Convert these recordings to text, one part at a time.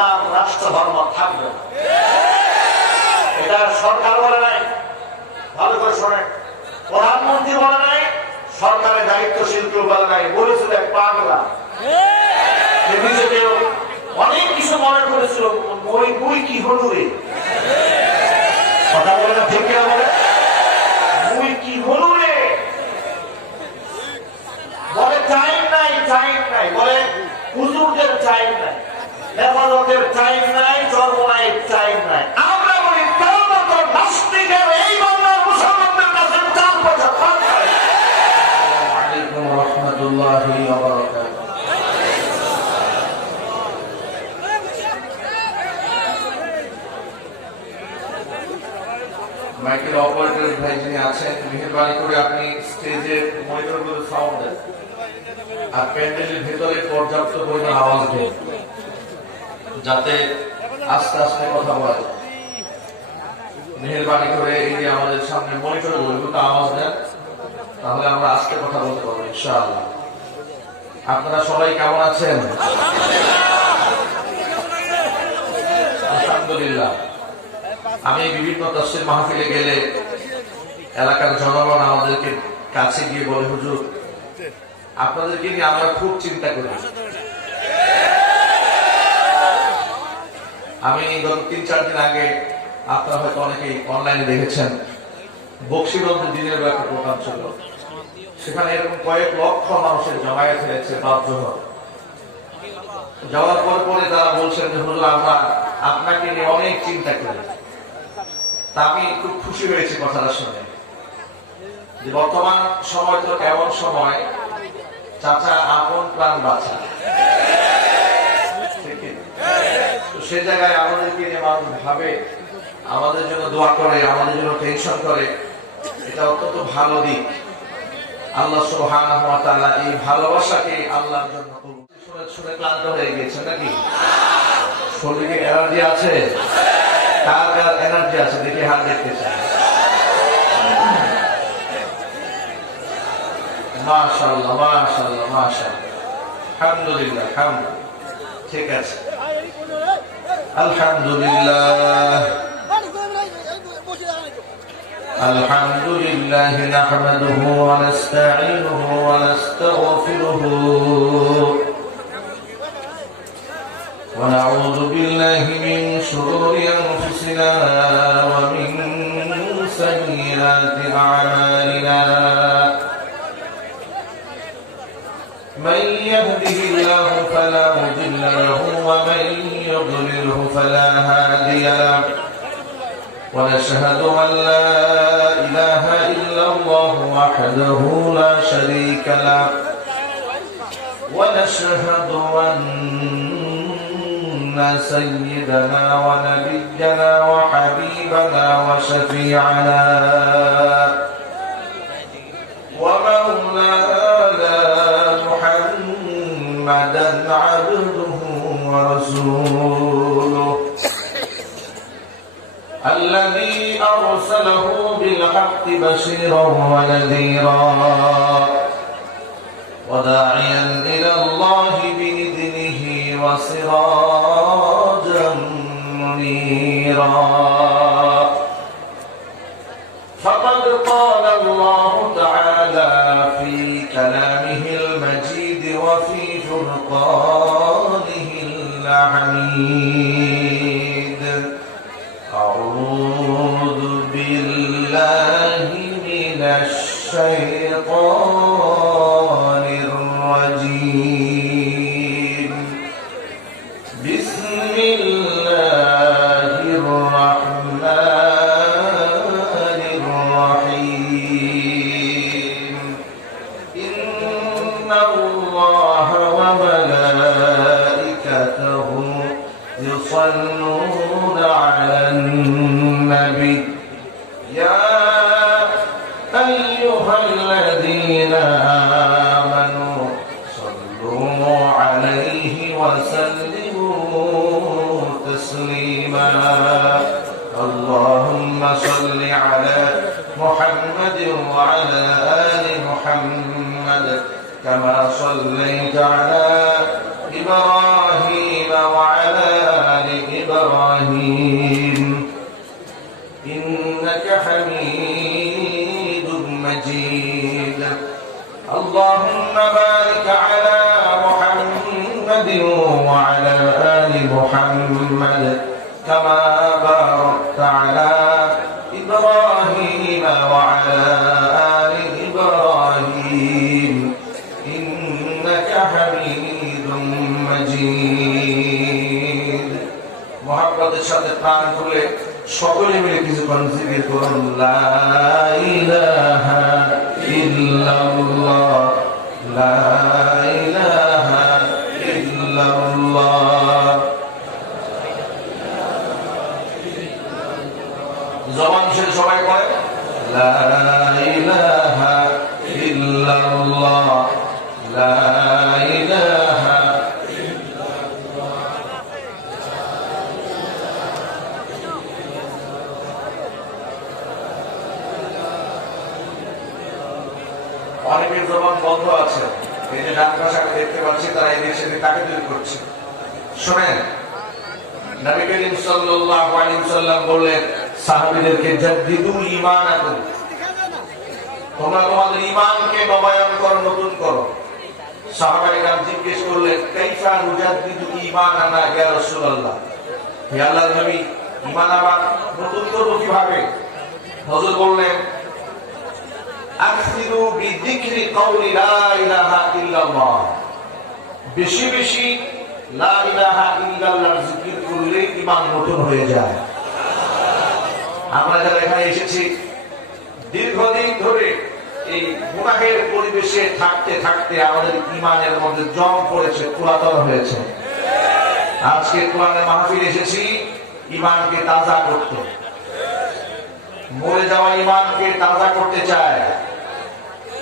ইসলাম রাষ্ট্র ধর্ম থাকবে। এটা সরকার বলে নাই, ভালো করে শোনেন, প্রধানমন্ত্রী বলে নাই, সরকারের দায়িত্বশীল কেউ বলে নাই, বলেছিল এক পাগলা। অনেক কিছু মনে করেছিল, বই কি হলো রে, কথা বলে না, ঠিক কিনা বলে, বই কি হলো রে, বলে টাইম নাই, টাইম নাই, বলে হুজুরদের টাইম নাই, হেফাজতের টাইম নাই, চরমনায়ের টাইম নাই। আমরা বলি তার মতো নাস্তিকের এই বাংলার মুসলমানদের কাছে 4 পয়সা খান নাই। আসসালামু আলাইকুম ওয়া রাহমাতুল্লাহি ওয়া বারাকাতুহু। মাইকের অপারেটর ভাই যিনি আছেন, মেহেরবানি করে আপনি স্টেজে মনিটরগুলো সাউন্ড দেন আর প্যান্ডেলের ভেতরে পর্যাপ্ত পরিমাণ আওয়াজ দেন, যাতে আস্তে আস্তে কথা বলা যায়। মেহেরবানি করে এই যে আমাদের সামনে মনিটরগুলো আওয়াজ দেন, তাহলে আমরা আস্তে কথা বলতে পারবো ইনশাআল্লাহ। আপনারা সবাই কেমন আছেন? আলহামদুলিল্লাহ। আমি বিভিন্ন তাফসীর মাহফিলে গেলে এলাকার জনগণ আমাদেরকে কাছে গিয়ে বলে, হুজুর আপনাদেরকে নিয়ে আমরা খুব চিন্তা করি। আমি গত 3-4 দিন আগে, আপনারা হয়তো অনেকেই অনলাইনে দেখেছেন, বকশীগঞ্জে দিনের বেলা একটা প্রোগ্রাম ছিল। সেখানে এরকম কয়েক লক্ষ মানুষের জমায়েত হয়েছে বাদজোহর। যাওয়ার পরে তারা বলছেন যে হুজুর আমরা আপনাকে নিয়ে অনেক চিন্তা করি। তা আমি খুব খুশি হয়েছি কথাটা শুনে, যে বর্তমান সময় তো এমন সময়, চাচা আপন প্রাণ বাঁচা, সে জায়গায় আমাদেরকে নিয়ে মানুষ ভাবে, আমাদের জন্য দোয়া করে, আমাদের জন্য টেনশন করে, এটা অত্যন্ত ভালো দিক। আল্লাহ সুবহানাহু ওয়া তাআলা এই ভালোবাসাকে আল্লাহর জন্য শুনে শুনে ক্লান্ত হয়ে গেছে নাকি? শরীরে এনার্জি আছে? কার কার এনার্জি আছে দেখে হাত দেখতে চাই। মাশাআল্লাহ, মাশাআল্লাহ, মাশাআল্লাহ, আলহামদুলিল্লাহ, ঠিক আছে, আলহামদুলিল্লাহ। আলহামদুলিল্লাহ নাহমাদুহু ওয়া নাস্তাঈনুহু ওয়া নাস্তাগফিরুহু ওয়া নাউযু বিল্লাহি মিন শুরুরি আনফুসিনা ওয়া মিন সাইয়্যাতি আ'মালিনা। من يهده الله فلا مضل له ومن يضلله فلا هادي له ونشهد أن لا إله إلا الله وحده لا شريك له ونشهد أن سيدنا ونبينا وحبيبنا وشفيعنا ومولانا محمدا عبده ورسوله الذي أرسله بالحق بشيرا ونذيرا وداعيا إلى الله بإذنه وسراجا منيرا. فقد قال الله تعالى في كلامه المجيد وفي فرقانه الحميد. أعوذ بالله من الشيطان الرجيم. بسم الله الرحمن الرحيم. إن الله وملائكته يصلون على النبي يا أيها الذين آمنوا صلوا عليه وسلموا تسليما. اللهم صل على محمد وعلى آل محمد كما صليت على إبراهيم وعلى آل محمد كما باركت على إبراهيم وعلى آل إبراهيم إنك حميد مجيد محبতের সাথে প্রাণ খুলে সকলে মিলে কিছুক্ষণ জিকির করুন লা ইলাহা ইল্লাল্লাহ লা ইলাহা ইল্লাল্লাহ জবান ছেড়ে সবাই পড়ে লা ইলাহা ইল্লাল্লাহ লা ইলাহা অনেকের জবান বন্ধ আছে এই যে ডান পাশে দেখতে পাচ্ছি তারা এই দেশে তাকে তৈরি করছে শুনেন নবী করিম সাল্লাল্লাহু আলাইহি ওয়াসাল্লাম বললেন সাহাবীদেরকে জাদ্দিদু ঈমানাকুম তোমরা তোমাদের ঈমানকে নবায়ন করো নতুন করো সাহাবায়ে জিজ্ঞেস করলেন কাইফা নুজাদ্দিদু ঈমানানা ইয়া রাসূলুল্লাহ হে আল্লাহর নবী ঈমান আবার নতুন করব কিভাবে হুজুর বললেন আকসিরু বিযিকরি কওলি লা ইলাহা ইল্লাল্লাহ বেশি বেশি লা ইলাহা ইল্লাল্লাহর জিকির করলে ঈমান নতুন হয়ে যায় আমরা যারা এখানে এসেছি দীর্ঘদিন ধরে এই গুনাহের পরিবেশে থাকতে থাকতে আমাদের ঈমানের মধ্যে জং পড়েছে পুরাতন হয়েছে আজকে কোরআনের মাহফিলে এসেছি ঈমানকে তাজা করতে মরে যাওয়া ঈমানকে তাজা করতে চায়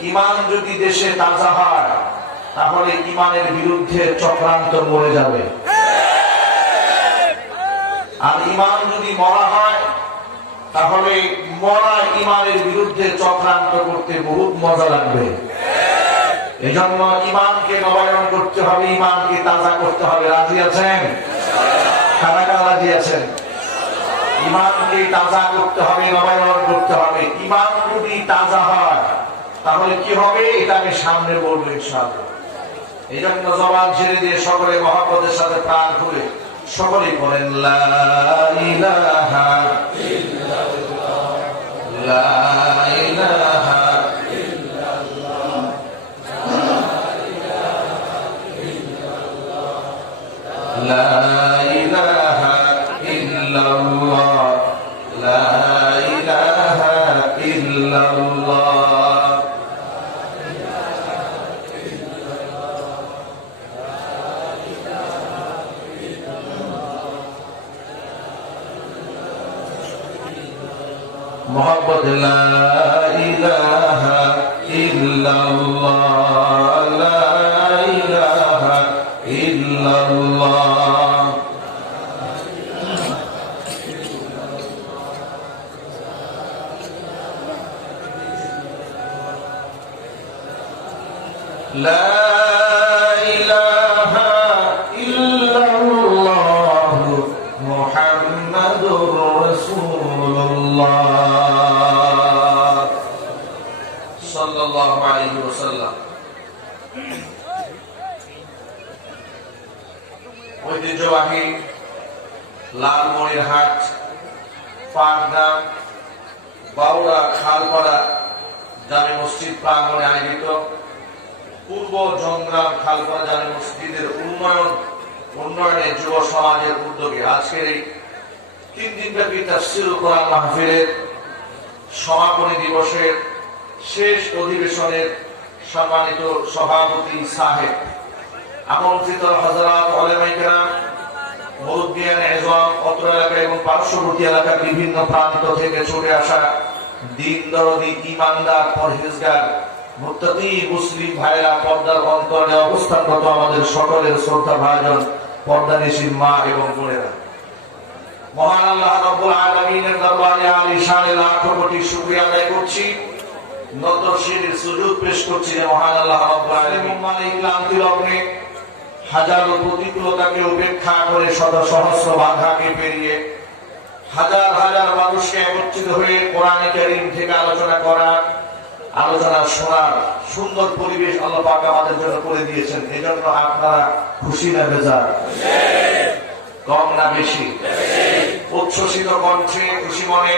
ঈমান যদি দেশে তাজা হয় তাহলে ঈমানের বিরুদ্ধে চক্রান্ত মরে যাবে আর ঈমান যদি মরা হয় তাহলে মরা ঈমানের বিরুদ্ধে চক্রান্ত করতে বহুত মজা লাগবে এজন্য ঈমানকে নবায়ন করতে হবে ঈমানকে তাজা করতে হবে রাজি আছেন কারা কারা রাজি আছেন ঈমানকে তাজা করতে হবে নবায়ন করতে হবে ঈমান যদি তাজা হয় তাহলে কি হবে এটা আমি সামনে বলবো ইনশাআল্লাহ এইজন্য জবান ছেড়ে দিয়ে সকলে মহব্বতের সাথে প্রাণ খুলে সকলেই বলেন লা ইলাহা ইল্লাল্লাহ লা ইলাহা ইল্লাল্লাহ লা ইলাহা ইল্লাল্লাহ লা ইলাহা ইল্লাল্লাহ मोहब्बत ला इलाहा इल्लल्लाह ला इलाहा इल्लल्लाह ला इलाहा इल्लल्लाह मुहम्मदुर रसूलुल्लाह ঐতিহ্যবাহী লালমনিরহাট পাটগ্রাম বাউড়া খালপাড়া জামে মসজিদ প্রাঙ্গণে আয়োজিত পূর্ব জংগ্রাম খালপাড়া জামে মসজিদের উন্নয়নে যুব সমাজের উদ্যোগে আজকের এই 3 দিনব্যাপী তাফসীরুল কোরআন মাহফিলের সমাপনী দিবসের শেষ অধিবেশনের সম্মানিত সভাপতি সাহেব আমন্ত্রিত হযরত উলামায়ে কেরাম মুরব্বিয়ান এজম অত্র এলাকা এবং পার্শ্ববর্তী এলাকার বিভিন্ন প্রান্ত থেকে ছুটে আসা দ্বীন দরদি ঈমানদার পরহেজগার মুত্তাকি মুসলিম ভাইরা পর্দার অন্তরে অবস্থানরত আমাদের সকলের শ্রদ্ধা ভাজন পর্দানিশীন মা এবং বোনেরা মহান আল্লাহ রাব্বুল আলামিনের দরবারে আলিশানে লাখো কোটি শুকরিয়া আদায় করছি নত শিরের সুজুদ পেশ করছি মহান আল্লাহ রাব্বুল আলামিন মালিক ক্লান্তি লগ্নে হাজারো প্রতিকূলতাকে উপেক্ষা করে শত সহস্র বাধাকে পেরিয়ে হাজার হাজার মানুষকে একত্রিত হয়ে কোরআনে কারীম থেকে আলোচনা করা আলোচনা শোনার সুন্দর পরিবেশ আল্লাহ পাক আমাদের জন্য করে দিয়েছেন এজন্য আপনারা খুশি না বেজার কম না বেশি? উচ্ছ্বসিত কণ্ঠে খুশি মনে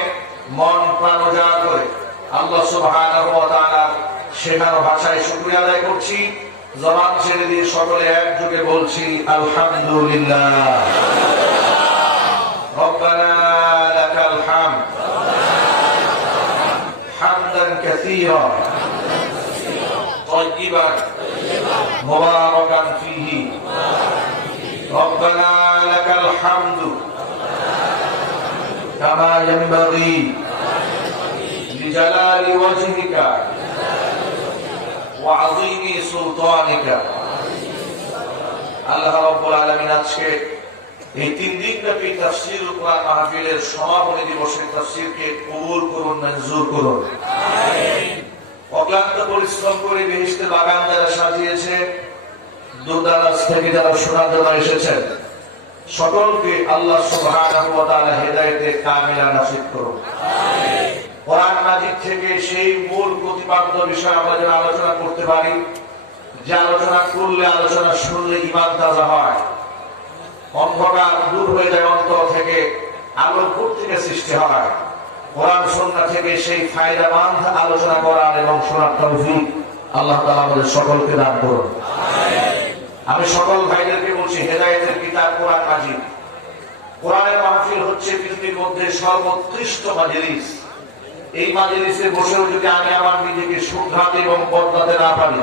মন প্রাণ উজাড় করে আল্লাহ সুবহানাহু ওয়া তাআলার শেখানো ভাষায় শুকরিয়া আদায় করছি। জবান ছেড়ে দিয়ে সকলে একযোগে বলছি আলহামদুলিল্লাহ। রব্বানা লাকাল হামদ হামদান কাসীরান তাইয়িবান মুবারাকান ফীহি। রব্বানা লাকাল হামদু কামা ইয়ানবাগী লিজালালি ওয়াজহিকা ওয়া আযীমি সুলতানিকা। আল্লাহ রাব্বুল আলামিন আজকে এই 3 দিন ব্যাপী তাফসীরুল কুরআন মাহফিলের সমাপনী দিবসের তাফসীরকে কবুল করুন, মঞ্জুর করুন। আমিন। অক্লান্ত পরিশ্রম করে বেহেশতের বাগান যারা সাজিয়েছে, দূরদরাজ থেকে যারা শোনার জন্য এসেছেন, সকলকে আল্লাহ সুবহানাহু ওয়া তাআলা হেদায়েতে কামিলা নসিব করুন। আমিন। কোরআন মাজিদ থেকে সেই মূল প্রতিপাদ্য বিষয় আমরা যেন আলোচনা করতে পারি, যে আলোচনা করলে, আলোচনা শুনলে ঈমান তাজা হয়, অন্ধকার দূর হয়ে যায় অন্তর থেকে, আলোর দূর থেকে সৃষ্টি হয়। কোরআন সুন্নাহ থেকে সেই ফায়দামন্দ আলোচনা করার এবং শোনার তৌফিক আল্লাহ তাআলা আমাদের সকলকে দান করুন। আমি সকল ভাইদেরকে বলছি, হেদায়েতের কিতাব কোরআন মাজিদ। কোরআনের মাহফিল হচ্ছে পৃথিবীর মধ্যে সর্বোৎকৃষ্ট মাজলিস। এই মাজলিসে বসেও যদি আমি আমার নিজেকে শুধরাতে এবং বদলাতে না পারি,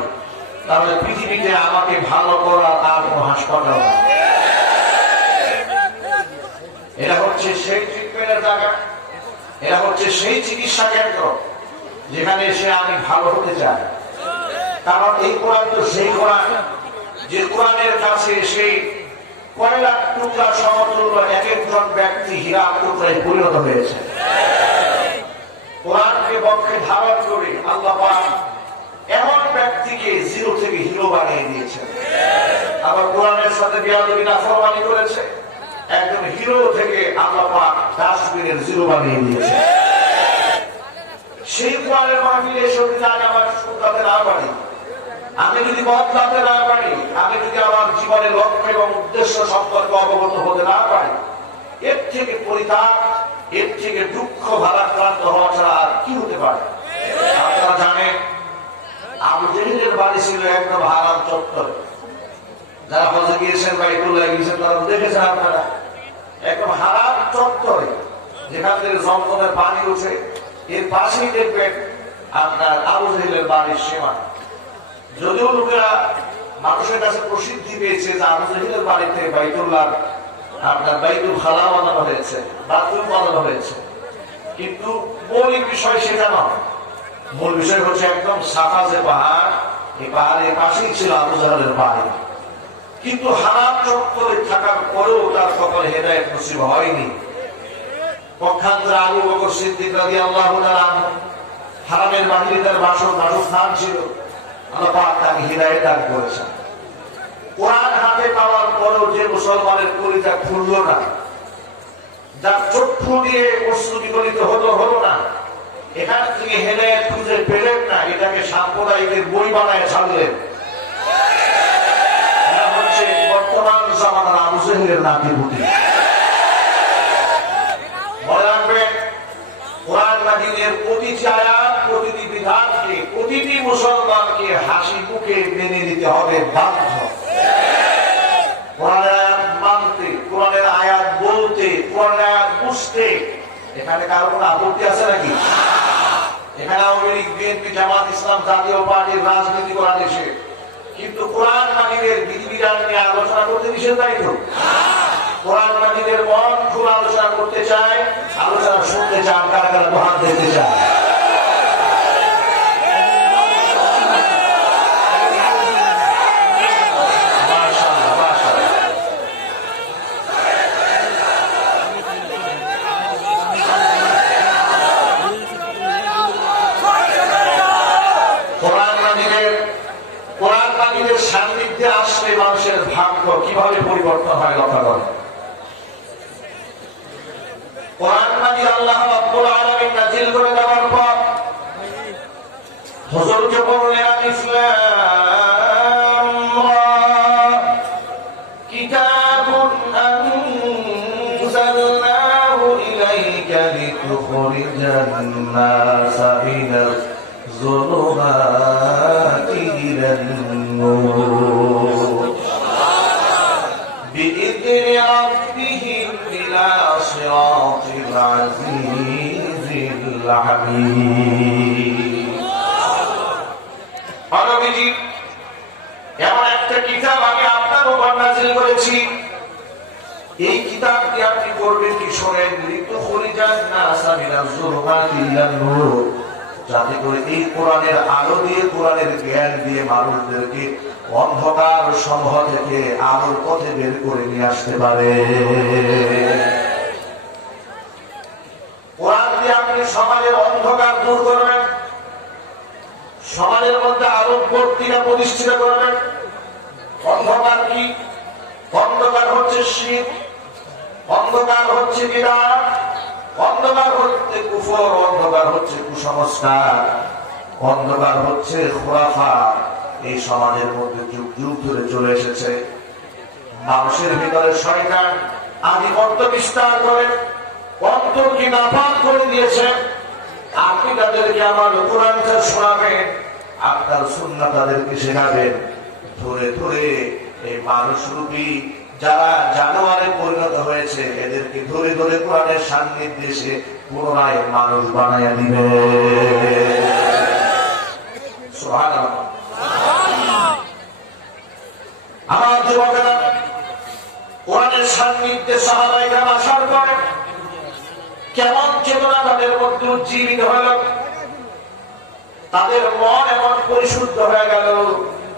তাহলে পৃথিবীতে আমাকে ভালো করার আর কোনো হাসপাতাল নেই। এরা হচ্ছে সেই ট্রিটমেন্টের জায়গা, এরা হচ্ছে সেই চিকিৎসা কেন্দ্র যেখানে এসে আমি ভালো হতে চাই। কারণ এই কোরআন তো সেই কোরআন যে কোরআনের কাছে সেই কয়লার টুকরা সমতুল্য এক একজন ব্যক্তি হীরা টুকরায় পরিণত হয়েছে। কোরআনকে বক্ষে ধারণ করে আল্লাহ পাক এমন ব্যক্তিকে জিরো থেকে হিরো বানিয়ে দিয়েছেন। আবার কোরআনের সাথে বেয়াদবি নাফরমানি করেছে, একজন হিরো থেকে আল্লাহ পাক ডাস্টবিনের জিরো বানিয়ে দিয়েছে। সেই কোরআনের মাহফিলে এসে যদি আমি আমার শুনতে না পারি, আমি যদি বদলাতে না পারি, আমি যদি আমার জীবনের লক্ষ্য এবং উদ্দেশ্য সম্পর্কে অবগত হতে না পারি, এর থেকে পরিতাপ, এর থেকে দুঃখ ভারাক্রান্ত হওয়া ছাড়া আর কি হতে পারে? আপনারা জানেন, আবু জেহেলের বাড়ি ছিল একদম হারাম চত্বরে। যারা হজে গিয়েছেন, বাইতুল্লাহ গিয়েছেন, তারা দেখেছেন আপনারা, একদম হারাম চত্বরে যেখান থেকে জমজমের পানি উঠে, এর পাশেই দেখবেন আপনার আবু জেহেলের বাড়ির সীমানা। যদিও লোকেরা মানুষের কাছে প্রসিদ্ধি পেয়েছে যে আবু জেহেলের বাড়িতে বাইতুল্লাহ আপনার বাইতুল খালা বানানো হয়েছে, বাথরুম বানানো হয়েছে, কিন্তু মৌলিক বিষয় সেটা নয়। মূল বিষয় হচ্ছে একদম সাফা যে পাহাড়, এই পাহাড়ের পাশেই ছিল আবু জেহেলের বাড়ি। কিন্তু হারাম চত্বরে থাকার পরেও তার কপালে হেদায়েত নসিব হয়নি। পক্ষান্তরে আবু বকর সিদ্দিক রাদিয়াল্লাহু তাআলা আনহু, হারামের বাহিরে তার বাসস্থান ছিল, আল্লাহ পাক তাকে হিদায়াত দান করেছেন। কোরআন হাতে পাওয়ার পরেও যে মুসলমানের কলিজা খুলল না, যার চক্ষু দিয়ে বস্তু বিকলিত হলো না, এখান থেকে হেদায়েত খুঁজে পেলেন না, এটাকে সাম্প্রদায়িকের বই বানায় ছাড়লেন। এরা হচ্ছে বর্তমান জামানার আবু জেহেলের নাতিপুতি। মনে রাখবেন, কোরআন মাজিদের প্রতিটি আয়াত, প্রতিটি বিধানকে, প্রতিটি মুসলমানকে হাসি মুখে মেনে নিতে হবে বাধ্য। কোরআনের আয়াত মানতে, কোরআনের আয়াত বলতে, কোরআনের আয়াত বুঝতে এখানে কারো কোনো আপত্তি আছে নাকি? এখানে আওয়ামী লীগ, বিএনপি, জামাত ইসলাম জাতীয় পার্টির রাজনীতি করা দেশে, কিন্তু কোরআন মাজিদের বিধিবিধান নিয়ে আলোচনা করতে নিষেধ নাই তো? কোরআন মাজিদের মন খুলে আলোচনা করতে চায়, আলোচনা শুনতে চান, কারা কারা হাত দেখতে চায়? সান্নিধ্যে আসলে মানুষের ভাগ্য কিভাবে পরিবর্তন হয় লক্ষ্য করে। কোরআন মাজিদ আল্লাহ রাব্বুল আলামিন নাযিল করে দেওয়ার পর হুজুরকে বললেন, আলিফ লাম রা কিতাবুন لتخرج الناس من الظلمات إلى النور بإذن ربهم إلى صراط العزيز الحميد নবীজি এমন একটা কিতাব আমি আপনার উপর নাযিল করেছি এই কিতাবটি আপনি পড়বেন কি শোনেন লিতুখরিজান নাসা মিনাজ যুলুমাতি ইলান নূর যাতে করে এই কোরআনের আলো দিয়ে কোরআনের জ্ঞান দিয়ে মানুষদেরকে অন্ধকার সমূহ থেকে আলোর পথে বের করে নিয়ে আসতে পারে কোরআন দিয়ে আপনি সমাজের অন্ধকার দূর করবেন সমাজের মধ্যে আলোক বর্তিকা প্রতিষ্ঠিত করবেন অন্ধকার কি অন্ধকার হচ্ছে শিরক অন্ধকার হচ্ছে বিদআত অন্ধকার হচ্ছে কুফর অন্ধকার হচ্ছে কুসংস্কার অন্ধকার হচ্ছে খুরাফাত এই সমাজের মধ্যে যুগ যুগ ধরে চলে এসেছে মানুষের ভিতরে শয়তান আধিপত্য বিস্তার করে অন্তরকে নাপাক করে দিয়েছে আপনি তাদেরকে আমার কোরআনটা শোনাবেন আপনার সুন্নাহ তাদেরকে শেখাবেন ধরে ধরে এই মানুষরূপী যারা জানোয়ারে পরিণত হয়েছে এদেরকে ধরে ধরে কোরআনের সান্নিধ্যে এসে পুনরায় মানুষ বানাইয়া দিবে সুবহানাল্লাহ আমার যুবকেরা কোরআনের সান্নিধ্যে সাহাবায়ে কেরাম আসার পরে কেমন চেতনা তাদের মধ্যে উজ্জীবিত হলো তাদের মন এমন পরিশুদ্ধ হয়ে গেল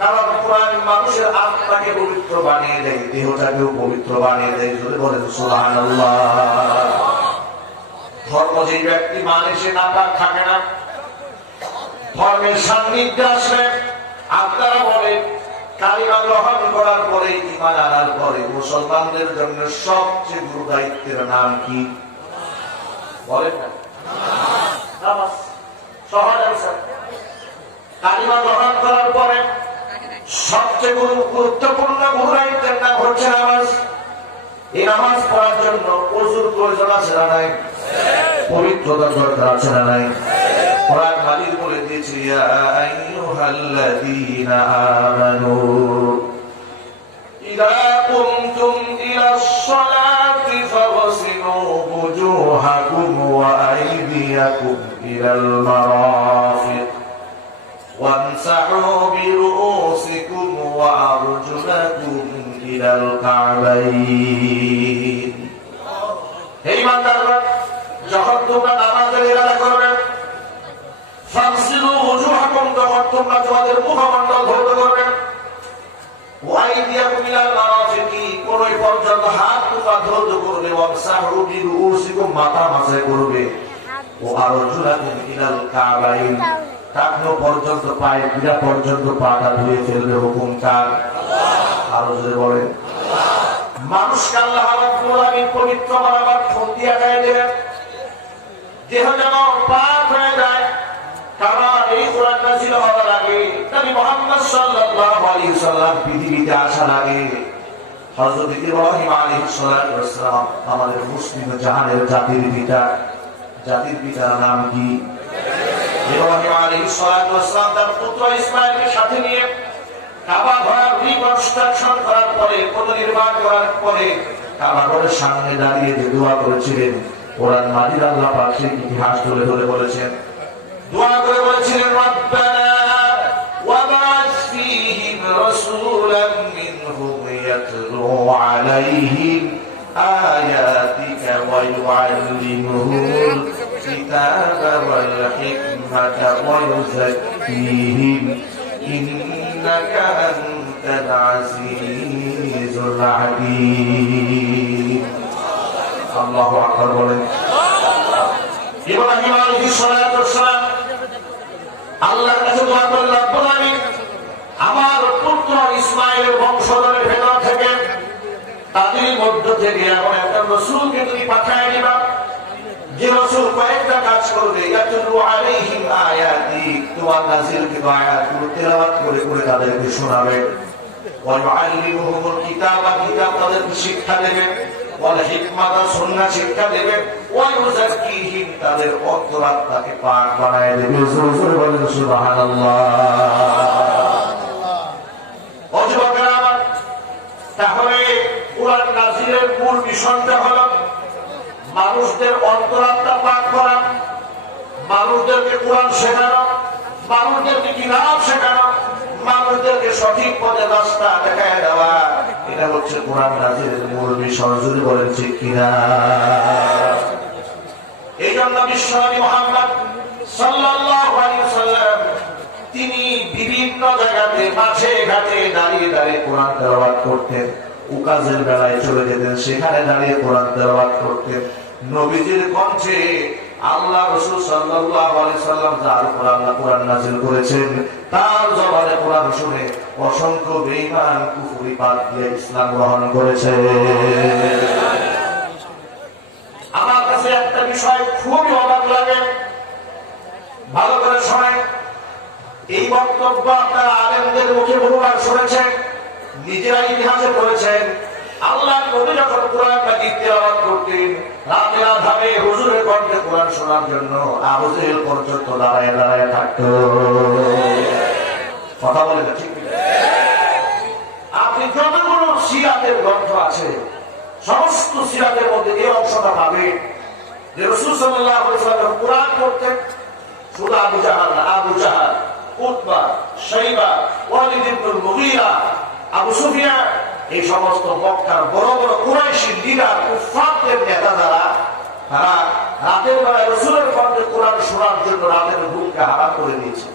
কারণ কোরআন মানুষের আত্মাকে পবিত্র বানিয়ে দেয় দেহটাকেও পবিত্র বানিয়ে দেয় জোরে বলেন সুবহানাল্লাহ ধর্ম যে ব্যক্তি মানে সে নাপাক থাকে না ধর্মের সান্নিধ্যে আসলে আপনারা বলেন কালিমা গ্রহণ করার পরে ঈমান আনার পরে মুসলমানদের জন্য সবচেয়ে বড় দায়িত্বের নাম কি বলেন না নামাজ সহজ আছে কালিমা গ্রহণ করার পরে সবচেয়ে গুরুত্বপূর্ণ দায়িত্বের নাম হচ্ছে নামাজ এই নামাজ পড়ার জন্য ওযুর প্রয়োজন আছে না নাই পবিত্রতার দরকার আছে না নাই কোরআন মালিক বলে দিয়েছে ইয়া আইয়ুহাল্লাযীনা আমানু ইযা কুমতুম ইলাস সালাতি ফাগসিলু wujuhakum ওয়া আইদিয়াকুম ইলাল মারাফিক وامسحوا برؤوسكم وأرجلكم إلى الكعبين হে ইমানদাররা যখন তোমরা নামাজের ইরাদা করবে ফাগসিলু ওয়াজুহাকুম তখন তোমরা তোমাদের মুখমণ্ডল ধৌত করবে ওয়া আইদিয়াকুম ইলাল মারাফিকি কোনই পর্যন্ত হাত তোমরা ধৌত করবে ওয়ামসাহু বিরুউসিকুম মাথা মাসায় করবে ওয়া আরজুলাকুম ইলাল কাবাইন টাকনো পর্যন্ত পায়ে পীড়া পর্যন্ত পাটা ধুয়ে ফেলবে হুকুম কার আরো জোরে বলেন মানুষকে আল্লাহ রাব্বুল আলামিন পবিত্র বানাবার শক্তি আদায় দেবেন দেহ যেন পাক হয়ে যায় কারণ এই কোরআন নাযিল হওয়ার আগে নবী মুহাম্মদ সাল্লাল্লাহু আলাইহি সাল্লাম পৃথিবীতে আসার আগে হযরত ইব্রাহিম আলাইহিস সালাতু ওয়াস সালাম আমাদের মুসলিম জাহানের জাতির পিতার নাম কি ইব্রাহিম আলাইহিস সালাতু ওয়াস সালাম তার পুত্র ইসমাঈলকে সাথে নিয়ে কাবা ঘর রিকনস্ট্রাকশন করার পরে পুনর্নির্মাণ করার পরে কাবা ঘরের সামনে দাঁড়িয়ে যে দোয়া করেছিলেন কোরআন মাজিদ আল্লাহ পাক সেই ইতিহাস তুলে ধরে বলেছেন দোয়া করে বলেছিলেন রব্বানা ওয়া বা'আথ ফীহিম রাসূলাম মিনহুম ইয়াতলু আলাইহিম আয়াতিকা ওয়া ইউআল্লিমুহুল কিতাবা ওয়াল হিকমাতা ওয়া ইউযাক্কিহিম ইন্নাকা আনতাল আজিজুল হাকীম আল্লাহু আকবার বলেন ইব্রাহিম আলাইহিস সালাতু ওয়াস সালাম আল্লাহর কাছে দোয়া করলেন রব্বুল আলামিন আমার পুত্র ইসমাঈলের বংশধরের ভেতর থেকে তাদের মধ্য থেকে এমন একটা রাসূলকে তুমি পাঠিয়ে দিবা যে রাসূল কয়েকটা কাজ করবে ইয়াতুলু আলাইহিম আয়াতি তোমার নাযিলকৃত আয়াতগুলো তেলাওয়াত করে করে তাদেরকে শোনাবে ওয়া ইউআল্লিমুহুমুল কিতাবা কিতাব তাদেরকে শিক্ষা দেবে ওয়াল হিকমাতা সুন্নাহ শিক্ষা দেবেন, ওয়া ইউযাক্কিহিম তাদের অন্তরাত্মাকে পাক বানায় দেবেন। জোরে জোরে বলেন সুবহানাল্লাহ। ও যুবকেরা আমার, তাহলে কুরআন নাযিলের মূল মিশনটা হলো মানুষদের অন্তরাত্মা পাক করা, মানুষদেরকে কোরআন শেখানো, মানুষদেরকে কিতাব শেখানো, মানুষদেরকে সঠিক পথে রাস্তা দেখায় দেওয়া। এটা হচ্ছে কোরআন নাযিলের মূল মিশন। যদি বলেন ঠিক কিনা? এই জন্য বিশ্বনবী মুহাম্মদ সাল্লাল্লাহু আলাইহি ওয়াসাল্লাম তিনি বিভিন্ন জায়গাতে মাঠে ঘাটে দাঁড়িয়ে দাঁড়িয়ে কোরআন তেলাওয়াত করতেন। উকাজের বেলায় চলে যেতেন, সেখানে দাঁড়িয়ে কোরআন তেলাওয়াত করতেন। নবীজির কণ্ঠে আল্লাহ রাসূল সাল্লাল্লাহু আলাইহি সাল্লাম যার উপর আল্লাহ কোরআন নাযিল করেছেন, তার জবানে কোরআন শুনে অসংখ্য বেঈমান কুফরি বাদ দিয়ে ইসলাম গ্রহণ করেছে। আমার কাছে একটা বিষয় খুবই অবাক লাগে, ভালো করে শোনেন। এই বক্তব্য আপনারা আলেমদের মুখে বহুবার শুনেছেন, নিজেরা ইতিহাসে পড়েছেন। আল্লাহ নবী যখন কোরআন মাজিদ তেলাওয়াত করতেন, রাতের আধারে হুজুরের কণ্ঠে কোরআন শোনার জন্য আবু জেহেল পর্যন্ত দাঁড়ায় দাঁড়ায় থাকতো। কথা বলে না ঠিক? আপনি যতগুলো সিরাতের গ্রন্থ আছে, সমস্ত সিরাতের মধ্যে এই অংশটা পাবেন যে রাসূল সাল্লাল্লাহু আলাইহি ওয়াসাল্লাম কোরআন পড়তেন। শুধু আবু জাহাল না, আবু জাহাল, উতবা, শাইবা, ওয়ালিদ ইবনুল মুগীরা, আবু সুফিয়ান, এই সমস্ত মক্কার বড় বড় কুরাইশি লিডার, কুফফারদের নেতা যারা, তারা রাতের বেলায় রাসূলের কণ্ঠে কোরআন শোনার জন্য রাতের ঘুমকে হারাম করে দিয়েছে।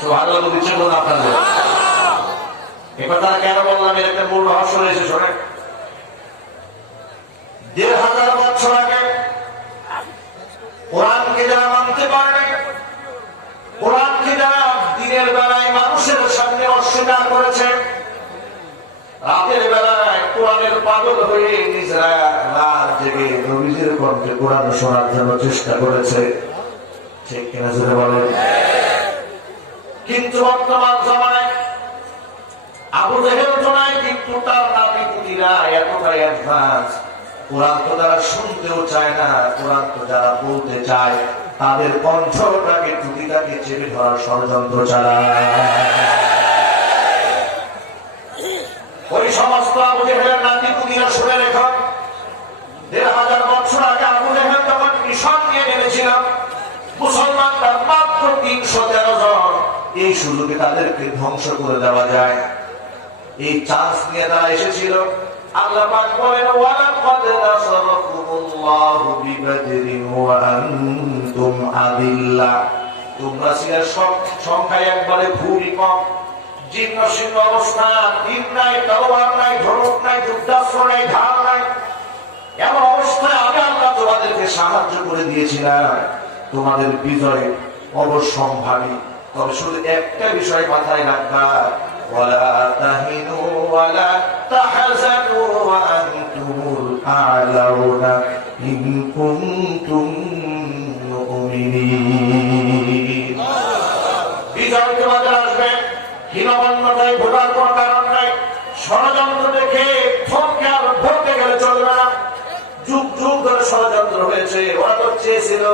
সুবহানাল্লাহ বলছেন না আপনারা? এই কথাটা কেন বললাম, এর একটা মূল রহস্য রয়েছে। শোনেন, ১৫০০ বছর আগে কোরআনকে যারা মানতে পারে, কোরআনকে যারা দিনের বেলায় মানুষের সামনে অস্বীকার করেছে, রাতের বেলায় কোরআনের পাগল হয়ে নিজেরা রাত জেগে নবীজির কণ্ঠে কোরআন শোনার জন্য চেষ্টা করেছে। ঠিক কিনা জোরে বলেন? কিন্তু বর্তমান জামানায় আবু জেহেল জনায় কিন্তু তার নাতি-পুতিরা এতটাই অ্যাডভান্স, কোরআন তো তারা শুনতেও চায় না, কোরআন তো যারা বলতে চায় তাদের কণ্ঠটাকে টুটিটাকে চেপে ধরার ষড়যন্ত্র চালায়। ওই সমস্ত আবু জেহেলের নাতি-পুতিরা শুনে রেখো, ১৫০০ বছর আগে আবু জেহেল যখন মিশন নিয়ে নেমেছিল, মুসলমানরা মাত্র ৩১৩ জন। এই সুযোগে তাদেরকে ধ্বংস করে দেওয়া যায়, এই চান্স নিয়ে তারা এসেছিল। আল্লাহ পাক বলেন, ওয়ালাকাদ নাসারাকুমুল্লাহু বিবাদরিন ওয়া আনতুম আদিল্লা। তোমরা ছিলে সংখ্যায় একবারে খুবই কম, জীর্ণ শীর্ণ অবস্থা, তীর নাই, তলোয়ার নাই, ধনুক নাই, যুদ্ধাস্ত্র নাই, ঢাল নাই, এমন অবস্থায় আমি আল্লাহ তোমাদেরকে সাহায্য করে দিয়েছিলাম। তোমাদের বিজয় অবশ্যম্ভাবী। তবে শুধু একটা বিষয় মাথায় রাখবা, ওয়ালা তাহিনু ওয়ালা তাহজানু ওয়া আনতুমুল আ'লাউনা ইন কুনতুম মুমিনিন। বিজয় তোমাদের আসবে, হীনমন্যতায় ভোগার কোন কারণ নাই। ষড়যন্ত্র দেখে থমকে আর ভরতে গেলে চলবে না। যুগ যুগ ধরে ষড়যন্ত্র হয়েছে, ওরা তো চেয়েছিল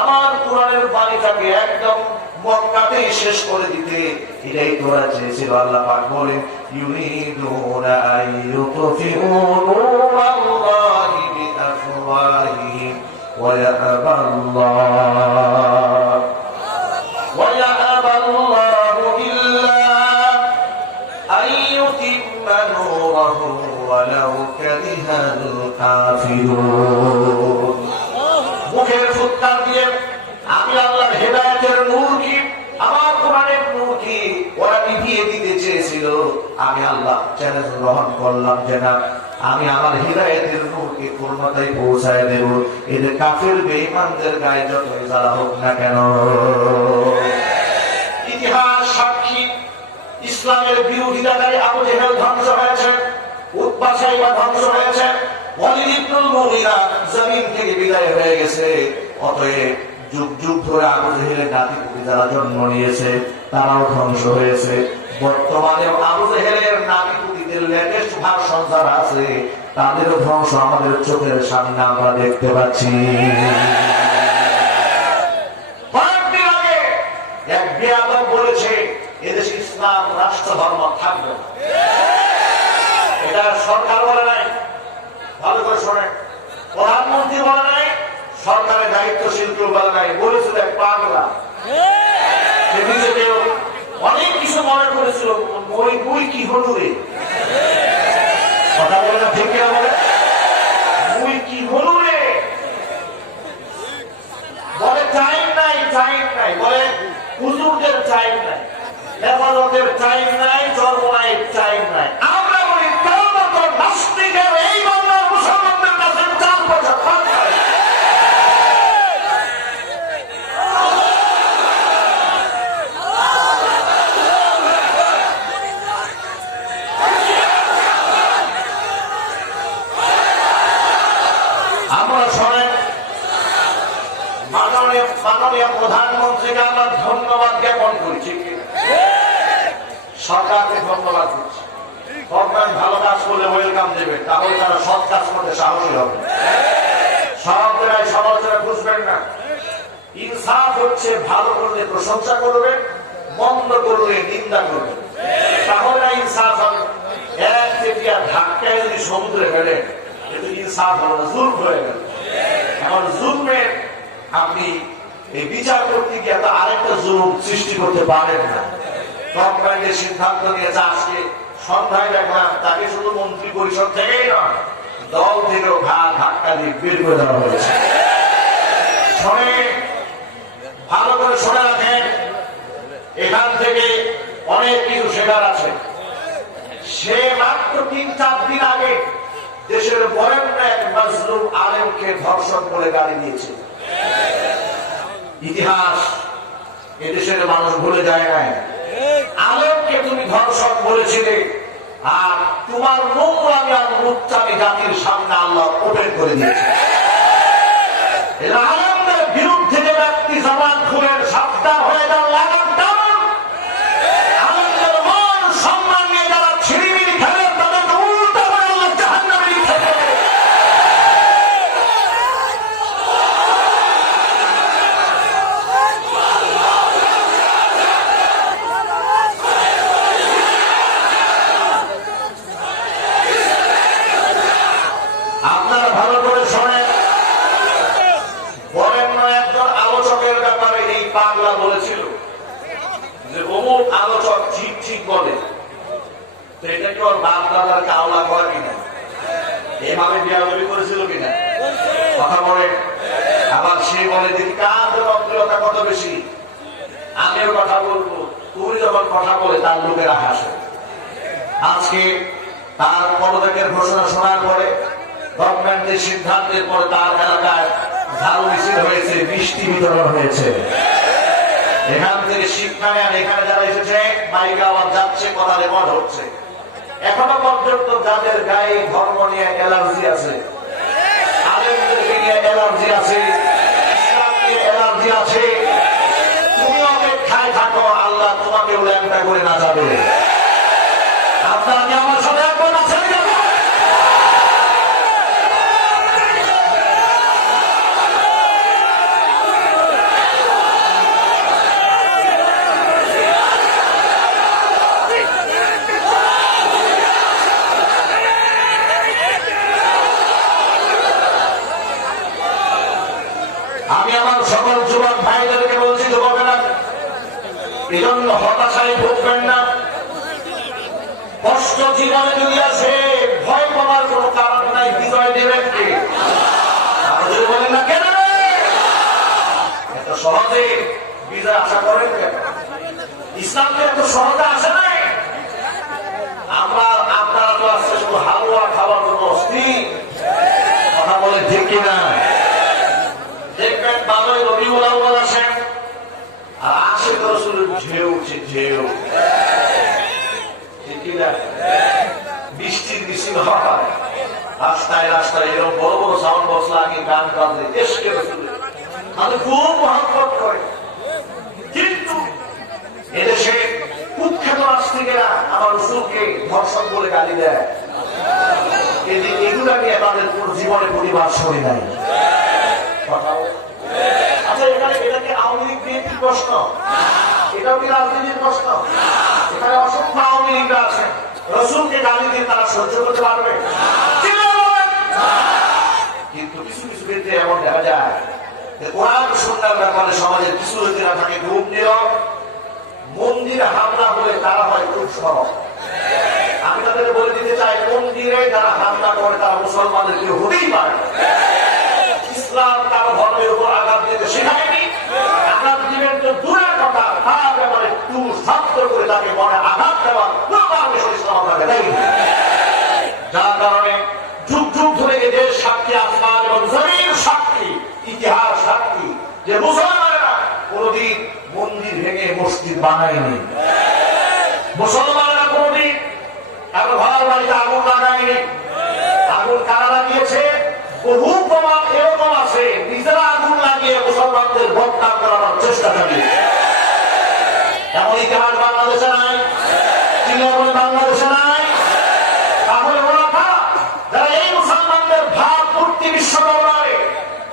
আমার কোরআনের বাণীটাকে একদম মক্কাতেই শেষ করে দিতে, এটাই তোরা চেয়েছিল। আল্লাহ পাক বলেন, ইউরিদুনা আইয়ুতফিউ নূরাল্লাহি বিআফওয়াহিহিম ওয়া ইয়াবাল্লাহু ইল্লা আইয়ুতিম্মা নূরাহু ওয়ালাউ কারিহাল কাফিরুন। মুখের ফুৎকার দিয়ে আমি আল্লাহর হেদায়েতের নূর কি, আমার কোরআনের নূর কি ওরা নিভিয়ে দিতে চেয়েছিল। আমি আল্লাহ চ্যালেঞ্জ গ্রহণ করলাম যে না, আমি আমার হেদায়েতের নূরকে পূর্ণতায় পৌঁছায় দেব, এদের কাফের বেঈমানদের গায়ে যতই জ্বালা হোক না কেন। ইতিহাস সাক্ষী, ইসলামের বিরোধিতাকারী আবু জেহেল ধ্বংস হয়েছে, উতবা শাইবা ধ্বংস হয়েছে, ওয়ালিদ ইবনুল মুগীরা জমিন থেকে বিদায় হয়ে গেছে। অতএব যুগ যুগ ধরে আবু জেহেলের নাতি-পুতি যারা জন্ম নিয়েছে তারাও ধ্বংস হয়েছে। বর্তমানে আবু জেহেলের নাতি-পুতিদের প্রযুক্তির লেটেস্ট ভার্সন যারা আছে তাদেরও ধ্বংস আমাদের চোখের সামনে আমরা দেখতে পাচ্ছি। কয়েকদিন আগে এক বেয়াদব বলেছে এদেশে ইসলাম রাষ্ট্র ধর্ম থাকবে না। এটা সরকার বলে নাই, ভালো করে শোনেন, প্রধানমন্ত্রী বলে নাই, সরকারের দায়িত্বশীল কেউ বলে নাই, বলেছিল এক পাগলা। কেউ অনেক কিছু মনে করেছিল, বই কি হলো রে, কথা বলে না, ঠিক কিনা বলে, বই কি হলো রে, বলে টাইম নাই, টাইম নাই, বলে হুজুরদের টাইম নাই, হেফাজতের টাইম নাই, চরমনায়ের টাইম নাই। আমরা বলি তোর মতো নাস্তিকের এই বাংলার মুসলমানদের কাছে 4 বছর পার করে। আমরা শোনেন, মাননীয় প্রধানমন্ত্রীকে আমরা ধন্যবাদ জ্ঞাপন করছি, সরকারকে ধন্যবাদ দিচ্ছি। গভর্নমেন্ট ভালো কাজ করলে ওয়েলকাম দেবে, তাহলে তারা সৎ কাজ করতে সাহসী হবে। সব জায়গায় সমালোচনা বুঝবেন না। ইনসাফ হচ্ছে ভালো করলে প্রশংসা করবে, মন্দ করলে নিন্দা করবে, তাহলে ইনসাফ হবে। এক চেটিয়া ধাক্কায় যদি সমুদ্রে ফেলে কিন্তু ইনসাফ হলো না, জুলম হয়ে গেল। এখন জুলমের আপনি এই বিচার করতে গিয়ে আরেকটা জুলুম সৃষ্টি করতে পারেন না। গভর্নমেন্টের সিদ্ধান্ত নিয়েছে, আজকে সন্ধ্যায় দেখলাম তাকে শুধু মন্ত্রী পরিষদ থেকেই নয়, দল থেকেও ধাক্কা দিয়ে বের করে দেওয়া হয়েছে। শোনে, ভালো করে শোনা রাখেন, এখান থেকে অনেক কিছু শেখার আছে। সে মাত্র 3-4 দিন আগে দেশের বরেণ্য এক মাজলুম আলেমকে ধর্ষণ করে গাড়ি দিয়েছে। ইতিহাস এদেশের মানুষ ভুলে যায় নাই। আলেমকে তুমি ধর্ষণ বলেছিলে, আর তোমার নোংরামি আর লুচ্চামি জাতির সামনে আল্লাহ ওপেন করে দিয়েছে। আলেমদের বিরুদ্ধে যে ব্যক্তি জবান খুলেন, সাবধান হয়ে যান, লাগাম টানুন। আলেমদের মান সম্মান নিয়ে যারা ছিড়িমিড়ি খেলেন, তাদেরকে উল্টা করে আল্লাহ জাহান্নামে লিখে দেবে। আপনারা ভালো করে শোনেন, বরেণ্য একজন আলোচকের ব্যাপারে এই পাগলা বলেছিল যে অমুক আলোচক ঠিক ঠিক বলে, তো এটা কি ওর বাপ দাদার কাওলা করে কিনা, এভাবে বিয়াদবি করেছিল কিনা, কথা বলে। আবার সে বলে দেখি কার জনপ্রিয়তা কত বেশি, আমিও কথা বলবো, তুমি যখন কথা বলে তার লোকেরা হাসে। আজকে তার পদত্যাগের ঘোষণা শোনার পরে, গভর্নমেন্টের সিদ্ধান্তের পরে তার এলাকায় ঝাড়ু মিছিল হয়েছে, মিষ্টি বিতরণ হয়েছে। এখান থেকে শিক্ষা নেন, এখানে যারা এসেছে মাইকে আওয়াজ যাচ্ছে, কথা রেকর্ড হচ্ছে। এখনো পর্যন্ত যাদের গায়ে ধর্ম নিয়ে অ্যালার্জি আছে, আলেমদেরকে নিয়ে অ্যালার্জি আছে, ইসলাম নিয়ে অ্যালার্জি আছে, তুমি অপেক্ষায় থাকো, আল্লাহ তোমাকে ল্যাংটা করে না যাবে। আপনারা কি আমার সাথে একবার আছেন? আমি আমার সকল যুবক ভাইদেরকে বলছি, যুবকেরা, এজন্য হতাশায় ভুগবেন না। কষ্ট জীবনে যদি আসে, ভয় পাওয়ার কোন কারণ নাই, বিজয় দেবেন কে? যদি বলেন না কেন এত সহজে বিজয় আশা করেন কেন? ইসলামকে এত সহজে আসে নাই। আপনারা তো আসছে শুধু হালুয়া খাওয়ার জন্য অস্থির, কথা বলে ঠিক কিনা? দেখবেন ভালোই রবিউল আউয়াল আসেন, আর আসে তো শুধু ঢেউ উঠছে, ঢেউ, ঠিক কিনা? বৃষ্টির মিছিল হয়, রাস্তায় রাস্তায় এরকম বড় বড় সাউন্ড বক্স লাগিয়ে গান বাজে, এসকে তাদের খুব মহব্বত করে। কিন্তু এদেশে বিখ্যাত নাস্তিকেরা আমার রাসূলকে ধর্ষক বলে গালি দেয়, এগুলা নিয়ে তাদের কোন জীবনে পরিবার সরে নাই। আচ্ছা, এটা কি আওয়ামী লীগ বিএনপির প্রশ্ন? এটাও কি রাজনীতির প্রশ্ন? এখানে অসংখ্য আওয়ামী লীগরা আছে, রাসূলকে গালি দিয়ে তারা সহ্য করতে পারবে? কিন্তু কিছু কিছু ক্ষেত্রে এমন দেখা যায় কোরআন সুন্নাহর ব্যাপারে সমাজের কিছু লোকেরা থাকে ঘুম নীরব, মন্দিরে হামলা হলে তারা হয় খুব সরব। আমি তাদের বলে দিতে চাই, মন্দিরে যারা হামলা করে তারা মুসলমানদের কেউ হতেই পারে। ইসলাম কারো ধর্মের উপর আঘাত দিতে শেখায়নি। আঘাত দিবেন তো দূরের কথা, তার ব্যাপারে একটু শব্দ করে তাকে মনে আঘাত দেওয়া কোনো পারমিশন ইসলাম আপনাকে দেয়নি। যার কারণে যুগ যুগ ধরে যে দেশ সাক্ষী, আসমান এবং জমির সাক্ষী, ইতিহাস সাক্ষী যে মুসলমানেরা কোনদিন মন্দির ভেঙে মসজিদ বানায়নি, মুসলমানেরা কোনদিন কারো ঘর বাড়িতে আগুন লাগায়নি। আগুন কারা লাগিয়েছে? বহু প্রমাণ এরকম আছে, নিজেরা আগুন লাগিয়ে মুসলমানদের বদনাম করার চেষ্টা চালিয়েছে। এমন ইতিহাস বাংলাদেশে নাই, বাংলাদেশে নাই। তাহলে যারা এই মুসলমানদের ভাব মূর্তি বিশ্বকর্মারে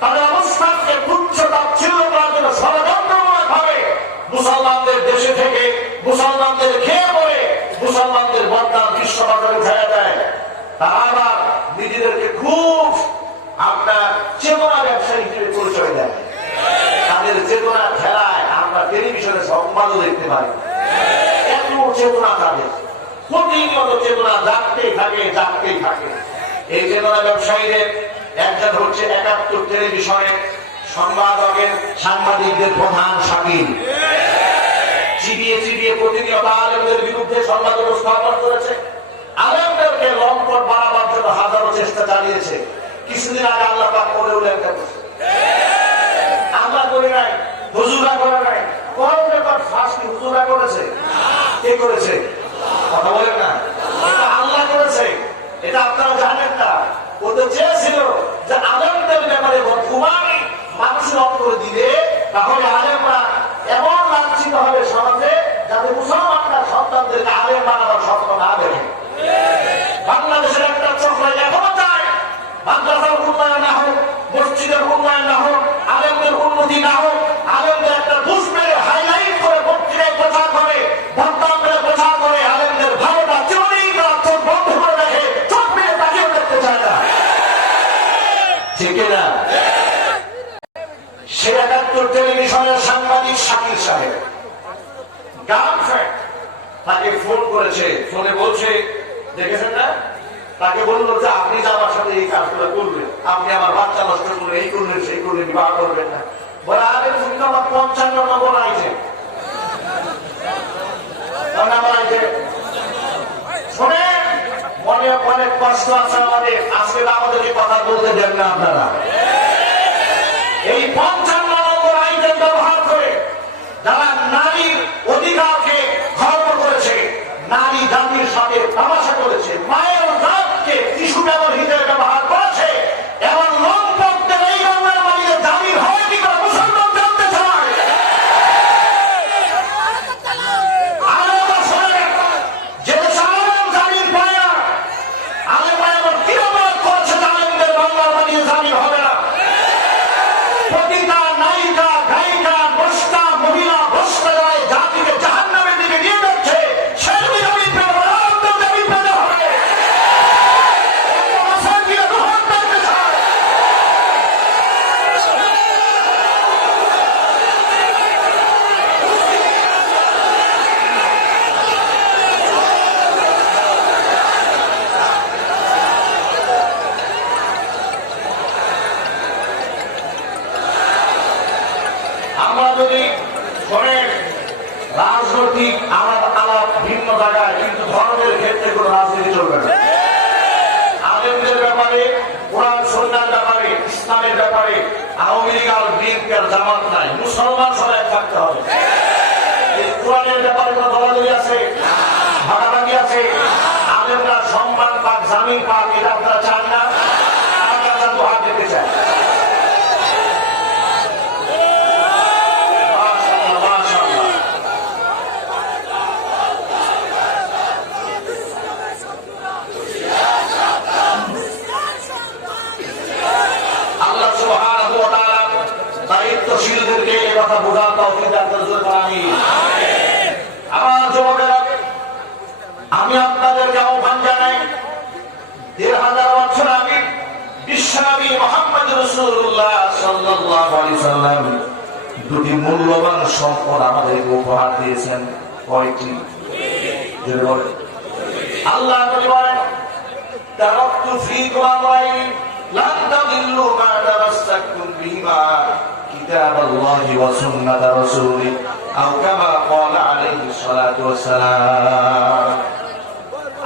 তাদের অবস্থানকে তুচ্ছ-তাচ্ছিল্য করার জন্য ষড়যন্ত্রমূলক ভাবে মুসলমানদের দেশে থেকে মুসলমানদের খেয়ে পড়ে মুসলমানদের বদনাম বিশ্ববাজারে উঠাইয়া দেয়, তারা আবার নিজেদেরকে খুব আপনার চেতনা ব্যবসায়ী হিসেবে পরিচয় দেয়। তাদের চেতনা খেলায় আমরা টেলিভিশনে সংবাদও দেখতে পাই। এত চেতনা তাদের, প্রতিনিয়ত চেতনা জাগতেই থাকে, জাগতেই থাকে। এই চেতনা ব্যবসায়ীদের একজন হচ্ছে ৭১ টেলিভিশনে সংবাদকের সাংবাদিকদের প্রধান শাকিল। চিবিয়ে চিবিয়ে প্রতিনিয়ত আলেমদের বিরুদ্ধে সংবাদ উপস্থাপন করেছে, আলেমদেরকে লম্পট বাড়াবার জন্য হাজারো চেষ্টা চালিয়েছে। কিছুদিন আগে আল্লাহ পাক করে উল্লেখ করছে, আমরা করি নাই, হুজুরা করে নাই। কোন ব্যাপার ফাঁসি হুজুরা করেছে? কে করেছে? কথা বলেন না, এটা আল্লাহ করেছে। এটা আপনারা জানেন না। ও তো চেয়েছিল যে আলেমদের ব্যাপারে বদগুমানি মানুষের অন্তরে দিলে তাহলে আলেমরা এমন লাঞ্ছিত হবে সমাজে যাতে মুসলমানরা সন্তানদেরকে আলেম বানাবার স্বপ্ন না দেখে। বাংলাদেশের একটা চক্র এখনো চায় মাদ্রাসার উন্নয়ন না হোক, মসজিদের উন্নয়ন না হোক, আলেমদের উন্নতি না হোক। আলেমদের একটা ঘুষ মেরে হাইলাইট করে পত্রিকায় প্রচার করে, বদনাম করে প্রচার করে, আলেমদের ভালোটা চিরদিন চোখ বন্ধ করে দেখে, চোখ মেরে তাকেও দেখতে চায় না। ঠিক না? সে ৭১ টেলিভিশনের সাংবাদিক শাকিল সাহেব গার্লফ্রেন্ড তাকে ফোন করেছে, ফোনে বলছে, দেখেছেন না, তাকে বললো যে আপনি যে আমার সাথে এই কাজগুলো করবেন, আপনি আমার বাচ্চা নষ্ট করবেন, এই করলেন সেই করলেন, বিবাহ করবেন না। বলে আগে তুমি তো আমার ৫৫ নম্বর আইছে, শুনে মনে অনেক কষ্ট আছে আমাদের। আজকে আমাদেরকে কথা বলতে দেন না আপনারা। এই ৫৫ নম্বর আইনের ব্যবহার করে যারা নারীর অধিকারকে খর্ব করেছে, নারী জাতির সাথে তামাশা করেছে, মায়ের জাতকে টিস্যু পেপার হিসেবে ব্যবহার করেছে, এমন লম্পটদের এই বাংলার মাটিতে জামির হয় কি করে মুসলমান জানতে চায়। যে দেশে আলেম জামির পায় না, আলেম এমন কি অপরাধ করেছে আলেমদের বাংলার মাটিতে জামির হবে না। প্রতিটা নায়িকা, গায়িকা, বস্তা, মহিলা, বস্তা যায় জাতিকে জাহান্নামের দিকে নিয়ে যাচ্ছে, সেই জামিন পেতে হবে, আলেমদের জামিন পেতে হবে। আমরা যদি শোনেন রাজনৈতিক আলাপ আলাপ ভিন্ন জায়গায়, কিন্তু ধর্মের ক্ষেত্রে কোনো রাজনীতি চলবে না। আলেমদের ব্যাপারে, কোরআন সুন্নাহর ব্যাপারে, ইসলামের ব্যাপারে আওয়ামী লীগ আর বিএনপি আর জামাত নাই, মুসলমান সবাই থাকতে হবে। এই কোরআনের ব্যাপারে কোনো দলাদলি আছে, ভাগাভাগি আছে। আলেমরা সম্মান পাক, জামিন পাক, এটা আপনারা চান না? আপনারা তো হাত দিতে চায়। যুবকদেরকে এই কথা বোঝার তৌফিক দান করুন আমিন। আমার যুবকেরা, আমি আপনাদেরকে আহ্বান জানাই, ১,৫০০ বছর আগে বিশ্বনবী মুহাম্মদ রাসূলুল্লাহ সাল্লাল্লাহু আলাইহি সাল্লাম দুটি মূল্যবান সম্পদ আমাদেরকে উপহার দিয়েছেন। কয়টি? আল্লাহ বলেন, তারাকতু ফীকুম আমরাইন লান তাদিল্লু মা তামাসসাকতুম বিহিমা কিতাবাল্লাহি ওয়া সুন্নাত রাসূলি আও কামা ক্বালা আলাইহিস সালাতু ওয়াস সালাম।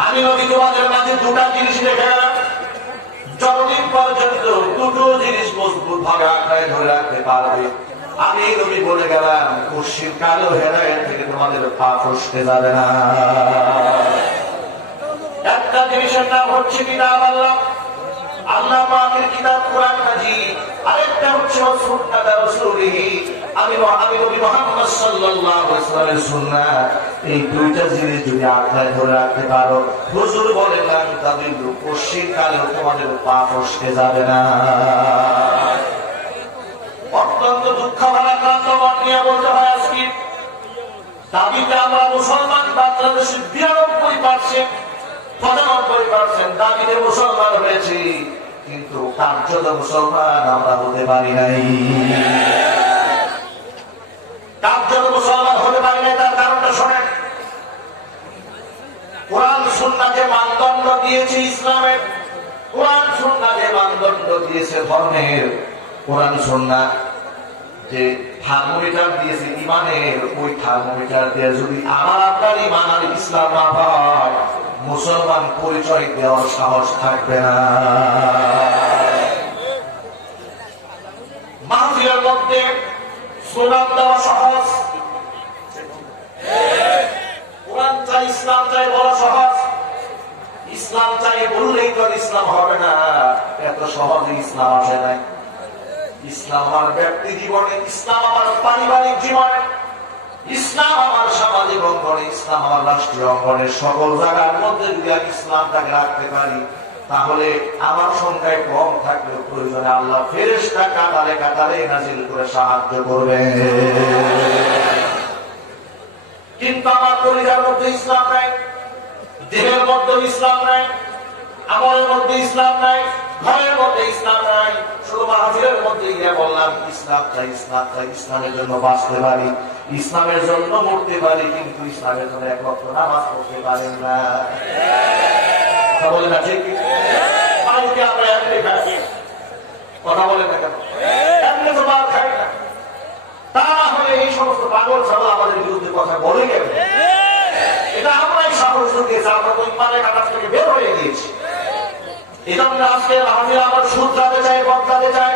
আমি নবী তোমাদের মাঝে দুটো জিনিস রেখে গেলাম, যতদিন পর্যন্ত দুটো জিনিস মজবুত ভাবে আঁকড়ায় ধরে রাখতে পারবে, আমি নবী বলে গেলাম, পশ্চিম কালো হেদায়েত থেকে তোমাদের পা ফসকে যাবে না। একটা জিনিসের নাম হচ্ছে কিতাব আল্লাহ, আল্লাহ পাকের কিতাব কোরআন মাজিদ, আরেকটা হচ্ছে সুন্নাত রাসূলিহি, আমি নবী মুহাম্মদ সাল্লাল্লাহু আলাইহি ওয়াসাল্লামের সুন্নাত। এই দুইটা জিনিস যদি আঁকড়ায় ধরে রাখতে পারো, হুজুর বলেন তাদের পশ্চিম কালে তোমাদের পা ফসকে যাবে না। অত্যন্ত দুঃখ ভরা ক্লান্ত মন নিয়ে বলতে হয়, আজকে দাবিতে আমরা মুসলমান বাংলাদেশে ৯২%, ৯৫% দাবিতে মুসলমান হয়েছি, কিন্তু কার্যত মুসলমান আমরা হতে পারি নাই। কার্যত মুসলমান হতে পারি নাই, তার কারণটা শোনেন। কোরআন সুন্নাহ যে মানদণ্ড দিয়েছে ইসলামের, কোরআন সুন্নাহ যে মানদণ্ড দিয়েছে ধর্মের, কোরআন সুন্নাহ যে থার্মোমিটার দিয়েছে ইমানের, ওই থার্মোমিটার দিয়ে যদি আমার আপনার ইমান আর ইসলাম না হয়, মুসলমান পরিচয় দেওয়ার সাহস থাকবে না। মাহফিলের মধ্যে স্লোগান দেওয়া সহজ, কোরআন চাই ইসলাম চাই বলা সহজ, ইসলাম চাই বললেই তো ইসলাম হবে না, এত সহজে ইসলাম আসে নাই। ইসলাম আমার ব্যক্তি জীবনে, ইসলাম আমার পারিবারিক জীবনে, ইসলাম আমার সামাজিক অঙ্গনে, ইসলাম আমার রাষ্ট্রীয় অঙ্গনে, সকল জায়গার মধ্যে যদি আমি ইসলামটাকে রাখতে পারি, তাহলে আমার সংখ্যায় কম থাকলেও প্রয়োজনে আল্লাহ ফেরেশতা কাতারে কাতারে নাজিল করে সাহায্য করবে। কিন্তু আমার পরিবারের মধ্যে ইসলাম নাই, দেহের মধ্যে ইসলাম নাই, আমলের মধ্যে ইসলাম নাই, ঘরের মধ্যে ইসলাম নাই, শুধু মাহফিলের মধ্যে গিয়ে বললাম ইসলাম চাই, ইসলাম চাই, ইসলামের জন্য বাঁচতে পারি, ইসলামের জন্য মরতে পারি, কিন্তু ইসলামের জন্য এক ওয়াক্ত নামাজ পড়তে পারেন না। কথা বলে না ঠিক? আমরা এমনি খাই, কথা বলে না কেন? এমনি তো মার খাই না, তা না হলে এই সমস্ত পাগল ছাড়া আমাদের বিরুদ্ধে কথা বলে গেল, এটা আমরাই সাহস দিয়েছি, আমরা তো ইমানের কাছ থেকে বের হয়ে গিয়েছি। এজন্য আজকে মাহফিল আমার শুধরাতে চাই, বদলাতে চাই।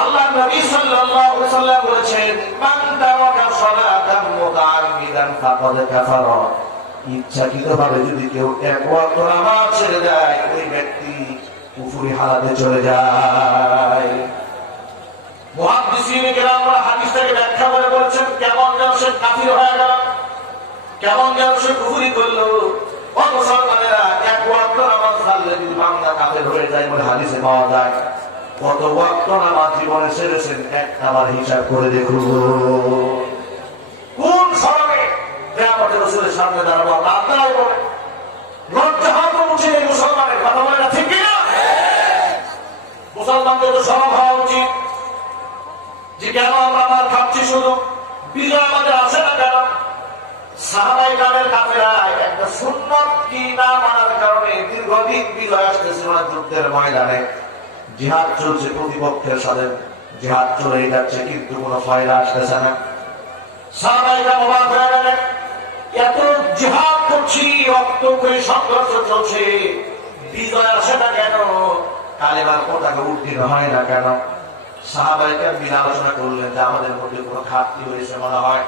আল্লাহ নবী সাল্লাল্লাহু আলাইহি ওয়াসাল্লাম বলেছেন, মান তাওয়াকা সালাতান মুতাআম্মিদান ফাকাদ কাফারা। ইচ্ছাকৃতভাবে যদি কেউ এক ওয়াক্ত নামাজ ছেড়ে দেয়, ওই ব্যক্তি কুফরি হালাতে চলে যায়। মুহাদ্দিসিনে কেরামরা হাদিসটাকে ব্যাখ্যা করে বলেছেন, কেমন যেন সে কাফির হয়ে গেল, কেমন যেন সে কুফরি করলো। ও মুসলমানেরা, এক ওয়াক্ত নামাজ ছাড়লে যদি বান্দা কাফের হয়ে যায় বলে হাদিসে পাওয়া যায়। কত ওয়াক্ত নামাজ জীবনে ছেড়েছেন একবার হিসাব করে দেখুন। কোন সময়ে কিয়ামতের রাসূলের সামনে দাঁড়াবো আপনারাই বলেন। লজ্জা হওয়া উচিত এই মুসলমানের, কথা বলে না ঠিক কিনা? মুসলমানদের তো সরব হওয়া উচিত যে কেন আমরা আমার খাচ্ছি, শুধু বিজয় আমাদের আসে না কেন? সাহাবায়ে কেরামের কাফেরা একটা সুন্নাত কি না মানার কারণে দীর্ঘদিন বিজয় আসতেছিল না। যুদ্ধের ময়দানে জিহাদ চলছে, প্রতিপক্ষের সাথে জিহাদ চলে যাচ্ছে, কিন্তু কোনো ফায়দা আসতেছে না। সাহাবায়ে কেরাম অবাক হয়ে গেলেন, এত জিহাদ করছি, রক্ত করে সংঘর্ষ চলছে, বিজয় আসে না কেন? কালেমার পতাকা উত্তীর্ণ হয় না কেন? সাহাবায়ে কেরাম মিলে আলোচনা করলেন যে আমাদের মধ্যে কোনো ঘাটতি হয়েছে মনে হয়।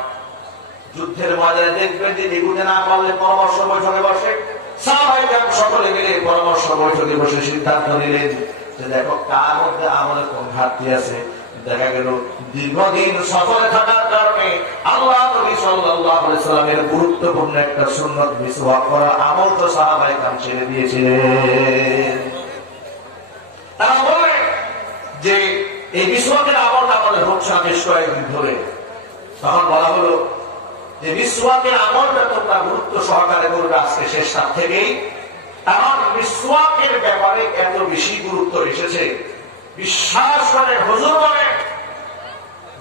যুদ্ধের ময়দানে দেখবেন যে এগুতে না পারলে পরামর্শ বৈঠকে বসে, সাহাবায়ে কেরাম সকলে মিলে পরামর্শ বৈঠকে বসে সিদ্ধান্ত নিলেন যে দেখো কার মধ্যে আমাদের কোন ঘাটতি আছে। দেখা গেল দীর্ঘদিন সফরে থাকার কারণে আল্লাহ নবী সাল্লাল্লাহু আলাইহি সাল্লামের গুরুত্বপূর্ণ একটা সুন্নাত মিসওয়াক করা আমল তো সাহাবায়ে কেরাম ছেড়ে দিয়েছিলেন। তারা বলে যে এই মিসওয়াকের আমলটা আমাদের হচ্ছে না বেশ কয়েকদিন ধরে। তখন বলা হলো যে মিসওয়াকের আমলটা তোমরা গুরুত্ব সহকারে করবে আজকে শেষ রাত থেকেই। কারণ মিসওয়াকের ব্যাপারে এত বেশি গুরুত্ব এসেছে, বিশ্বাস করে হুজুর বলে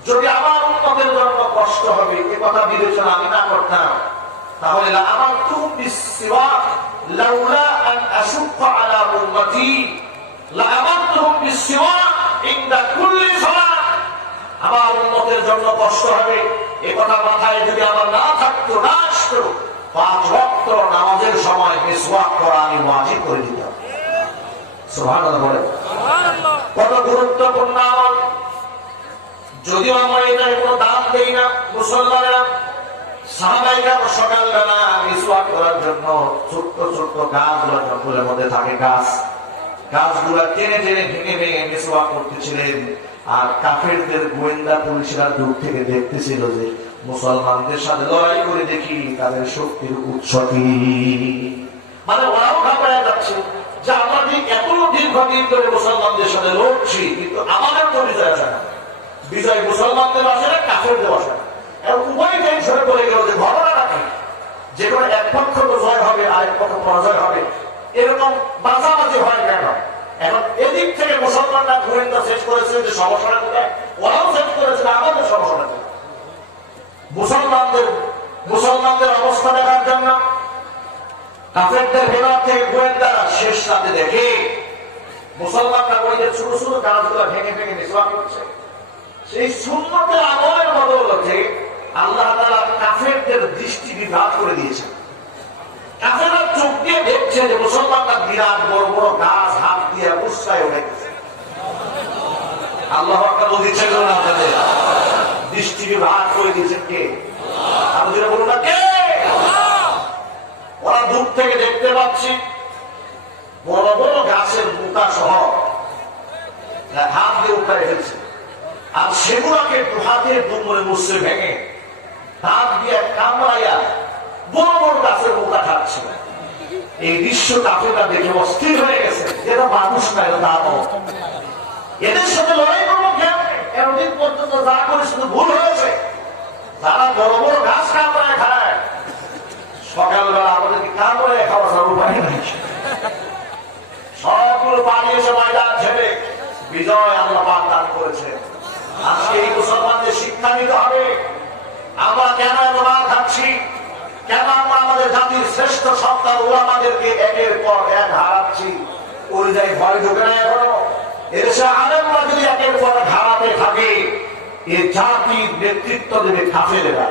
যদি আমার উম্মতের জন্য কষ্ট হবে এ কথা বিবেচনা আমি না করতাম, তাহলে আমার তুম বিসওয়াক লাউলা আন আশুক্কা আলা উম্মতি লা আমারতুহুম বিসওয়াক ইনদা কুল্লি সালাত। আমার উম্মতের জন্য কষ্ট হবে এ কথা মাথায় যদি আমার না থাকতো, না আসতো, 5 ওয়াক্ত নামাজের সময় মিসওয়াক করা আমি ওয়াজিব করে দিতাম। সুবহানাল্লাহ বলে কত গুরুত্বপূর্ণ আমল। যদিও আমরা এটার কোনো দাম দেই না, মুসলমানেরা সাহাবাইরা সকালবেলা মিসওয়াক করার জন্য ছোট্ট ছোট্ট গাছগুলো জঙ্গলের মধ্যে থাকে, গাছগুলা টেনে টেনে ভেঙে ভেঙে মিসওয়াক করতেছিলেন। আর কাফেরদের গোয়েন্দা পুলিশরা দূর থেকে দেখতেছিল যে মুসলমানদের সাথে লড়াই করে দেখি তাদের শক্তির উৎস কি। মানে ওরাও ঘাবড়ে যাচ্ছে যে আমরা এত দীর্ঘদিন ধরে মুসলমানদের সাথে লড়ছি, কিন্তু আমাদের তো বিজয় আসে না। বিজয় মুসলমানদের আসে না, কাফেরদের আসে না। উভয় টেনশনে পড়ে গেল যে ঘটনাটা কি, যে কোনো এক পক্ষ তো জয় হবে আরেক পক্ষ পরাজয় হবে, এরকম বাঁচাবাচি হয় কেন? এখন এদিক থেকে মুসলমানরা গোয়েন্দা শেষ করেছে যে সমস্যাটা কোথায়, ওরাও শেষ করেছে আমাদের সমস্যাটা কোথায়। মুসলমানদের অবস্থা দেখার জন্য কাফেরদের ভেতর থেকে গোয়েন্দারা শেষ রাতে দেখে মুসলমানরা ওই যে ছোট ছোট গাছগুলো ভেঙে ভেঙে মিসওয়াক করছে। সেই সুন্নতের আমলের বদৌলতে আল্লাহ তাআলা কাফেরদের দৃষ্টি বিভাগ করে দিয়েছেন। কাফেররা চোখ দিয়ে দেখছে যে মুসলমানরা বিরাট বড় বড় গাছ হাত দিয়ে উৎসাহে উঠেছে। আল্লাহ আকবার বলছেন না, আপনাদের দৃষ্টি বিভাগ করে দিয়েছেন কে? আপনারা বলুন না কে? ওরা দূর থেকে দেখতে পাচ্ছি বড় বড় গাছের মুখা সহ হাত দিয়ে উঠায় ফেলছে, আর সেগুলোকে হাতে দুমরে মুসে ভেঙে হাত দিয়ে কামড়াইয়া বড় বড় গাছের মুখা খাচ্ছে। এই দৃশ্য কাফেররা দেখে অস্থির হয়ে গেছে, এরা মানুষ না, এরা দানব। এদের সাথে লড়াই করবো কেমন? এতদিন পর্যন্ত যা করে শুধু ভুল হয়েছে। যারা বড় বড় গাছ কামড়ায় খায়, সকালবেলা আমাদেরকে কামড়ায় খাওয়া যাওয়ার উপায় নাই। সবগুলো পানি এসে ময়দান ছেড়ে বিজয় আল্লাহ পাক দান করেছে। আজকে এই মুসলমানদের শিক্ষা নিতে হবে, আমরা কেন এতবার খাচ্ছি, কেন আমরা আমাদের জাতির শ্রেষ্ঠ সন্তান উলামাদেরকে একের পর এক হারাচ্ছি। পরিযায়ী ভয় ঢুকে না এখনো। এদেশে আলেমরা যদি একের পর এক হারাতে থাকে, এই জাতির নেতৃত্ব দেবে কাফেরেরা।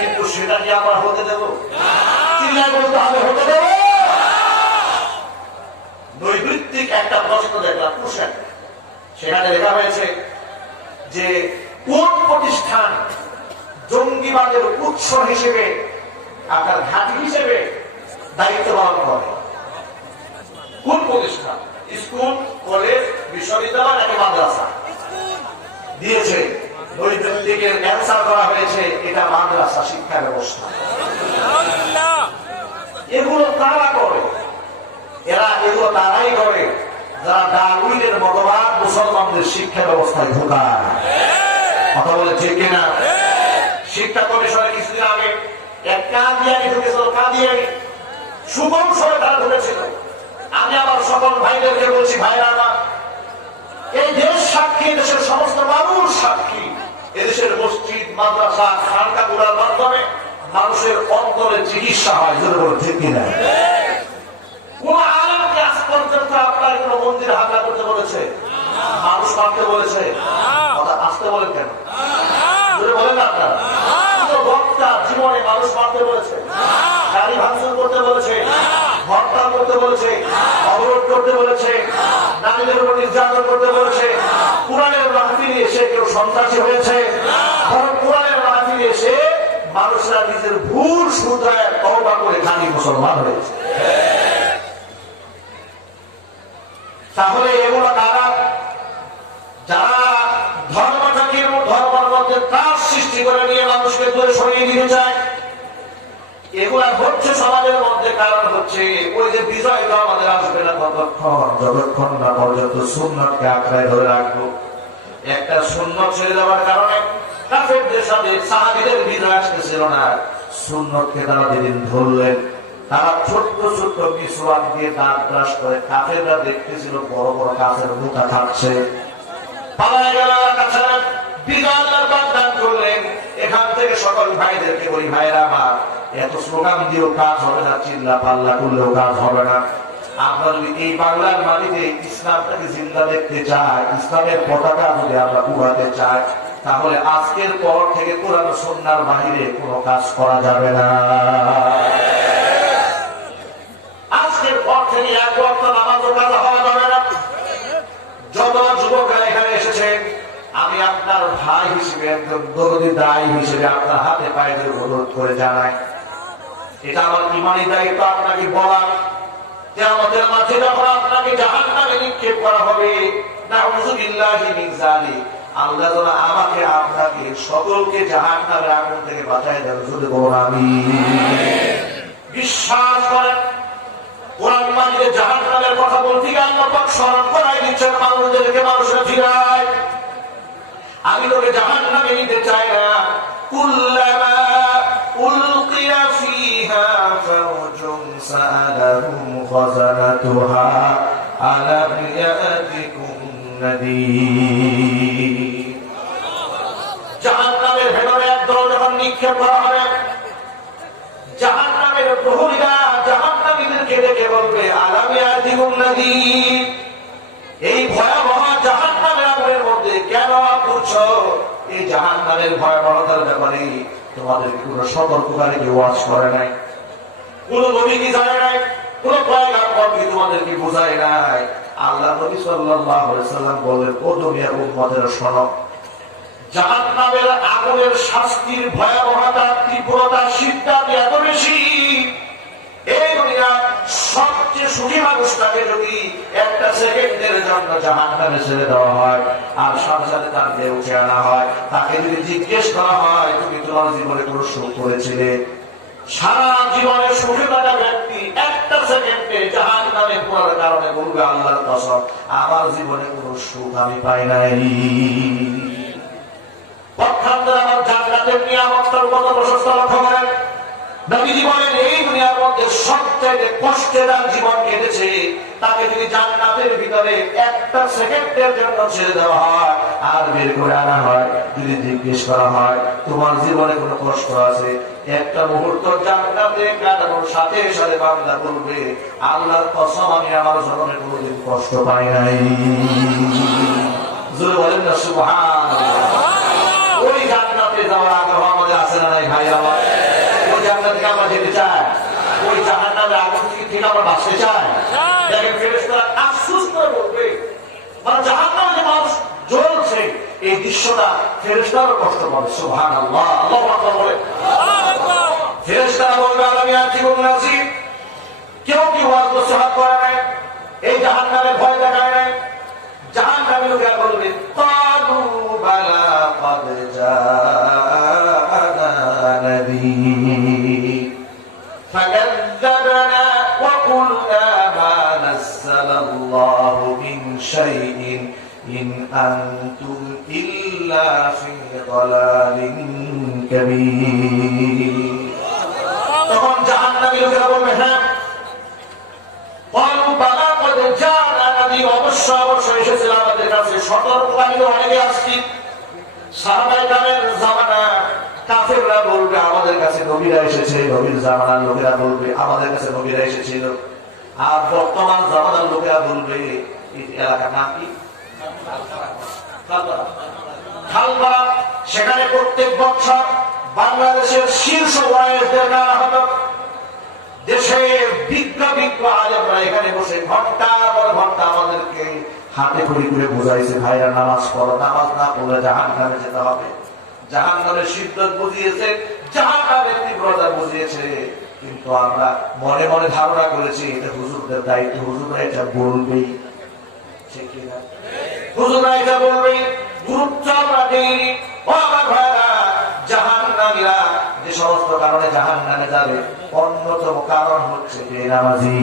কিন্তু সেটা কি আমরা হতে দেব? চিল্লায় বলতে হবে, হতে দেব? নৈর্ভিত্তিক একটা প্রশ্ন দেখলাম পোশাক, সেখানে লেখা হয়েছে যে কোন প্রতিষ্ঠান জঙ্গিবাদের উৎস হিসেবে আপনার ঘাঁটি হিসেবে দায়িত্ব পালন করে। কোন প্রতিষ্ঠান? স্কুল, কলেজ, বিশ্ববিদ্যালয় নাকি মাদ্রাসা? দিয়েছে নৈর্ভিত্তিকের অ্যান্সার করা হয়েছে এটা মাদ্রাসা শিক্ষা ব্যবস্থা। এগুলো তারা করে, এগুলো তারাই করে যারা ডারউইনের মতবাদ মুসলমানদের শিক্ষা ব্যবস্থায় ঢোকায়। কথা বলে ঠিক কিনা? শিক্ষা কমিশনে কিছুদিন আগে এক কাদিয়ানি ঢুকেছিল, কাদিয়ানি সুকৌশলে তারা ঢুকেছিল। আমি আমার সকল ভাইদেরকে বলছি, ভাইরা আমার, এই দেশ সাক্ষী, দেশের সমস্ত মানুষ সাক্ষী। এদেশের মসজিদ, মাদ্রাসা, খানকাগুলোর মাধ্যমে মানুষের অন্তরে চিকিৎসা হয়। যদি বলে ঠিক কিনা? কোন আলেমকে আজ পর্যন্ত আপনার কোন মন্দিরে হামলা করতে বলেছে, মানুষ মারতে বলেছে? কথা আসতে বলেন কেন? যদি বলেন না আপনারা, বক্তা জীবনে মানুষ মারতে বলেছে, গাড়ি ভাঙচুর করতে বলেছে, হরতাল করতে বলেছে, অবরোধ করতে বলেছে, নারীদের উপর নির্যাতন করতে বলেছে। কোরআনের মাহফিলে এসে কেউ সন্ত্রাসী হয়েছে? কোরআনের মাহফিলে এসে মানুষরা নিজের ভুল শুধরায় তওবা করে খাঁটি মুসলমান হয়েছে। তাহলে এগুলো তারা যারা ধর্মটাকে ধর্মের মধ্যে ত্রাস সৃষ্টি করে নিয়ে মানুষকে দূরে সরিয়ে দিতে চায়, এগুলা হচ্ছে সমাজের মধ্যে। কারণ হচ্ছে ওই যে বিজয় তো আমাদের আসবে না ততক্ষণ, যতক্ষণ না পর্যন্ত সুন্নাতকে আঁকড়ায় ধরে রাখবো। একটা সুন্নত ছেড়ে দেওয়ার কারণে কাফেরদের সাথে সাহাবীদের বিজয় আসতেছিল না। সুন্নতকে তারা যেদিন ধরলেন, তারা ছোট্ট ছোট্ট মিসওয়াক দিয়ে দাঁত ব্রাশ করে, কাফেররা দেখতেছিল বড় বড় কাফের মুখা থাকছে, পালায় গেল কাছে বিজয় আল্লাহর বাগদান করলেন। এখান থেকে সকল ভাইদেরকে বলি, ভাইরা আমার, এত স্লোগান দিয়েও কাজ হবে না, চিল্লা পাল্লা করলেও কাজ হবে না। আমরা যদি এই বাংলার মাটিতে ইসলামটাকে জিন্দা দেখতে চাই, ইসলামের পতাকা যদি আমরা উড়াতে চাই, তাহলে আজকের পর থেকে কোরআন সুন্নাহর বাহিরে কোনো কাজ করা যাবে না। আজকের পর থেকে এক ওয়াক্ত নামাজও কাজা হওয়া যাবে না। যত যুবকরা এখানে এসেছেন, আমি আপনার ভাই হিসেবে, একজন দরদী দায়ী হিসেবে আপনার হাতে পায়ে ধরে অনুরোধ করে জানাই, এটা আমার ইমানি দায়িত্ব আপনাকে বলা, কিয়ামতের মাঠে যখন আপনাকে জাহান্নামে নিক্ষেপ করা হবে, নাউযুবিল্লাহি মিন যালিক, আল্লাহ যেন আমাকে আপনাকে সকলকে জাহান্নামের আগুন থেকে বাঁচায় দেন। শুধু বলুন আমিন। বিশ্বাস করেন, কোরআন মাজিদে জাহান্নামের কথা বলতে গিয়ে আল্লাহ পাক স্মরণ করায় দিচ্ছেন মানুষদেরকে, মানুষের ফিরায়। আমি তোকে জাহান্নামে নিতে চাই না। কুল্লামা উলকিয়া ফিহা ফাওজুন সাআলাহুম খাযানাতুহা আলাম ইয়াতিকুম নাযীর। জাহান্নামের ভেতরে একদল যখন নিক্ষেপ করা হবে, জাহান্নামের প্রহরীরা জাহান্নামীদেরকে ডেকে বলবে, আলাম ইয়াতিকুম নাযীর, এই ভয়াবহ জাহান্নামের আগুনের মধ্যে কেন পড়ছো? এই জাহান্নামের ভয়াবহতার ব্যাপারে তোমাদের কোন সতর্ককারী কেউ ওয়াজ করে নাই, কোন নবী কি যায় নাই, কোন পয়গম্বর কি তোমাদেরকে বোঝায় নাই? আল্লাহ নবী সাল্লাল্লাহু আলাইহি সাল্লাম বলেন, ও দুনিয়ার উম্মতেরা শোনো, জাহান্নামের আগুনের শাস্তির ভয়াবহতা, তীব্রতা, সিদ্ধান্ত এত বেশি, এই দুনিয়ার সবচেয়ে সুখী মানুষটাকে যদি একটা সেকেন্ডের জন্য জাহান্নামে ছেড়ে দেওয়া হয়, আর সাথে সাথে তার দেহ উঠে আনা হয়, তাকে যদি জিজ্ঞেস করা হয়, তুমি তোমার জীবনে কোন সুখ করেছিলে? সারা জীবনের সুখে থাকা ব্যক্তি একটা সেকেন্ডে জাহান্নামে পড়ার কারণে বলবে, আল্লাহর কসম, আমার জীবনে কোন সুখ আমি পাই নাই। পক্ষান্তরে আমার জান্নাতের নিয়ামতের কত প্রশস্ত লক্ষ্য করেন। নবীজি বলেন, এই দুনিয়ার মধ্যে সবচেয়ে কষ্টের জীবন কেটেছে, তাকে যদি জান্নাতের ভিতরে একটা সেকেন্ডের জন্য ছেড়ে দেওয়া হয় আর বের করে আনা হয়, যদি জিজ্ঞেস করা হয় তোমার জীবনে কোনো কষ্ট আছে, একটা মুহূর্ত জান্নাতে কাটানোর সাথে সাথে বান্দা বলবে, আল্লাহর কসম, আমি আমার জীবনে কোনোদিন কষ্ট পাই নাই। জোরে বলেন না সুবহানাল্লাহ। ওই জান্নাতে যাওয়ার আগ্রহ আমাদের আছে না নাই ভাই আমার? ওই জান্নাত থেকে আমরা যেতে চাই, ওই জাহান্নামের আগুন থেকে আমরা বাঁচতে চাই। দেখেন ফেরেশতারা আফসোস করে বলবে, মানে জাহান্নামে যে মানুষ জ্বলছে, এই দৃশ্যটা ফেরেশতারা কষ্ট পাবে। সুবহানাল্লাহ, আল্লাহু আকবার বলে। ফেরেশতারা বলবে, আলাম ইয়াতিকুম নাযীর, কেউ কি ওয়াজ নসিহত করে নাই, এই জাহান্নামের ভয় দেখায় নাই? জাহান্নামী লোকেরা বলবে, ক্বালু বালা ক্বাদ জাআনা নাযীর ফাকাযযাবনা ওয়া কুলনা মা নাযালাল্লাহু মিন শাইইন ইন আনতুম ইল্লা ফি দালালিন কাবীর। তখন জাহান্নামী লোকেরা বলবে, হ্যাঁ, ক্বালু বালা ক্বাদ জাআনা নাযীর, অবশ্যই অবশ্যই এসেছিল আমাদের কাছে সতর্কবাণী তো অনেকে আসছে। সাহাবায়ে কেরামের জামানা কাফেররা বলবে, আমাদের কাছে নবীরা এসেছে, নবীর জামানার লোকেরা বলবে, আমাদের কাছে নবীরা এসেছিল। আর বর্তমান জামানার লোকেরা বলবে, এই এলাকার নাম কি? খালপাড়া। সেখানে প্রত্যেক বছর বাংলাদেশের শীর্ষ ওয়াইজদের নেওয়া হতো। দেশের বিজ্ঞ বিজ্ঞ আলেমরা এখানে বসে ঘন্টার পর ঘন্টা আমাদেরকে হাতে খড়ি করে বোঝাইছে, ভাইরা নামাজ পড়ো, নামাজ না পড়লে জাহান্নামে যেতে হবে। জাহান্নামের সিদ্ধান্ত বুঝিয়েছে, জাহান্নামের তীব্রতা বুঝিয়েছে, কিন্তু আমরা মনে মনে ধারণা করেছি এটা হুজুরদের দায়িত্ব, হুজুররা এটা বলবেই। ঠিক কিনা? হুজুররা এটা বলবেই, গুরুত্ব আমরা দেইনি। ও আমার ভাইরা, জাহান্নামীরা যে সমস্ত কারণে জাহান্নামে যাবে, অন্যতম কারণ হচ্ছে বেনামাজি।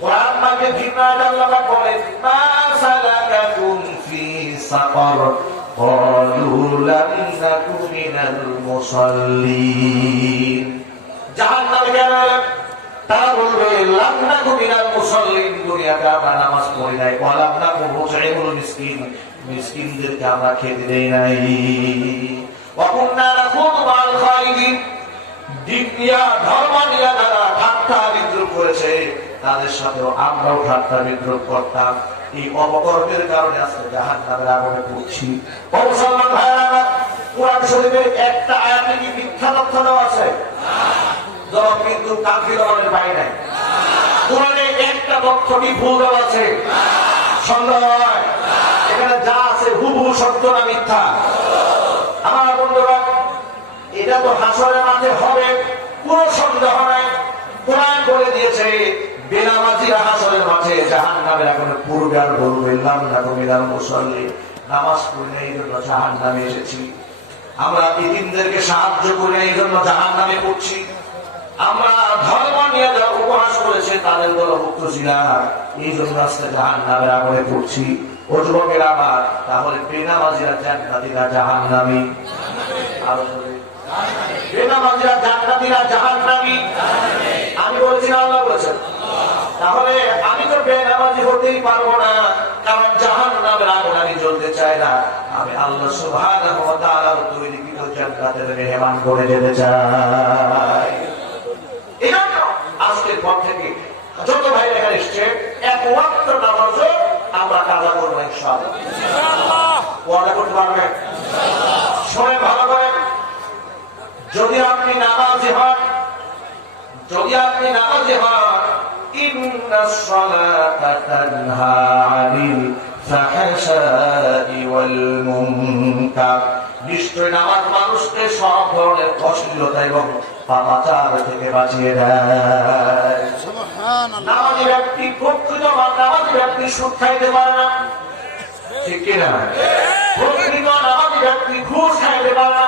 কোরআন মাকে ভিন্ন আল্লাহ বলে, মা সালাকাকুম ফি السقر قالوا لم نك من المصلين জাহান্নামে গেলে তারা বলবে লাম নাকু মিনাল মুসাল্লিন, দুনিয়াতে আমরা নামাজ পড়ি নাই, ওয়া লাম নাকু নুতঈমুল মিসকিন, মিসকিনদেরকে আমরা খেতে দেই নাই, ওয়া কুননা নাখুদু মা'আল খাইদিন, দিনিয়া ধর্ম নিয়ে যারা ঠাট্টা বিদ্রুপ করেছে তাদের সাথেও আমরাও ঠাট্টা বিদ্রুপ করতাম। এই অপকর্মের কারণে আজকে জাহান্নামের আগুনে পড়ছি। ও মুসলমান ভাইরা, কোরআন শরীফের একটা আয়াতে কি মিথ্যা তথ্য দেওয়া আছে? জবাব কিন্তু কাফির আমাদের পাই নাই। কোরআনে একটা তথ্য কি ভুল দেওয়া আছে? সন্দেহ হয় এখানে যা আছে হুবহু সত্য না মিথ্যা? আমার বন্ধুরা, এটা তো হাসরের মাঠে হবে, কোনো সন্দেহ নাই। কোরআন বলে দিয়েছে বেনামাজিরা হাসরের মাঠে জাহান্নামের আগুনে পূর্বে আর বলবে লাম নাকু মিনাল মুসাল্লিন, নামাজ পড়ি না এই জন্য জাহান্নামে এসেছি। আমরা এতিমদেরকে সাহায্য করি না এই জন্য জাহান্নামে পড়ছি। আমরা ধর্ম নিয়ে যারা উপহাস করেছে তাদের দলভুক্ত ছিলাম, এই জন্য আজকে জাহান্নামের আগুনে পড়ছি। ও যুবকেরা আমার, তাহলে বেনামাজিরা জান্নাতি না জাহান্নামী? আরো জোরে, বেনামাজিরা জান্নাতি না জাহান্নামী? আমি বলেছি না আল্লাহ বলেছেন? তাহলে আমি তো বেনামাজি হতেই পারবো না, কারণ জাহান্নামের আগুনে আমি জ্বলতে চাই না। আমি আল্লাহ সুবহানাহু ওয়া তাআলার তৈরিকৃত জান্নাতের মেহমান করে যেতে চাই। এজন্য আজকের পর থেকে যত ভাই এখানে এসছে এক ওয়াক্ত নামাজও আমরা কাজা করবো ইনশাআল্লাহ। ওয়াদা করতে পারবেন? শুনে ভালো করেন, যদি আপনি নামাজি হন, যদি আপনি নামাজি হন, ইন্নাস সালাতা তানহা আনিল ফাহশাই ওয়াল মুনকার, নিশ্চয় নামাজ মানুষকে সব ধরনের অশ্লীলতা এবং পাপাচার থেকে বাঁচিয়ে দেয়। নামাজি ব্যক্তি, প্রকৃত নামাজি ব্যক্তি সুদ খাইতে পারে না, ঠিক কিনা? প্রকৃত নামাজি ব্যক্তি ঘুষ খাইতে পারে না,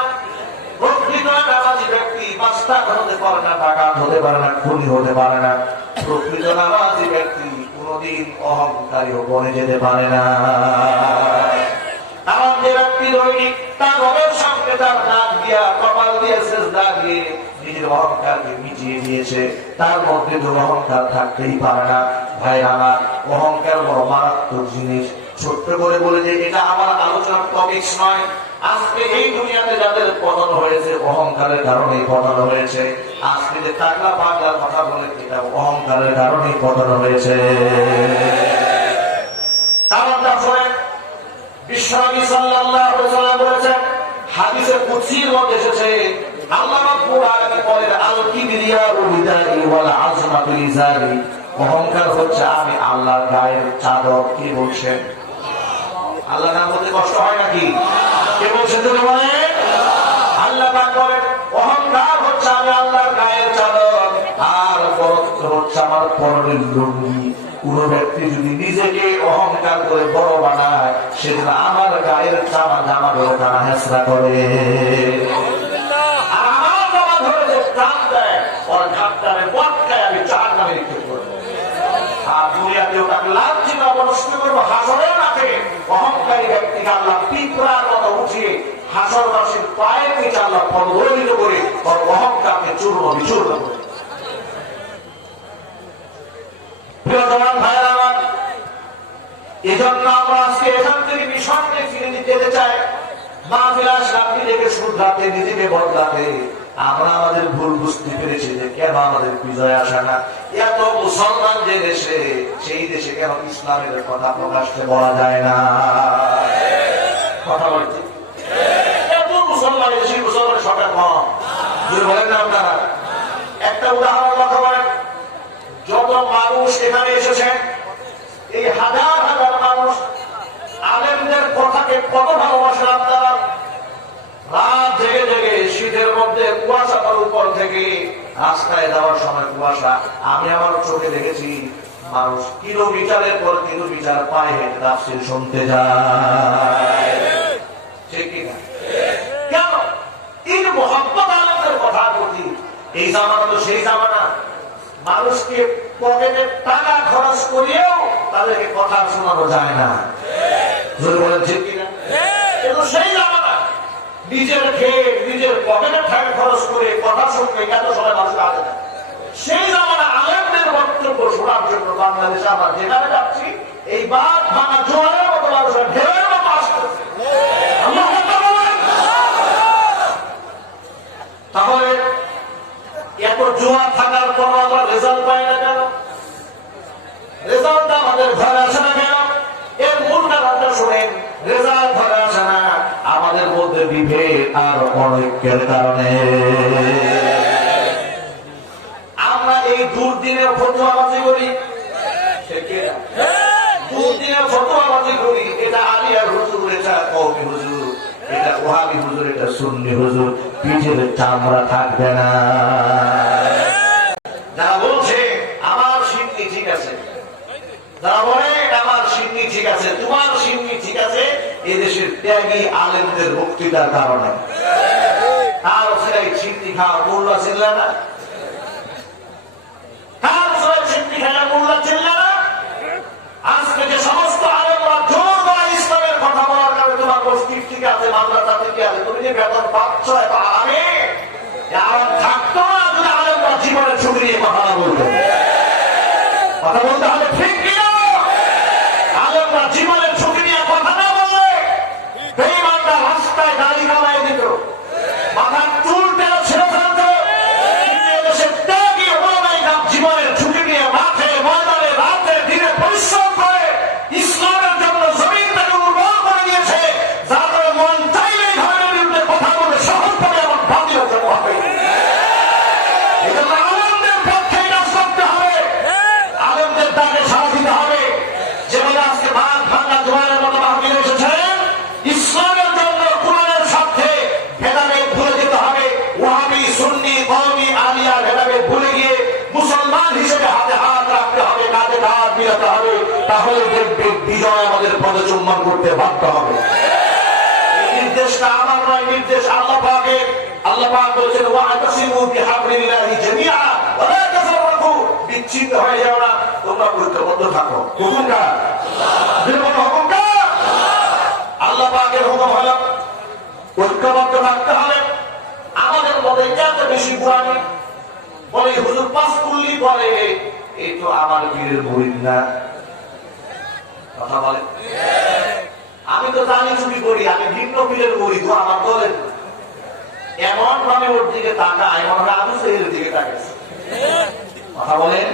প্রকৃত নামাজি ব্যক্তি মাস্তান হতে পারে না, ডাকাত হতে পারে না, খুনি হতে পারে না। প্রকৃত নামাজি ব্যক্তি কোনদিন অহংকারীও বনে যেতে পারে না। নামাজি ব্যক্তি দৈনিক তার রবের সামনে তার নাক দিয়া, কপাল দিয়ে, সিজদা দিয়ে নিজের অহংকারকে মিটিয়ে দিয়েছে, তার মধ্যে তো অহংকার থাকতেই পারে না। ভাই আমার, অহংকার বড় মারাত্মক জিনিস। ছোট্ট করে বলে যে এটা আমার আলোচনার টপিকস নয়। আজকে এই দুনিয়াতে যাদের পতন হয়েছে অহংকারের কারণে পতন হয়েছে। আজকে যে টাকলা পাগলার কথা বলে এটা অহংকারের কারণে পতন হয়েছে। কারণটা শোনেন, বিশ্বনবী সাল্লাল্লাহু আলাইহি ওয়াসাল্লাম বলেছেন, হাদিসে কুদসির মধ্যে এসেছে, আল্লাহ রাব্বুল আলামিন বলেন, আল কিবরিয়াউ লিদারি ওয়াল আযমাতু লিজারি, অহংকার হচ্ছে আমি আল্লাহর গায়ের চাদর। কি বলছেন? আল্লাহ নাম বলতে কষ্ট হয় নাকি? কে বলছেন? তো বলেন, আল্লাহ পাক বলেন অহংকার হচ্ছে আমি আল্লাহর গায়ের চাদর, আর বড়ত্ব হচ্ছে আমার পরনের লুঙ্গি। কোন ব্যক্তি যদি নিজেকে অহংকার করে বড় বানায়, সেদিন আমার গায়ের জামা জামা ধরে তারা হেসরা করে, আর আমার জামা ধরে যে টান দেয় ওর ঘাটটারে বটকায় আমি জাহান্নামে নিক্ষেপ করবো। আর দুনিয়াতেও তাকে লাঞ্ছিত অবনষ্ট করবো। হাসরের মাঠে অহংকারী ব্যক্তিকে আল্লাহ পিঁপড়ার মতো উঠিয়ে হাসরবাসীর পায়ের নিচে আল্লাহ পদদলিত করে ওর অহংকারকে চূর্ণ বিচূর্ণ করে। প্রিয় জওয়ান ভাইয়েরা আমার, এজন্য আমরা আজকে এখান থেকে মিশনকে ফিরে যেতে চাই। মাহফিল আসলাম নিজেকে শুধরাতে, নিজেকে বদলাতে। আমরা আমাদের ভুল বুঝতে পেরেছি যে কেন আমাদের বিজয় আসে না। এত মুসলমান যে দেশে, সেই দেশে কেন ইসলামের কথা প্রকাশ্যে বলা যায় না? কথা বলছি, এত মুসলমান দেশে মুসলমানের সংখ্যা কম, বলেন না আপনারা? একটা উদাহরণ কথা বলেন, যত মানুষ এখানে এসেছেন, এই হাজার হাজার মানুষ আলেমদের কথাকে কত ভালোবাসেন আপনারা? রাত জেগে জেগে শীতের মধ্যে কুয়াশাটার উপর থেকে রাস্তায় যাওয়ার সময় কুয়াশা, আমি আমার চোখে দেখেছি মানুষ কিলোমিটারের পর কিলোমিটার পায়ে হেঁটে তাফসীর শুনতে যায়, ঠিক কিনা? কেন? এই মুহাব্বত আলেমদের কথার প্রতি। এই জামানা তো সেই জামানা, মানুষকে পকেটে টাকা খরচ করিয়েও তাদেরকে কথা শোনানো যায় না। বলেন ঠিক কিনা? তো সেই জামানা নিজের খেয়ে নিজের পকেটে টাকা খরচ করে কথা শুনবে এত সময় মানুষ আসে না। সেই জামানা আলেমদের বক্তব্য শোনার জন্য বাংলাদেশে আমরা যেখানে যাচ্ছি এই বাদ ভাঙা জোয়ারের মতো মানুষের ঢেউয়ের মতো আসতেছে। তাহলে এত জোয়ার থাকার পর আমরা রেজাল্ট পাই না কেন? রেজাল্ট আমাদের ঘরে আসে না কেন? এর মূল কারণটা শুনেন, রেজাল্ট ঘরে আসে না আমাদের মধ্যে বিভেদ আর অনৈক্যের কারণে। আমরা এই দুর্দিনের ফতোয়াবাজি করি, দুর্দিনের ফতোয়াবাজি করি। এটা আলিয়ার হুজুর, এটা কওমি হুজুর, এটা ওহাবি হুজুর, এটা সুন্নি হুজুর, পিঠের চামড়া থাকবে না। যারা বলছে আমার সিন্নি ঠিক আছে, যারা বলে আমার সিন্নি ঠিক আছে, তোমার সিন্নি ঠিক আছে, এদেশের ত্যাগী আলেমদের বক্তৃতার কারণে। তার সেটাই সিন্নি খাওয়া মোল্লা ছিল না, তার সেটাই সিন্নি খাওয়া মোল্লা ছিল না। আজকে যে সমস্ত আলেমরা জোর করে ইসলামের কথা বলার কারণে তোমার মসজিদ ঠিক আছে, মাদ্রাসা ঠিক আছে, তুমি যে বেতন পাচ্ছ এত আরামে, আরাম থাকতো না যদি আলেমরা জীবনের ছুটি নিয়ে কথা না বলতো। কথা বলতে হবে ঠিক কিনা? আলেমরা জীবনের ছুটি নিয়ে কথা না বললে বেঈমানরা রাস্তায় দাড়ি কামাই দিত, মাথার চুল টেনে ছেড়ে ফেলত। এদেশের ত্যাগী ওলামায়ে জীবনের ছুটি নিয়ে মাঠে ময়দানে রাতে দিনে পরিশ্রম করে ইসলামের জন্য জমিনটাকে উর্বর করে দিয়েছে, যাদের মন চাইলে ধর্মের বিরুদ্ধে কথা বলে সহজ ভাবে এমন বাতিলের জন্য হবে। এই জন্য আলেমদের পক্ষে কাজ করতে হবে, আলেমদের ডাকে সাড়া দিতে হবে। যেভাবে আজকে বাদ ভাঙা জোয়ারের মতো মাহফিলে এসেছেন, ইসলামের জন্য কোরআনের স্বার্থে ভেদাভেদ ভুলে যেতে হবে। ওয়াহাবি সুন্নি কওমি আলিয়া ভেদাভেদ ভুলে গিয়ে মুসলমান হিসেবে হাতে হাত রাখতে হবে, কাঁধে কাঁধ মিলাতে হবে। তাহলে দেখবে বিজয় আমাদের পদচুম্বন করতে বাধ্য হবে। এই নির্দেশটা আমার নয়, নির্দেশ আল্লাহ পাকের। আল্লাহ পাক বলেছেন ওয়া'তাসিমু বিহাবলিল্লাহি জামিআ ওয়া লা তাফাররাকু, বিচ্ছিন্ন হয়ে যাও না, তোমরা ঐক্যবদ্ধ থাকো। হুকুমটা হুকুমটা আল্লাহ পাকের হুকুম হলো ঐক্যবদ্ধ থাকতে হবে। আমাদের মধ্যে এত বেশি গুণামি, বলে হুজুর পাস করলি বলে এই তো আমার পীরের মুরিদ না। কথা বলে আমি তো জানি চুরি করি, আমি ভিন্ন পীরের মুরিদ, আমার দলের না। এমন ভাবে ওর দিকে তাকায়, এমন ভাবে আবু জাহেলের দিকে তাকাইছে। কথা বলেন,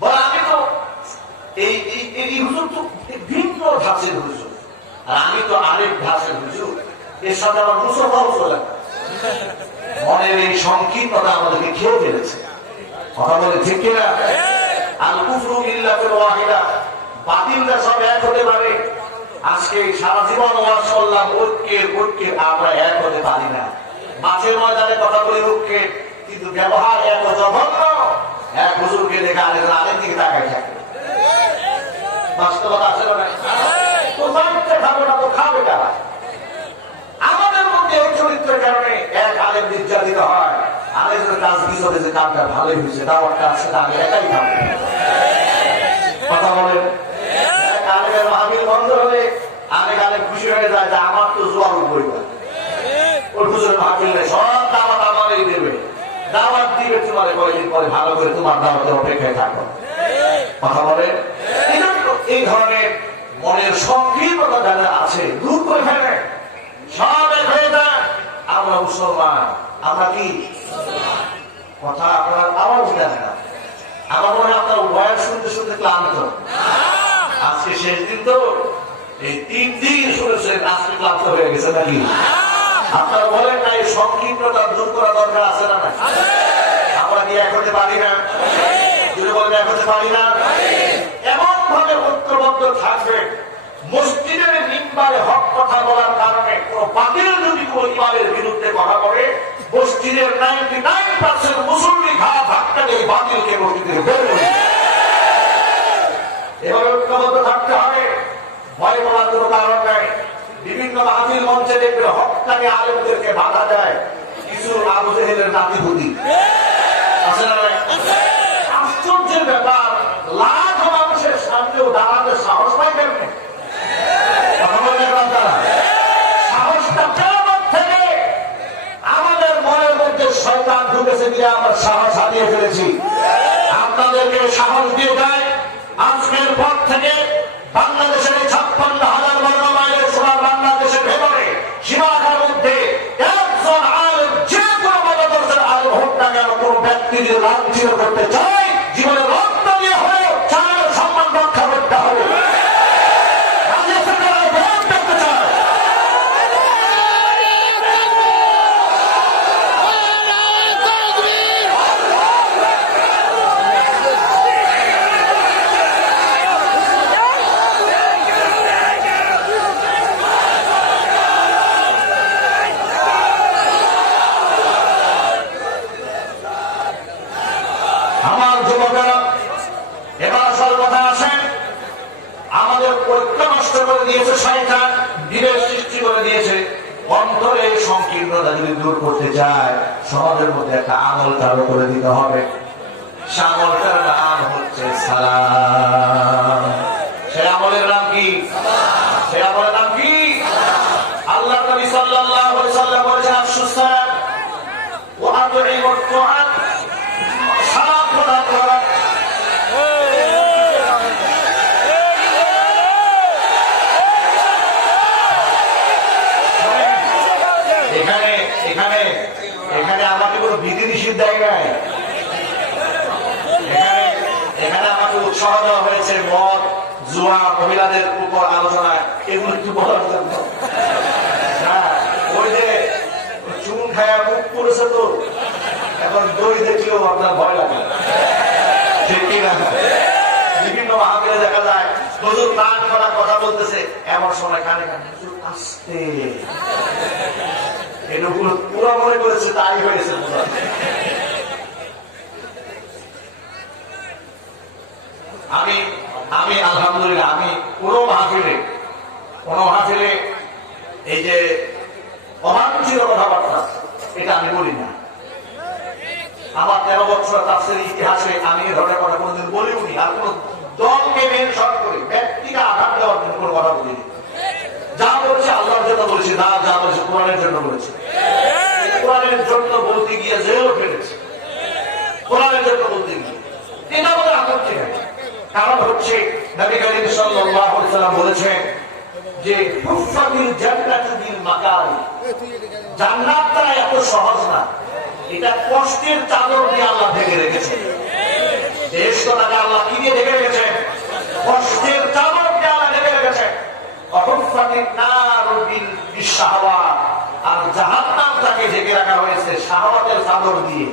বলে আমি তো এই হুজুর তো ভিন্ন ধাঁচের হুজুর, আর আমি তো আরেক ধাঁচের হুজুর, এর সাথে আমার মুসলমান চলে। মনের এই সংকীর্ণতা আমাদেরকে খেয়ে ফেলেছে। কথা বলে ঠিক কিনা? আল কুফরু মিল্লাতুন ওয়াহিদা, বাতিলরা সব এক হতে পারে। আজকে সারা জীবন ওয়াজ করলাম ঐক্যের, আমরা এক হতে পারি না। মাছের ময়দানে কথা বলি ঐক্যের, কিন্তু ব্যবহার এত জঘন্য, এক হুজুরকে দেখে আরেক দিকে তাকায় থাকে। বাস্তবতা আছে না? তো জানতে খাবে না তো খাবে কারা? আমাদের মধ্যে এই চরিত্রের কারণে এক আলেম নির্যাতিত হয়, আরেকজনের কাজ পিছনে যে কাজটা ভালোই হয়েছে, দাওয়াতটা আছে, আমি একাই খাবো। কথা বলেন, আলেমের মাহফিল বন্ধ হলে আরেক আলেম খুশি হয়ে যায় যে আমার তো জোয়ার পরিবার, ওই হুজুরের মাহফিল নেই, সব দাওয়াত আমারই দেবে। দাওয়াত দিবে তোমার কয়েকদিন পরে, ভালো করে তোমার দাওয়াতের অপেক্ষায় থাকো। কথা বলেন, এই ধরনের মনের সংকীর্ণতা যারা আছে দূর করে ফেলে, সব এক হয়ে যায়। আমরা মুসলমান, আমরা কি কথা আপনার আওয়াজ দেন না? আমার মনে হয় আপনার বয়ান শুনতে শুনতে ক্লান্ত। আজকে শেষ দিন তো, এই 3 দিন শুনেছেন, আজকে ক্লান্ত হয়ে গেছে নাকি? আপনারা বলেন না এই সংকীর্ণতা দূর করা দরকার আছে না? আমরা কি এক হতে পারি না? যদি বলেন এক হতে পারি না, এমন ভাবে ঐক্যবদ্ধ থাকবে। মসজিদের মিম্বারে হক কথা বলার কারণে কোন বাতিল যদি কোন ইমামের বিরুদ্ধে কথা বলে, মসজিদের 99% মুসল্লি ঘা ধাক্কা দিয়ে বাতিলকে মসজিদের বের করে। এভাবে ঐক্যবদ্ধ থাকতে হবে, ভয় পাওয়ার কোনো কারণ নাই। বিভিন্ন মাহফিল মঞ্চে দেখবে হক্কানি আলেমদেরকে বাধা দেয় কিছু আবু জাহেলের নাতিপুতি, আছে না? আশ্চর্যের ব্যাপার, লাখ মানুষের সামনেও দাঁড়াতে সাহস পাই কেমনে? কথা বলে করতেছে কিনা আমরা সাহস হারিয়ে ফেলেছি। আপনাদেরকে সাহস দিয়ে দেয়, আজকের পর থেকে বাংলাদেশের 56,000 বর্গ মাইলের সোনার বাংলাদেশের ভেতরে সীমারেখার মধ্যে একজন আলেম, যে কোনো মতাদর্শের আলেম হোক না কেন, কোনো ব্যক্তি যদি লাঞ্ছিত করতে চায়, জীবনে রক্ত দিয়ে হলেও চালের সম্মান রক্ষা করতে হবে। আমার যুবকেরা, এবার আসল কথা আসেন। আমাদের ঐক্য নষ্ট করে দিয়েছে শয়তান, বিভেদ সৃষ্টি করে দিয়েছে। অন্তরে সংকীর্ণতা যদি দূর করতে চায়, সমাজের মধ্যে একটা আমল চালু করে দিতে হবে। সে আমলটার নাম হচ্ছে সালাম। সে আমলের নাম কি? সে আমলের নাম কি? আল্লাহ নবী সাল্লাল্লাহু আলাইহি ওয়াসাল্লাম বলেছেন, আফশুস সালাম ওয়া আতিউত তুআত, সালাম প্রদান করা। এখানে আমাকে কোনো বিধি নিষেধ দেয় নাই। এখানে আমাকে উৎসাহ দেওয়া হয়েছে মদ, জুয়া, মহিলাদের উপর আলোচনা, এগুলো একটু বলার জন্য। ওই যে চুন খায়া মুখ করেছে, তো এখন দই দেখলেও আপনার ভয় লাগে, ঠিক কিনা? বিভিন্ন মাহফিলে দেখা যায় হুজুর নাক করা কথা বলতেছে, এমন সময় কানে কানে আসতে এগুলো পুরো মনে করেছে তাই হয়েছে। আমি আলহামদুলিল্লাহ, আমি কোনো মাহফিলে এই যে অবাঞ্ছিত কথাবার্তা, এটা আমি বলি না। আমার 13 বছর তাফসীর ইতিহাসে আমি এই ধরনের কথা কোনোদিন বলিনি। আর কোন দলকে মেনশন করে ব্যক্তিকে আঘাত দেওয়ার জন্য কোনো কথা বলিনি। যা বলেছে আল্লাহর জন্য বলেছে, না যা বলেছে কোরআনের জন্য বলেছে। কোরআনের জন্য বলতে গিয়ে জেলও ফেলেছে, কোরআনের জন্য বলতে গিয়ে। এটা আমাদের আপত্তি নেই। কারণ হচ্ছে নবী করিম সাল্লাল্লাহু আলাইহি ওয়াসাল্লাম বলেছেন যে হুফফাতিল জান্নাতু বিল মাকারি, জান্নাতটা এত সহজ না, এটা কষ্টের চাদর দিয়ে আল্লাহ ঢেকে রেখেছে। দেশটাকে আল্লাহ কি দিয়ে ঢেকে রেখেছে? কষ্টের চাদর দিয়ে আল্লাহ ঢেকে রেখেছে। আর জাহান্নামটাকে ঢেকে রাখা হয়েছে শাহওয়াতের চাদর দিয়ে,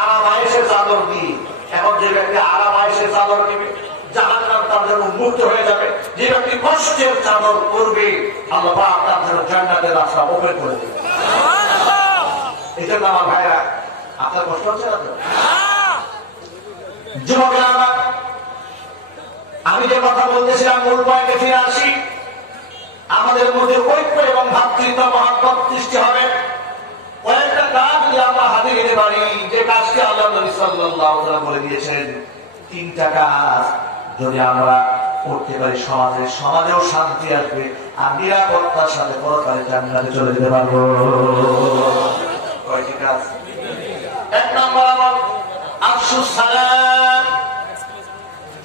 আরাম আয়েশের চাদর দিয়ে। এখন যে ব্যক্তি আরাম আয়েশের চাদর নেবে, জাহান্নাম তার জন্য মুক্ত হয়ে যাবে। যে ব্যক্তি কষ্টের চাদর করবে, আল্লাহ পাক তার জন্য জান্নাতের রাস্তা ওপেন করে দেবে। এই জন্য আমার ভাইরা, আপনার কষ্ট হচ্ছে না তো? যুবকেরা আমার, আমি যে কথা বলতেছিলাম মূল পয়েন্টে ফিরে আসি। আমাদের মধ্যে ঐক্য এবং ভাতৃত্ব মহব্বত সৃষ্টি হবে। কয়েকটা কাজ যদি আমরা হাতে নিতে পারি, যে কাজটি আল্লাহ নবী সাল্লাল্লাহু আলাইহি ওয়াসাল্লাম বলে দিয়েছেন, 3টা কাজ যদি আমরা করতে পারি, সমাজেও শান্তি আসবে, আর নিরাপত্তার সাথে পরকালে জান্নাতে চলে যেতে পারবো। কয়টি কাজ? 1 নম্বর আমল আফশুস সালাম।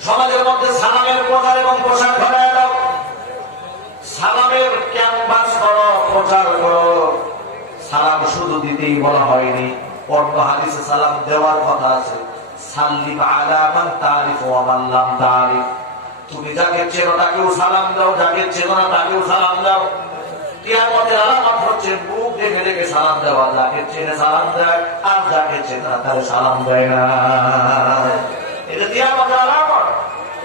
সমাজের মধ্যে সালামের প্রচার এবং প্রসার ঘটায় দাও। সালামের ক্যানভাস করো, প্রচার করো। সালাম শুধু দিতেই বলা হয়নি, অন্য হাদিসে সালাম দেওয়ার কথা আছে। সাল্লিম আলা মান তারিফ ওয়া মান লাম তারিফ। তুমি যাকে চেনো তাকেও সালাম দাও, যাকে চেনো না তাকেও সালাম দাও। কিয়ামতের আলামত হচ্ছে মুখ দেখে দেখে সালাম দেওয়া। যাকে চেনে সালাম দেয়, আর যাকে চেনে না তাকে সালাম দেয় না। এটা কিয়ামতের আলামত।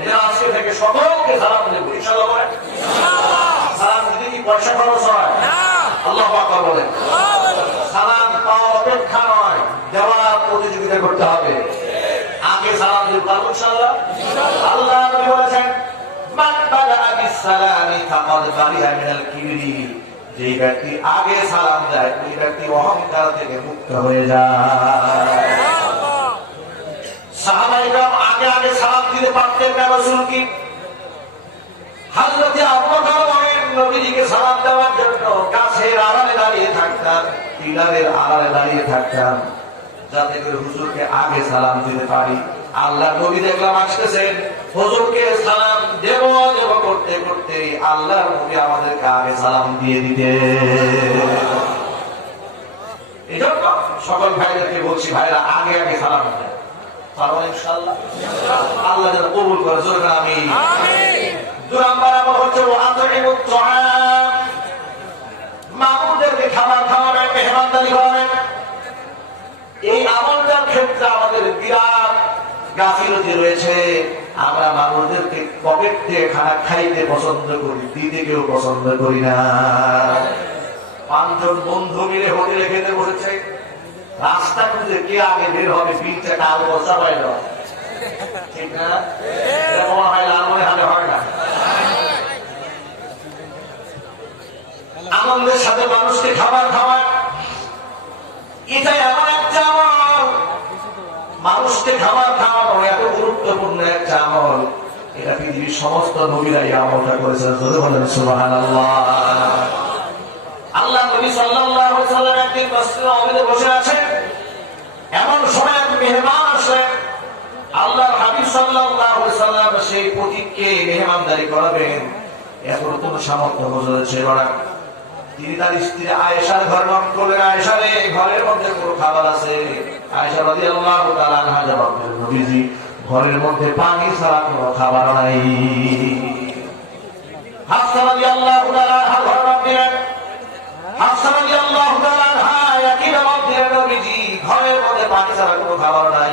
এটা আজকে থেকে সকলকে সালাম দেবো, ইনশাআল্লাহ বলেন। সালাম দিতে কি পয়সা খরচ হয়? আল্লাহু আকবার বলেন। সালাম পাওয়ার অপেক্ষা নয়, দেওয়ার প্রতিযোগিতা করতে হবে। আগে সালাম দিতে পারবো ইনশাআল্লাহ। আল্লাহ নবী বলেছেন, মান বাদাআ বিসসালামি ফাকাদ বারিআ মিনাল কিবরি। যে ব্যক্তি আগে সালাম দেয়, ওই ব্যক্তি অহংকার থেকে মুক্ত হয়ে যায়। সাহাবায়ে কেরাম আগে আগে সালাম দিতে পারতেন না। রাসূল কি হযরত আবু বকর বলেন, নবীজিকে সালাম দেওয়ার জন্য গাছের আড়ালে দাঁড়িয়ে থাকতাম, পিলারের আড়ালে দাঁড়িয়ে থাকতাম। যাতে করে হুজুরকে আগে সালাম দিতে পারি। আল্লাহ নবী দেখলাম আসতেছেন, হুজুরকে সালাম দেব দেব করতে করতে আল্লাহর নবী আমাদেরকে আগে সালাম দিয়ে দিতে। এই জন্য সকল ভাইদেরকে বলছি, ভাইরা আগে আগে সালাম দেন, পারবো ইনশাআল্লাহ। আল্লাহ যেন কবুল করে, জোরে আমিন। দুই নাম্বার আমল হচ্ছে ওয়াতুইমুত তুআম, মামুনদেরকে খাবার খাওয়াবেন, মেহমানদারি করবেন। এই আমলটার ক্ষেত্রে আমাদের বিরাট গাফিলতি রয়েছে। আমরা মানুষদেরকে পকেট থেকে খানা খাইতে পছন্দ করি, দিতে কেউ পছন্দ করি না। 5 জন বন্ধু মিলে হোটেলে খেতে বসেছে, রাস্তা খুঁজে কে আগে বের হবে, 2 টাকা আলু বস্তা পাইল, ঠিক না? এরকম হয় লাল মনে হাতে হয় না। আনন্দের সাথে মানুষকে খাবার খাওয়ায়, এটাই এমন একটা আমল, মানুষকে খাবার খাওয়ানো এত গুরুত্বপূর্ণ একটা আমল। এটা পৃথিবীর সমস্ত নবীরা এই আমলটা করেছেন, যদি বলেন সুবহানাল্লাহ। আল্লাহ নবী সাল্লাল্লাহু আলাইহি ওয়াসাল্লাম একদিন মসজিদে নববীতে বসে আছেন, এমন সময় এক মেহমান আসলেন। আল্লাহর হাবিব সাল্লাল্লাহু আলাইহি ওয়াসাল্লাম সেই পথিককে মেহমানদারি করাবেন, এখনো কোনো সামর্থ্য হুজুরের ছিল না। তিনি তার স্ত্রী আয়েশার ঘর নক করলেন, আয়েশা রে, ঘরের মধ্যে কোনো খাবার আছে? আয়েশা রাদিয়াল্লাহু তাআলা আনহা জবাব দিলেন, নবীজি ঘরের মধ্যে পানি ছাড়া কোনো খাবার নাই। হাফসা রাদিয়াল্লাহু তাআলা আনহা ঘর নক দিলেন, হাফসা রাদিয়াল্লাহু তাআলা আনহা একই জবাব দিলেন, নবীজি ঘরের মধ্যে পানি ছাড়া কোনো খাবার নাই।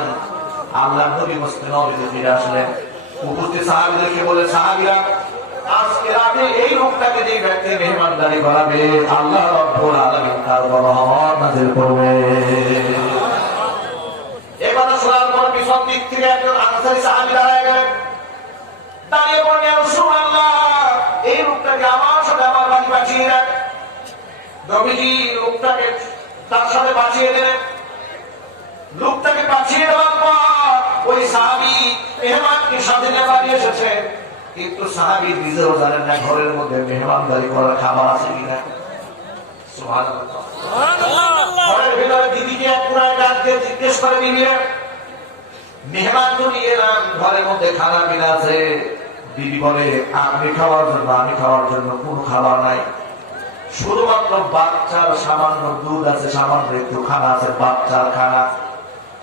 আল্লাহর নবী মসজিদে নববীতে ফিরে আসলেন, উপস্থিত সাহাবীদেরকে বলে, সাহাবীরা আজকে রাতে এই লোকটাকে যে ব্যক্তি মেহমানদারি করাবে, আল্লাহ রাব্বুল আলামিন তার রহমত নাযিল করবে। এই কথা শোনার পর পিছন দিক থেকে একজন আনসারী সাহাবী দাঁড়ায় গেলেন, দাঁড়িয়ে বললেন, ইয়া রাসূলুল্লাহ, এই লোকটাকে আমার সাথে আমার বাড়ি পাঠিয়ে দেন। নবীজি লোকটাকে তার সাথে পাঠিয়ে দিলেন। লোকটাকে পাঠিয়ে দেওয়ার পর ওই সাহাবী মেহমানকে সাথে নিয়ে বাড়ি এসেছেন, কিন্তু সাহাবী নিজেও জানেন না ঘরের মধ্যে মেহমানদারি করার খাবার আছে কিনা। সুবহানাল্লাহ। ঘরের ভিতরে দিদিকে এক পুরায় ডাক দিয়ে জিজ্ঞেস করে, দিদি মেহমান তো নিয়ে এলাম, ঘরের মধ্যে খানা পিনা আছে? দিদি বলে, আমি খাওয়ার জন্য কোনো খাবার নাই, শুধুমাত্র বাচ্চার সামান্য দুধ আছে, সামান্য একটু খানা আছে, বাচ্চার খানা,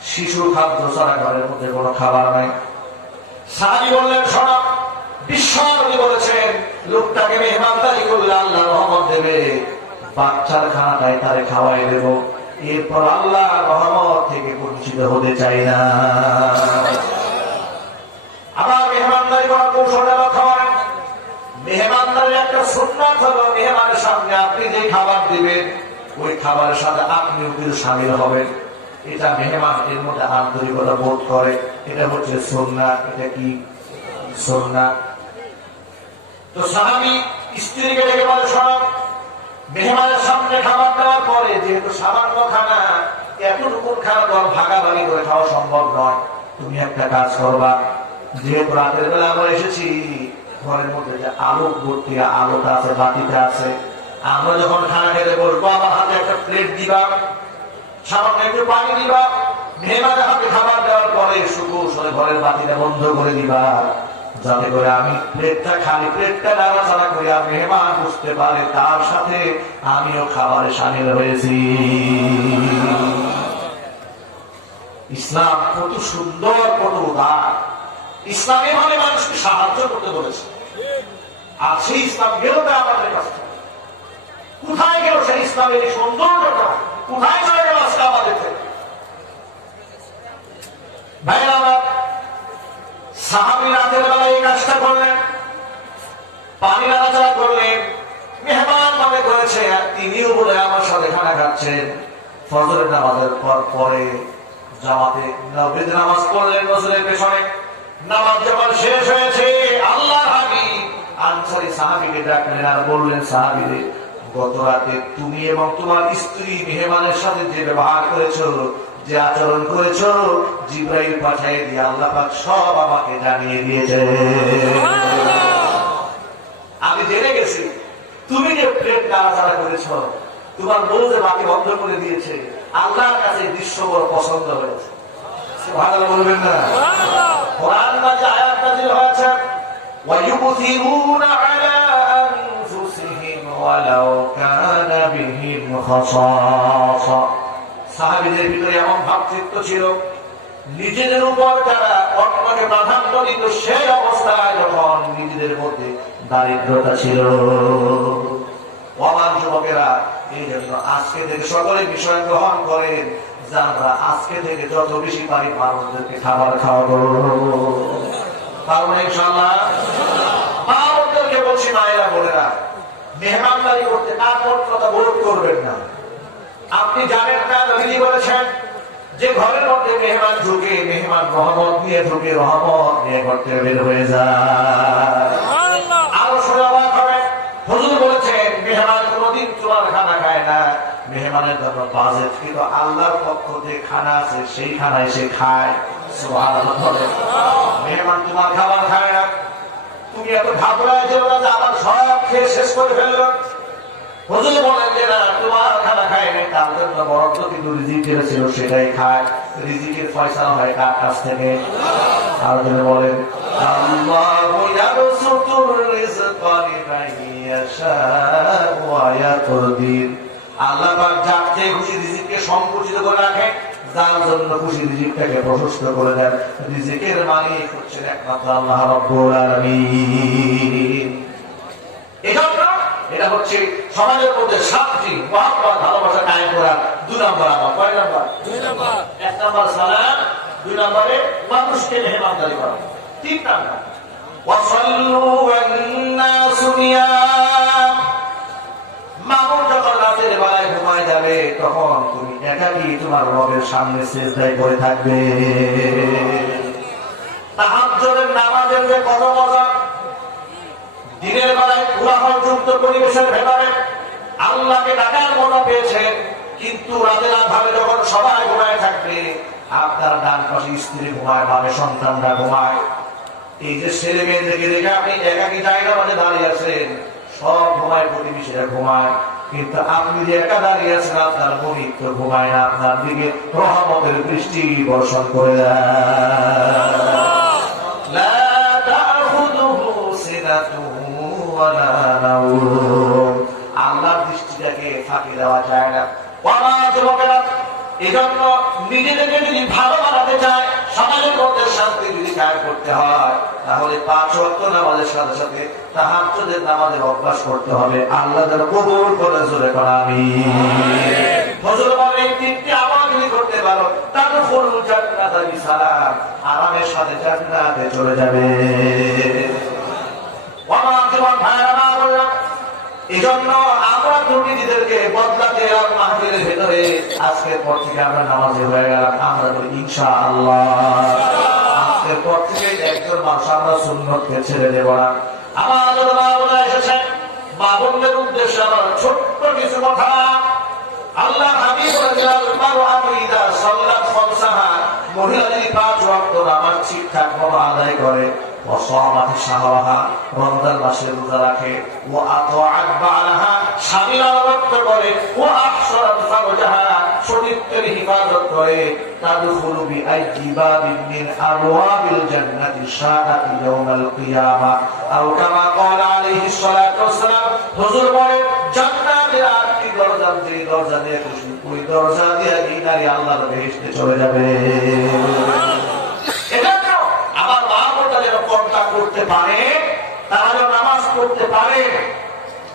শিশুর খাদ্য ছাড়া ঘরের মধ্যে কোনো খাবার নাই। সাহাবী বললেন, শোনো, বিশ্বনবী বলেছেন লোকটাকে মেহমানদারি করলে আল্লাহ রহমত দেবে, বাচ্চার খানাটাই তারে খাওয়াই দেব, এরপর আল্লাহ রহমত থেকে বঞ্চিত হতে চাই না। আবার মেহমানদারি করার কৌশলটা লক্ষ্য করেন। মেহমানদারির একটা সুন্নাত হলো, মেহমানের সামনে আপনি যে খাবার দিবেন ওই খাবারের সাথে আপনিও কিন্তু শামিল হবেন। এটা মেহমান এর মধ্যে আন্তরিকতা বোধ করে, এটা হচ্ছে সুন্নাত। এটা কি সুন্নাত? তো সাহাবী স্ত্রীকে ডেকে বলে, শোনো, মেহমানের সামনে খাবার দেওয়ার পরে যেহেতু সামান্য খানা, এতটুকু খানা তো ভাগাভাগি করে খাওয়া সম্ভব নয়, তুমি একটা কাজ করবা, যেহেতু রাতের বেলা আমরা এসেছি, ঘরের মধ্যে যে আলো ভর্তি আলোটা আছে, বাতিটা আছে, আমরা যখন খানা খেতে বসবো আমার হাতে একটা প্লেট দিবা, সামান্য একটু পানি দিবা, মেহমানের হাতে খাবার দেওয়ার পরে সুকৌশলে ঘরের বাতিটা বন্ধ করে দিবা, যাতে করে আমি খালি প্লেটটা নাড়াচাড়া করে মেহমান বুঝতে পারে তার সাথে আমিও খাবারে শামিল হয়েছি। ইসলাম কত সুন্দর, কত উদার। ইসলাম এভাবে মানুষকে সাহায্য করতে বলেছে, আর সেই ইসলাম গেল আমাদের কাছে। কোথায় গেল সেই ইসলামের এই সৌন্দর্যটা? কোথায় চলে গেল আজকে আমাদের থেকে? ভাইরা আমার, সাহাবী রাতের বেলা এই কাজটা করলেন, পানি নাড়াচাড়া করলেন, মেহমান মনে করেছে তিনিও বলে আমার সাথে খানা খাচ্ছেন। ফজরের নামাজের পরে জামাতে নবীর নামাজ পড়লেন নজরের পেছনে। নামাজ যখন শেষ হয়েছে, আল্লাহর হাবিব আনসারী সাহাবীকে ডাকলেন আর বললেন, সাহাবী রে, গত রাতে তুমি এবং তোমার স্ত্রী মেহমানের সাথে যে ব্যবহার করেছো, যে আচরণ করেছো, জিবরাইল পাঠিয়ে দিয়ে আল্লাহ পাক সব আমাকে জানিয়ে দিয়েছে। আমি জেনে গেছি তুমি যে প্লেট নাড়াচাড়া করেছো, তোমার বউ যে বাতি বন্ধ করে দিয়েছে, আল্লাহর কাছে দৃশ্য বড় পছন্দ হয়েছে। সুবহানাল্লাহ বলবেন না? কোরআন মাঝে আয়াত নাযিল হয়েছে, ওয়ায়ুবথিরুনা আলা আনফুসিহিম ওয়ালাউ কানা বিহিম খাসাসা। সাহাবীদের ভিতরে এমন ভাবচিত্র ছিল, নিজেদের উপর তারা অন্যকে প্রাধান্য দিত সেই অবস্থায় যখন নিজেদের মধ্যে দারিদ্রতা ছিল। আমার যুবকেরা, এই জন্য আজকে থেকে সকলে বিষয় গ্রহণ করেন যে আমরা আজকে থেকে যত বেশি পারি মানুষদেরকে খাবার খাওয়াবো। কারণ ইনশাআল্লাহ মা বোনদেরকে বলছি, মায়েরা বোনেরা, মেহমানদারি করতে কার কথা বোধ করবেন না। আপনি জানেন না, নবীজি বলেছেন যে ঘরের মধ্যে মেহমান ঢুকে, মেহমান রহমত নিয়ে ঢুকে, রহমত নিয়ে ঘর থেকে বের হয়ে যায়। আরো শুনে অবাক হবেন, হুজুর বলেছেন মেহমান কোনদিন তোমার খানা খায় না, মেহমানের জন্য বাজেট, কিন্তু আল্লাহর পক্ষ থেকে খানা আছে, সেই খানায় সে খায়। সুবহানাল্লাহ। মেহমান তোমার খাবার খায় না, তুমি এত ঘাবড়ায় যেও না যে আমার সব খেয়ে শেষ করে ফেললো। হুজুর বলেন যে না, তোমার খানা খায় না, তার জন্য বরাদ্দ কিন্তু রিজিক যেটা ছিল সেটাই খায়। রিজিকের ফয়সালা হয় কার কাছ থেকে? আর জন্য বলেন, আল্লাহু ইয়াবসুতুর রিজকা লিমান ইয়াশাউ ওয়া ইয়াকদির। আল্লাহ পাক যাকে খুশি রিজিককে সংকুচিত করে রাখে, যার জন্য খুশি রিজিকটাকে প্রশস্ত করে দেন। রিজিকের মালিক হচ্ছেন একমাত্র আল্লাহ রাব্বুল আলামিন। এটা হচ্ছে সমাজের মধ্যে শান্তি, মহব্বত, ভালোবাসা কায়েম করার 2 নম্বর আমল। কয় নম্বর? 2 নম্বর। 1 নম্বর সালাম, 2 নম্বরে মানুষকে মেহমানদারি করা, 3 নম্বর ওয়াসাল্লু ওয়ান নাসু নিয়াম। মানুষ যখন রাতের বেলায় ঘুমায় যাবে, তখন তুমি একাকী তোমার রবের সামনে সিজদায় করে থাকবে। তাহাজ্জুদের নামাজের যে কত মজা! দিনের বেলায় কোলাহল যুক্ত পরিবেশের ভেতরে আল্লাহকে ডাকার মজা পেয়েছেন, কিন্তু রাতের আধারে যখন সবাই ঘুমায় থাকবে, আপনার ডান পাশে স্ত্রী ঘুমায়, বামে সন্তানরা ঘুমায়, এই যে ছেলে মেয়েদেরকে দেখে আপনি একাকী জায়গা মাঝে দাঁড়িয়ে আছেন, সব ঘুমায়, প্রতিবেশীরা ঘুমায়, কিন্তু আপনি যে একা দাঁড়িয়ে আছেন, আপনার মনিক তো ঘুমায় না, আপনার দিকে রহমতের বৃষ্টি বর্ষণ করে দেয়। আল্লাহর দৃষ্টিটাকে ফাঁকি দেওয়া যায় না। এই জন্য নিজেদেরকে যদি ভালো বানাতে চায়, সমাজের মধ্যে শান্তি যদি কায়েম করতে হয়, তাহলে 5 ওয়াক্ত নামাজের সাথে সাথে তাহাজ্জুদের নামাজের অভ্যাস করতে হবে। আল্লাহ যেন কবুল করে, জোরে করা আমিন। হুজুর বলে, 3টি আমল যদি করতে পারো, তাদখুলুল জান্নাতা বিসালাম, আরামের সাথে জান্নাতে চলে যাবে। এই জন্য আমরা দুর্নীতিদেরকে বদলাতে মাহফিলের ভেতরে আজকের পর থেকে আমরা নামাজি হয়ে গেলাম। আমরা বলি ইনশাআল্লাহ আজকের পর থেকে একজন মানুষ আমরা সুন্নতকে ছেড়ে দেব না। আমাদের মা বোনেরা এসেছেন, মা বোনদের উদ্দেশ্যে আমার ছোট্ট কিছু কথা। আল্লাহ হাবিব মহিলা যদি 5 ওয়াক্ত নামাজ ঠিকঠাক ভাবে আদায় করে, রমজান মাসে রোজা রাখে, স্বামীর আনুগত্য করে, শরীরের হিফাজত করে, তাদখুলু বিআইয়ি বাবিন মিন আবওয়াবিল জান্নাতি শাআত ইয়াউমাল কিয়ামা। আও কামা ক্বালা আলাইহিস সালাতু ওয়াসসালাম, হুজুর বলেন জান্নাতের 8টি দরজা, যে দরজা দিয়ে খুশি ওই দরজা দিয়ে এই নারী আল্লাহর বেহেশতে চলে যাবে। করতে পারে, তারা যেন নামাজ পড়তে পারে,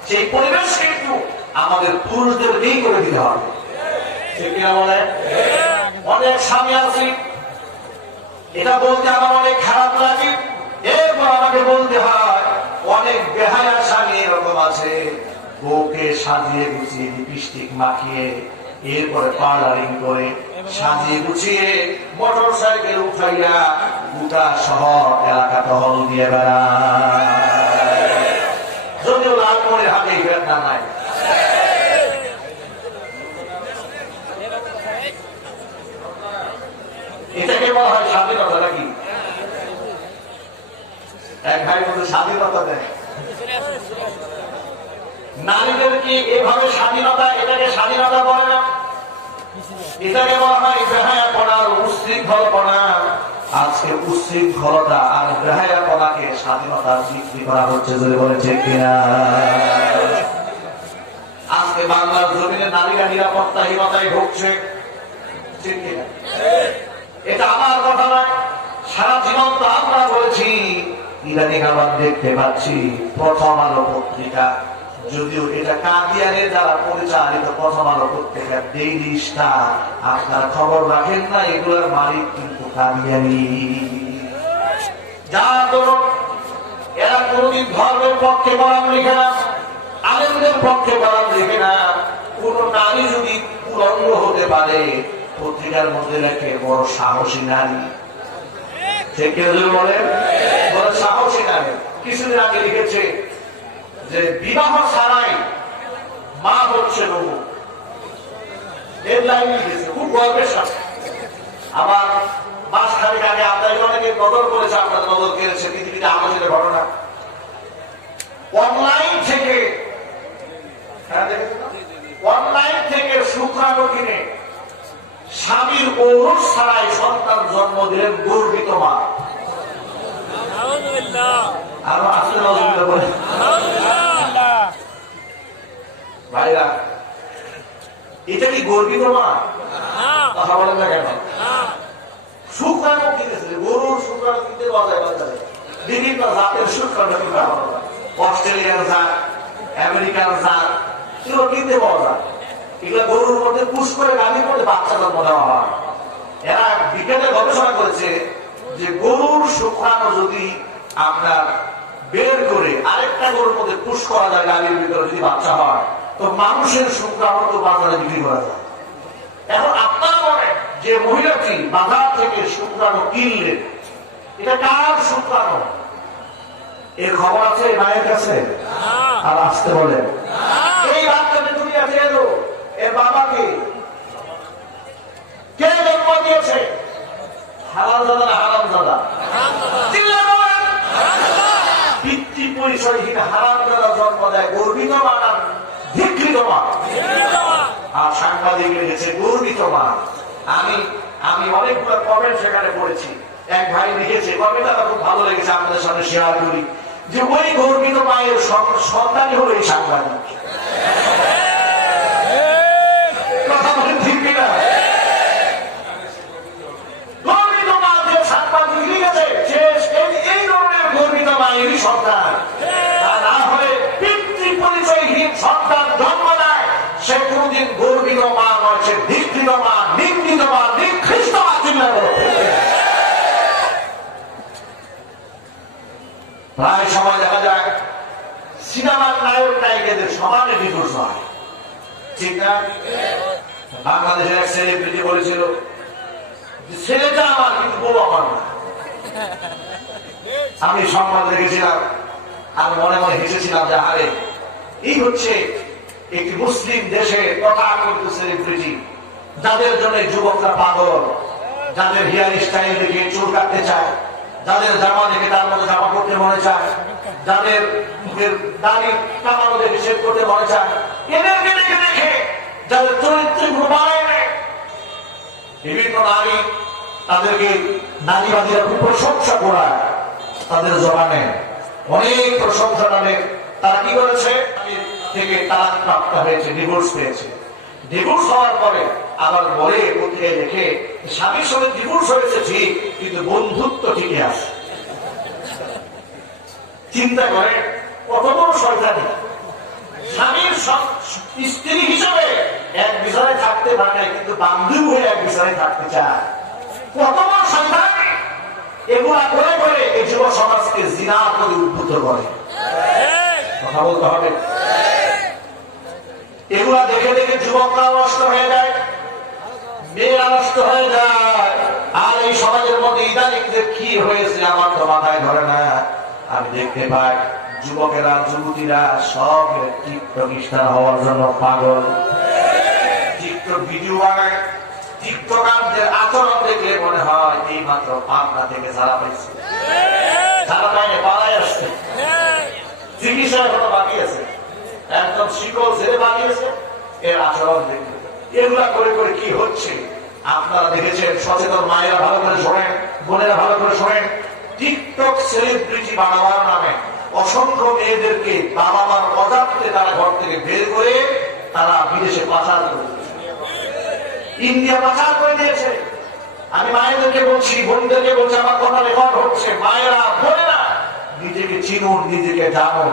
সেই পরিবেশ কিন্তু আমাদের পুরুষদেরকেই করে দিতে হবে। অনেক স্বামী আছে, এটা বলতে আমার অনেক খারাপ লাগে, এরপর আমাকে বলতে হয় অনেক বেহায়া স্বামী এরকম আছে, বউকে সাজিয়ে গুছিয়ে লিপস্টিক মাখিয়ে, এরপরে পার্লারিং করে, সাজিয়ে গুছিয়ে মোটর সাইকেল উঠাইয়া গোটা শহর এলাকা টহল দিয়ে বেড়ায়, যদিও লালমনির হাতে ফেরনা নাই। এটাকে বলা হয় স্বাধীনতা নাকি? এক ভাই বলতে স্বাধীনতা দেয় নারীদের কি এভাবে স্বাধীনতা, এটাকে স্বাধীনতা বলে না? এটাকে বলা হয় বেহায়াপনা, উশৃঙ্খলপনা। আজকে উশৃঙ্খলতা আর বেহায়াপনাকে স্বাধীনতা বিক্রি করা হচ্ছে, যদি বলে ঠিক কিনা। আজকে বাংলার জমিনে নারীরা নিরাপত্তাহীনতায় ভুগছে, ঠিক কিনা? এটা আমার কথা নয়, সারা জীবন তো আমরা বলেছি। ইদানিং আবার দেখতে পাচ্ছি প্রথম আলো পত্রিকা, যদিও এটা কাদিয়ানের দ্বারা পরিচালিত প্রথম আলো পত্রিকা, ডেইলি স্টার, আপনারা খবর রাখেন না, এগুলোর মালিক কিন্তু কাদিয়ানি। যা ধরুন এরা কোনদিন ধর্মের পক্ষে কলাম লিখে না, আলেমদের পক্ষে কলাম লিখে না। কোন নারী যদি উলঙ্গ হতে পারে পত্রিকার মধ্যে রেখে, বড় সাহসী নারী। সে কেউ যদি বলেন বড় সাহসী নারী। কিছুদিন আগে লিখেছে যে বিবাহ ছাড়াই মা হচ্ছে নবু, হেডলাইন লিখেছে খুব গর্বের সাথে। আবার মাস খানিক আগে আপনাদের অনেকে নজর করেছে, আপনাদের নজর কেড়েছে পৃথিবীতে আলোচিত ঘটনা। অনলাইন থেকে শুক্রাণু কিনে স্বামীর ঔরস ছাড়াই সন্তান জন্ম দিলেন গর্বিত মা। আরো আসলে ভাইরা, এটা কি গর্বিত মা? কথা বলেন না কেন? শুক্রাণু কিনেছে, গরুর শুক্রাণু কিনতে বাজায় বাজারে বিভিন্ন জাতের শুক্রাণু কিনতে, অস্ট্রেলিয়ান জাত, আমেরিকান জাত, এগুলো কিনতে পাওয়া যায়। এগুলো গরুর মধ্যে পুষ করে গাভীর মধ্যে বাচ্চা জন্ম দেওয়া হয়। এরা বিজ্ঞানে গবেষণা করেছে যে গরুর শুক্রাণু যদি আপনার বের করে আরেকটা গরুর মধ্যে পুষ করা যায়, গাভীর ভিতরে যদি বাচ্চা হয়, তো মানুষের শুক্রাণু তো বাজারে বিক্রি করা যায়। এখন আপনারা বলেন যে মহিলাটি বাজার থেকে শুক্রাণু কিনলেন, এটা কার শুক্রাণু? এর খবর আছে মায়ের কাছে? আর আসতে বলেন এই বাচ্চাটা দুনিয়াতে এলো, এর বাবাকে কে জন্ম দিয়েছে? হারামজাদা না হারামজাদা? পিতৃ পরিচয়হীন হারামজাদা জন্ম দেয় গর্বিত মা না ধিক্কৃত মা? আর সাংবাদিক লিখেছে গর্বিত মা। আমি অনেকগুলো কমেন্ট সেখানে পড়েছি। এক ভাই লিখেছে, কমেন্টটা খুব ভালো লেগেছে, আপনাদের সামনে শেয়ার করি, যে ওই গর্বিত মায়ের সন্তানই হলো এই সাংবাদিক। কথা বলেন ঠিক কিনা? গর্বিত মা যে সাংবাদিক লিখেছে, এই ধরনের গর্বিত মায়েরই সন্তান। তা না হলে পিতৃ পরিচয়হীন সন্তান জন্ম দেয়, সে কোনদিন গর্বিত মা নয়, সে ধিক্কৃত মা, নিন্দিত মা, নিকৃষ্ট মা। প্রায় সময় দেখা যায় সিনেমার নায়ক নায়িকাদের সমানে ডিভোর্স হয়, ঠিক না? বাংলাদেশের এক সেলিব্রিটি বলেছিল, ছেলেটা আমার কিন্তু বউ আমার না। আমি সংবাদ দেখেছিলাম, আমি মনে মনে হেসেছিলাম যে আরে এই হচ্ছে একটি মুসলিম দেশে তথাকথিত সেলিব্রিটি, যাদের জন্য যুবকরা পাগল, যাদের হেয়ার স্টাইল দেখে চুল কাটতে চায়, যাদের জামা দেখে তার মতো জামা করতে মনে চায়, যাদের মুখের দাড়ি কামানো দেখে শেভ করতে মনে চায়, এদেরকে দেখে দেখে যাদের চরিত্রের বিভিন্ন নারী, তাদেরকে নারীবাদীরা খুব প্রশংসা করায়, তাদের জবানে অনেক প্রশংসা নামে। তারা কি করেছে? থেকে তালাক প্রাপ্ত হয়েছে, ডিভোর্স পেয়েছে। ডিভোর্স হওয়ার পরে আবার বলে পত্রিকায় দেখে স্বামীর সঙ্গে ডিভোর্স হয়েছে ঠিক, কিন্তু বন্ধুত্ব ঠিকই আছে। চিন্তা করে কত বড় শয়তানি! স্বামীর স্ত্রী হিসেবে এক বিছানায় থাকতে পারে, কিন্তু বান্ধবী হয়ে এক বিছানায় থাকতে চায়। কত বড় শয়তানি! এগুলা করে করে এই যুব সমাজকে জিনার করে উদ্বুদ্ধ করে। কথা বলতে হবে। এগুলা দেখে দেখে যুবকরা নষ্ট হয়ে যায়, মেয়েরা নষ্ট হয়ে যায়। আর এই সমাজের মধ্যে ইদানিং যে কি হয়েছে আমার তো মাথায় ধরে না। আমি দেখতে পাই যুবকেরা, যুবতীরা সব টিকটক স্টার হওয়ার জন্য পাগল, টিকটক ভিডিও বানায়। টিকটকারদের আচরণ দেখলে মনে হয় এই মাত্র পাবনা থেকে ছাড়া পাইছে, ছাড়া পাইনে পালাই আসছে, চিকিৎসা এখনো বাকি আছে, একদম শিকল ছেড়ে বানিয়েছে। এর আচরণ দেখলে এগুলা করে করে কি হচ্ছে আপনারা দেখেছেন। সচেতন মায়েরা ভালো করে শোনেন, বোনেরা ভালো করে শোনেন। টিকটক সেলিব্রিটি বানাবার নামে অসংখ্য মেয়েদেরকে বাবা মার অজান্তে তারা ঘর থেকে বের করে তারা বিদেশে পাচার করে, ইন্ডিয়া পাচার করে দিয়েছে। আমি মায়েদেরকে বলছি, বোনদেরকে বলছি, আমার কথা রেকর্ড হচ্ছে, মায়েরা বোনেরা নিজেকে চিনুন, নিজেকে জানুন,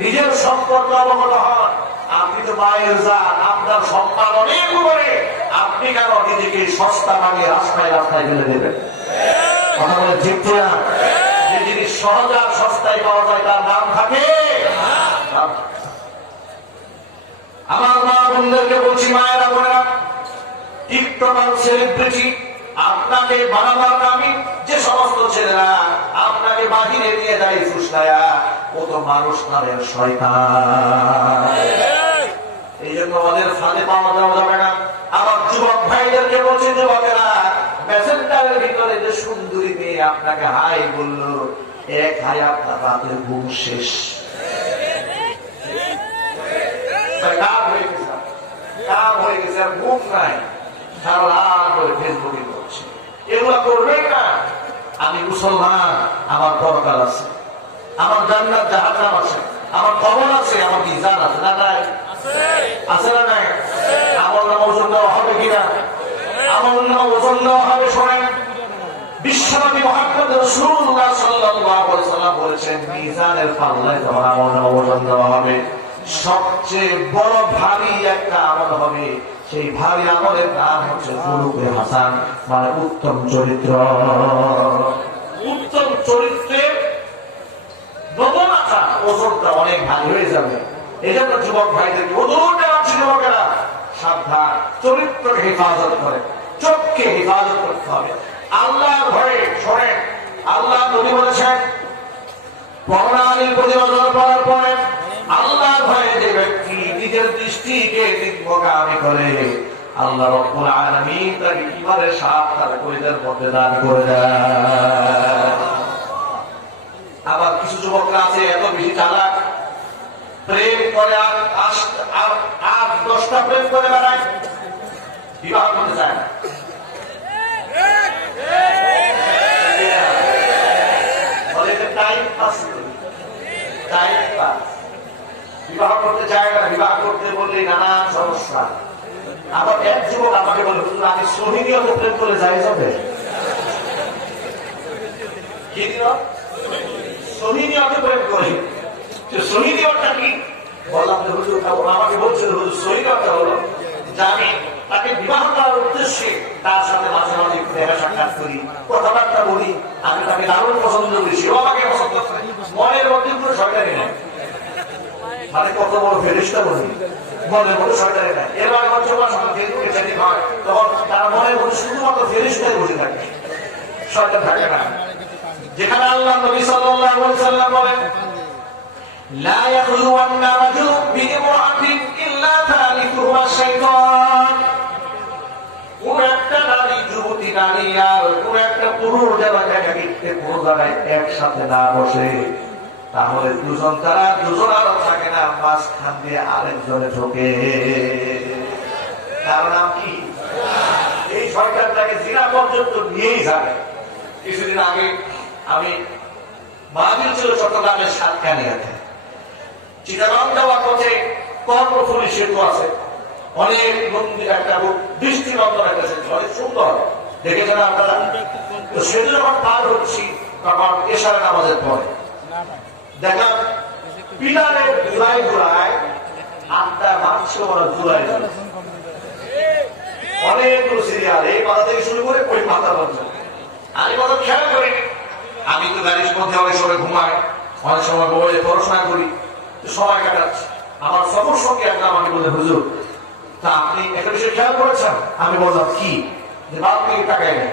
নিজের সম্পর্কে অবগত হন। আপনি তো মায়ের জাত, আপনার সম্মান অনেক উপরে, আপনি কেন নিজেকে সস্তা বানিয়ে রাস্তায় রাস্তায় ফেলে দেবেন? কথা বলে ঠিক না? যে জিনিস সহজ আর সস্তায় পাওয়া যায় তার দাম থাকে। আমার মা বোনদেরকে বলছি, মায়েরা বোনেরা, টিকটকার সেলিব্রিটি আপনাকে বানাবার নামে যে সমস্ত ছেলেরা আপনাকে বাহিরে নিয়ে যায় ফুসলায়া, ও তো মানুষ নামের শয়তান। এই জন্য ওদের ফাঁদে পাওয়া দেওয়া যাবে না। আমার যুবক ভাইদেরকে বলছি, যুবকেরা, মেসেঞ্জারের ভিতরে যে সুন্দরী মেয়ে আপনাকে হাই বললো, এক হাই আপনার রাতের ঘুম শেষ। কার হয়ে গেছে, কার হয়ে গেছে, আর ঘুম নাই, সারা রাত করে ফেসবুকে করছে। এগুলা করবেন না। আমি মুসলমান, আমার পরকাল আছে, আমার জান্নাত জাহান্নাম আছে, আমার কবর আছে, আমার মিজান আছে, না নাই? আছে না নাই? আমল নামা ওজন দেওয়া হবে কিনা? আমল নামা ওজন দেওয়া হবে। শোনেন, বিশ্বনবী মুহাম্মদ রাসূলুল্লাহ সাল্লাল্লাহু আলাইহি ওয়াসাল্লাম বলেছেন, মিজানের পাল্লায় যখন আমল নামা ওজন দেওয়া হবে, সবচেয়ে বড় ভারী একটা আমল হবে। সেই ভারী আমলের নাম হচ্ছে খুলুকে হাসান, মানে উত্তম চরিত্র। উত্তম চরিত্রের নবনাথা ওজনটা অনেক ভারী হয়ে যাবে। এই জন্য যুবক ভাইদেরকে ওজন দেওয়াচ্ছি, যুবকেরা সাবধান, চরিত্রকে হেফাজত করে, চোখকে হেফাজত করতে হবে আল্লাহর ভয়ে। শোনেন, আল্লাহ নবী বলেছেন, প্রণালীর প্রতিবেদন করার পরে আল্লাহর ভয়ে যে ব্যক্তি নিজের দৃষ্টিকে নিম্নগামী করে, আল্লাহ রাব্বুল আলামিন তাকে ইমানের সাপ তার কলিজার মধ্যে দান করে দেয়। আবার কিছু যুবকরা আছে এত বেশি চালাক, প্রেম করে আর 10টা প্রেম করে বেড়ায়, বিবাহ করতে চায় না। বিবাহ করতে চায় না, বিবাহ করতে বললে নানান সমস্যা। আবার এক যুবক আমাকে বলে, আমি সোহিনীয়ত প্রেম করে যাই যাবে, কি সোহিনীয়ত প্রেম করি, সোহিনীয়তটা কি? বললাম যে হুজুর, আমাকে বলছিল হুজুর সোহিনীয়তটা হলো যে আমি তাকে বিবাহ করার উদ্দেশ্যে তার সাথে মাঝে মাঝে দেখা সাক্ষাৎ করি, কথাবার্তা বলি, আমি তাকে দারুণ পছন্দ করি, সেও আমাকে পছন্দ করে, মনের মধ্যে পুরো শয়তানি নাই। মানে কত বড় ফেরেশতা বলি, মনের মধ্যে শয়তানি নাই। এবার আমার যখন ফেসবুকে চ্যাটিং হয়, তখন তার মনের মধ্যে শুধুমাত্র ফেরেশতাই বসে থাকে, শয়তান থাকে না। যেখানে আল্লাহ নবী সাল্লাল্লাহু আলাইহি ওয়াসাল্লাম বলেন, লা ইয়াখলুওয়ান্না রাজুলুন বিইমরাআতিন ইল্লা থালিথুহুমা শাইতান। কোন একটা নারী, যুবতী নারী আর কোন একটা পুরুষ যেন একাকিত্বে কোন জায়গায় একসাথে না বসে, তাহলে দুজন তারা দুজন আরো থাকে না, মাঝখান দিয়ে আরেকজনে ঢোকে। তার নাম কি? এই সরকারটাকে জিনা পর্যন্ত নিয়েই যাবে। কিছুদিন আগে আমি মাহফিল ছিল চট্টগ্রামের সাতকানিয়াতে, চিটাগাং যাওয়ার পথে কর্ণফুলী সেতু আছে, অনেক মন্দির, একটা দৃষ্টিনন্দন একটা সেতু, অনেক সুন্দর, দেখেছেন আপনারা? তো সেতু যখন পার হচ্ছি তখন এশার নামাজের পরে দেখলাম পিলারের জোড়ায় জোড়ায় 8টা মাছ জোড়ায় অনেকগুলো সিরিয়াল, এই মাথা থেকে শুরু করে ওই মাথা পর্যন্ত। আমি কত খেয়াল করি, আমি তো গাড়ির মধ্যে অনেক সময় ঘুমাই, অনেক সময় মোবাইলে পড়াশোনা করি, সময় কাটাচ্ছি। আমার সফর সঙ্গে একটা আমাকে বলে, হুজুর তা আপনি একটা বিষয় খেয়াল করেছেন? আমি বললাম কি? যে বাপ থেকে তাকাই নেই,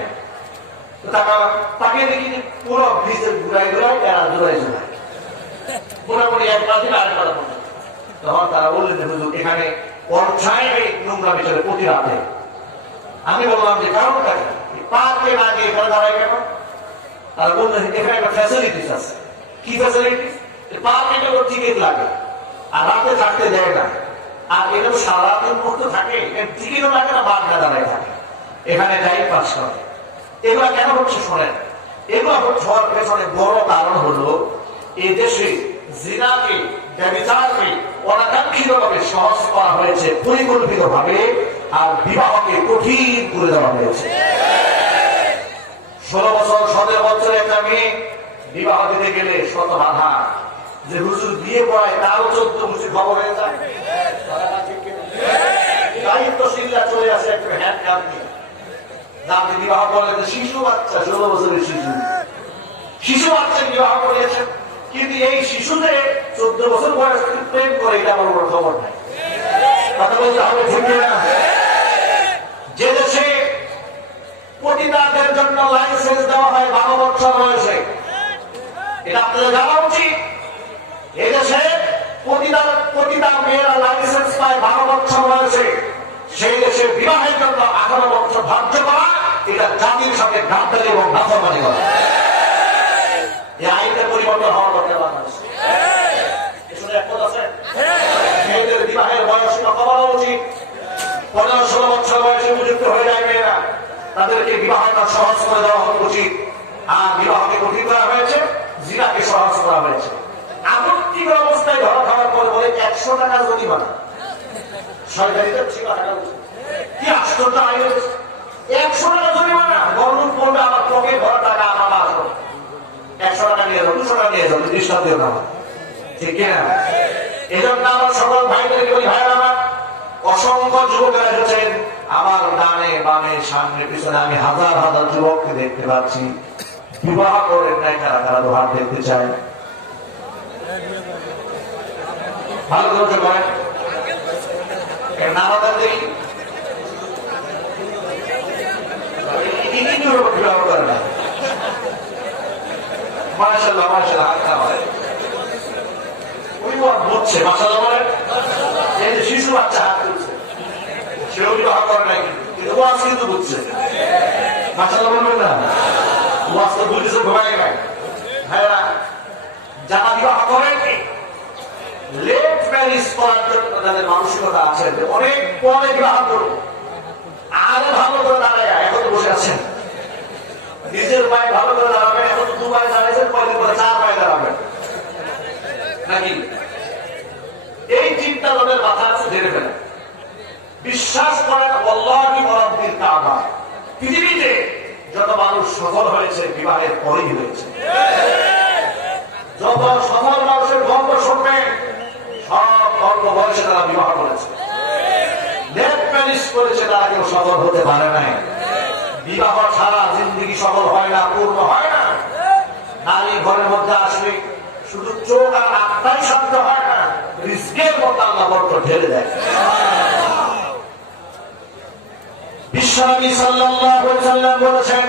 তাকে দেখি পুরো ব্রিজের ঘুরাই ঘুরাই এরা জোড়াই জোড়াই মোটামুটি এক পাশে আরেক পাশে পর্যন্ত। তখন তারা বললেন যে হুজুর এখানে পর্যায়ে নোংরা বিচারে প্রতি রাতে। আমি বললাম যে কারণটা কি, পার্কে না গিয়ে এখানে দাঁড়ায় কেন? তারা বললেন এখানে একটা ফ্যাসিলিটিস আছে। কি ফ্যাসিলিটিস? পার্কে টিকিট লাগে আর রাতে থাকতে দেয় না। আর এরকম সারাদিন মুক্ত থাকে, টিকিটও লাগে না, বাদ না দাঁড়ায় থাকে, এখানে টাইম পাস করে। এগুলা কেন হচ্ছে শোনেন, এগুলো হওয়ার পেছনে বড় কারণ হলো এই দেশে জিনাকে, ব্যভিচারকে অনাকাঙ্ক্ষিতভাবে সহজ করা হয়েছে পরিকল্পিতভাবে, আর বিবাহকে কঠিন করে দেওয়া হয়েছে। 16 বছর 17 বছর একটা মেয়ে বিবাহ দিতে গেলে শত বাধা, যে হুজুর বিয়ে পড়ায় তারও 14 বুঝি খবর হয়ে যায়। দায়িত্বশীলরা চলে আসে একটা হ্যান্ড কাপ নিয়ে, আপনি বিবাহ করলেন শিশু বাচ্চা, 16 বছরের শিশু বাচ্চা বিবাহ করিয়েছেন, কিন্তু এই শিশুদের 14 বছর বয়স প্রেম করে, এটা আমার কোনো খবর নাই। কথা বলতে হবে ঠিক না? যে দেশে পতিতাদের জন্য লাইসেন্স দেওয়া হয় 12 বছর বয়সে, এটা আপনাদের জানা উচিত। এই দেশে পতিতা মেয়েরা লাইসেন্স পায় 12 বছর বয়সে, সেই দেশে বিবাহের জন্য 18 বছর ধার্য করা, এটা জাতির সাথে গাদ্দারি এবং নাফরমানি করা। এই আইনটা পরিবর্তন হওয়ার দরকার বাংলাদেশে। এসব একমত আছে? মেয়েদের বিবাহের বয়স কত বলা উচিত? 15-16 বছর বয়সে উপযুক্ত হয়ে যায় মেয়েরা, তাদেরকে বিবাহটা সহজ করে দেওয়া উচিত। আর বিবাহকে কঠিন করা হয়েছে, জিনাকে সহজ করা হয়েছে। আপত্তিকর অবস্থায় ধরা খাওয়ার পর বলে 100 টাকা জরিমানা, সরকারিতে ছিল টাকা উচিত। কি আশ্চর্য আইন! 100 টাকা জরিমানা, গরম পড়বে, আমার পকেট ভরা টাকা আমার আসবে, 100 টাকা নিয়ে যাও, 200 টাকা নিয়ে যাও, দৃষ্টান্ত দিও না, ঠিক কিনা? এই জন্য আমার সকল ভাইদেরকে বলি, ভাইরা আমার, অসংখ্য যুবকেরা এসেছেন আমার ডানে বামে সামনে পিছনে, আমি হাজার হাজার যুবককে দেখতে পাচ্ছি। বিবাহ করেন নাই, কারা কারা তো হাত দেখতে চায়? ভালো করে করেন, নামাদার দেখি বিবাহ করে না। মাশাআল্লাহ মাশাআল্লাহ, হাত খাওয়ায় ওই বুঝছে, মাশাআল্লাহ বলেন। এই যে শিশু বাচ্চা হাত তুলছে, সেও বিবাহ করে নাই, কিন্তু ওয়াজ কিন্তু বুঝছে। মাশাআল্লাহ বলবেন না? ওয়াজ তো বুঝেছে, ঘুমায় নাই। ভাইরা, যারা বিবাহ করেন লেট ম্যারেজ করার জন্য তাদের মানসিকতা আছে, অনেক পরে বিবাহ করবো, আরো ভালো করে দাঁড়ায়, এখন তো বসে আছেন, নিজের পায়ে ভালো করে দাঁড়াবেন, এখন তো 2 পায়ে দাঁড়িয়েছেন, কয়েকদিন পরে 4 পায়ে দাঁড়াবেন নাকি? এই চিন্তা তাদের মাথা আছে, জেনে ফেলে। বিশ্বাস করেন, আল্লাহি ওয়া রাব্বিল কাবা, পৃথিবীতে যত মানুষ সফল হয়েছে বিবাহের পরেই হয়েছে। যত সফল মানুষের গল্প শুনবেন, সব অল্প বয়সে তারা বিবাহ করেছে, লেট ম্যারেজ করেছে, তারা কেউ সফল হতে পারে নাই। বিবাহ ছাড়া জিন্দেগি সফল হয় না, পূর্ণ হয় না। নারী ঘরের মধ্যে আসলে শুধু চোখ আর আত্মাই শান্ত হয় না, রিজকের মধ্যে আল্লাহ বরকত ঢেলে দেয়। বিশ্বনবী সাল্লাল্লাহু আলাইহি ওয়াসাল্লাম বলেছেন,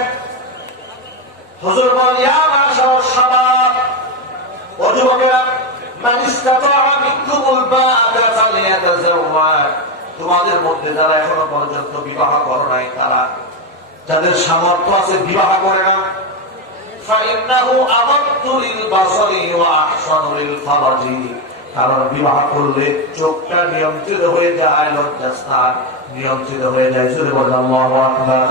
হুজুর বলেন, ইয়া মাশাআর শাবাব, ও যুবকেরা, মান ইসতাতাআ মিনকুমুল বাআতা ফালিয়াতাযাওয়াজ, তোমাদের মধ্যে যারা এখনো পর্যন্ত বিবাহ করে নাই, তারা যাদের সামর্থ্য আছে বিবাহ করে না। ফাইন্নাহু আমাদু লিল বাসারি ওয়া আহসানু লিল ফারাজি, কারণ বিবাহ করলে চোখটা নিয়ন্ত্রিত হয়ে যায়, লজ্জাস্থান নিয়ন্ত্রিত হয়ে যায়। জোরে বলেন আল্লাহু আকবার।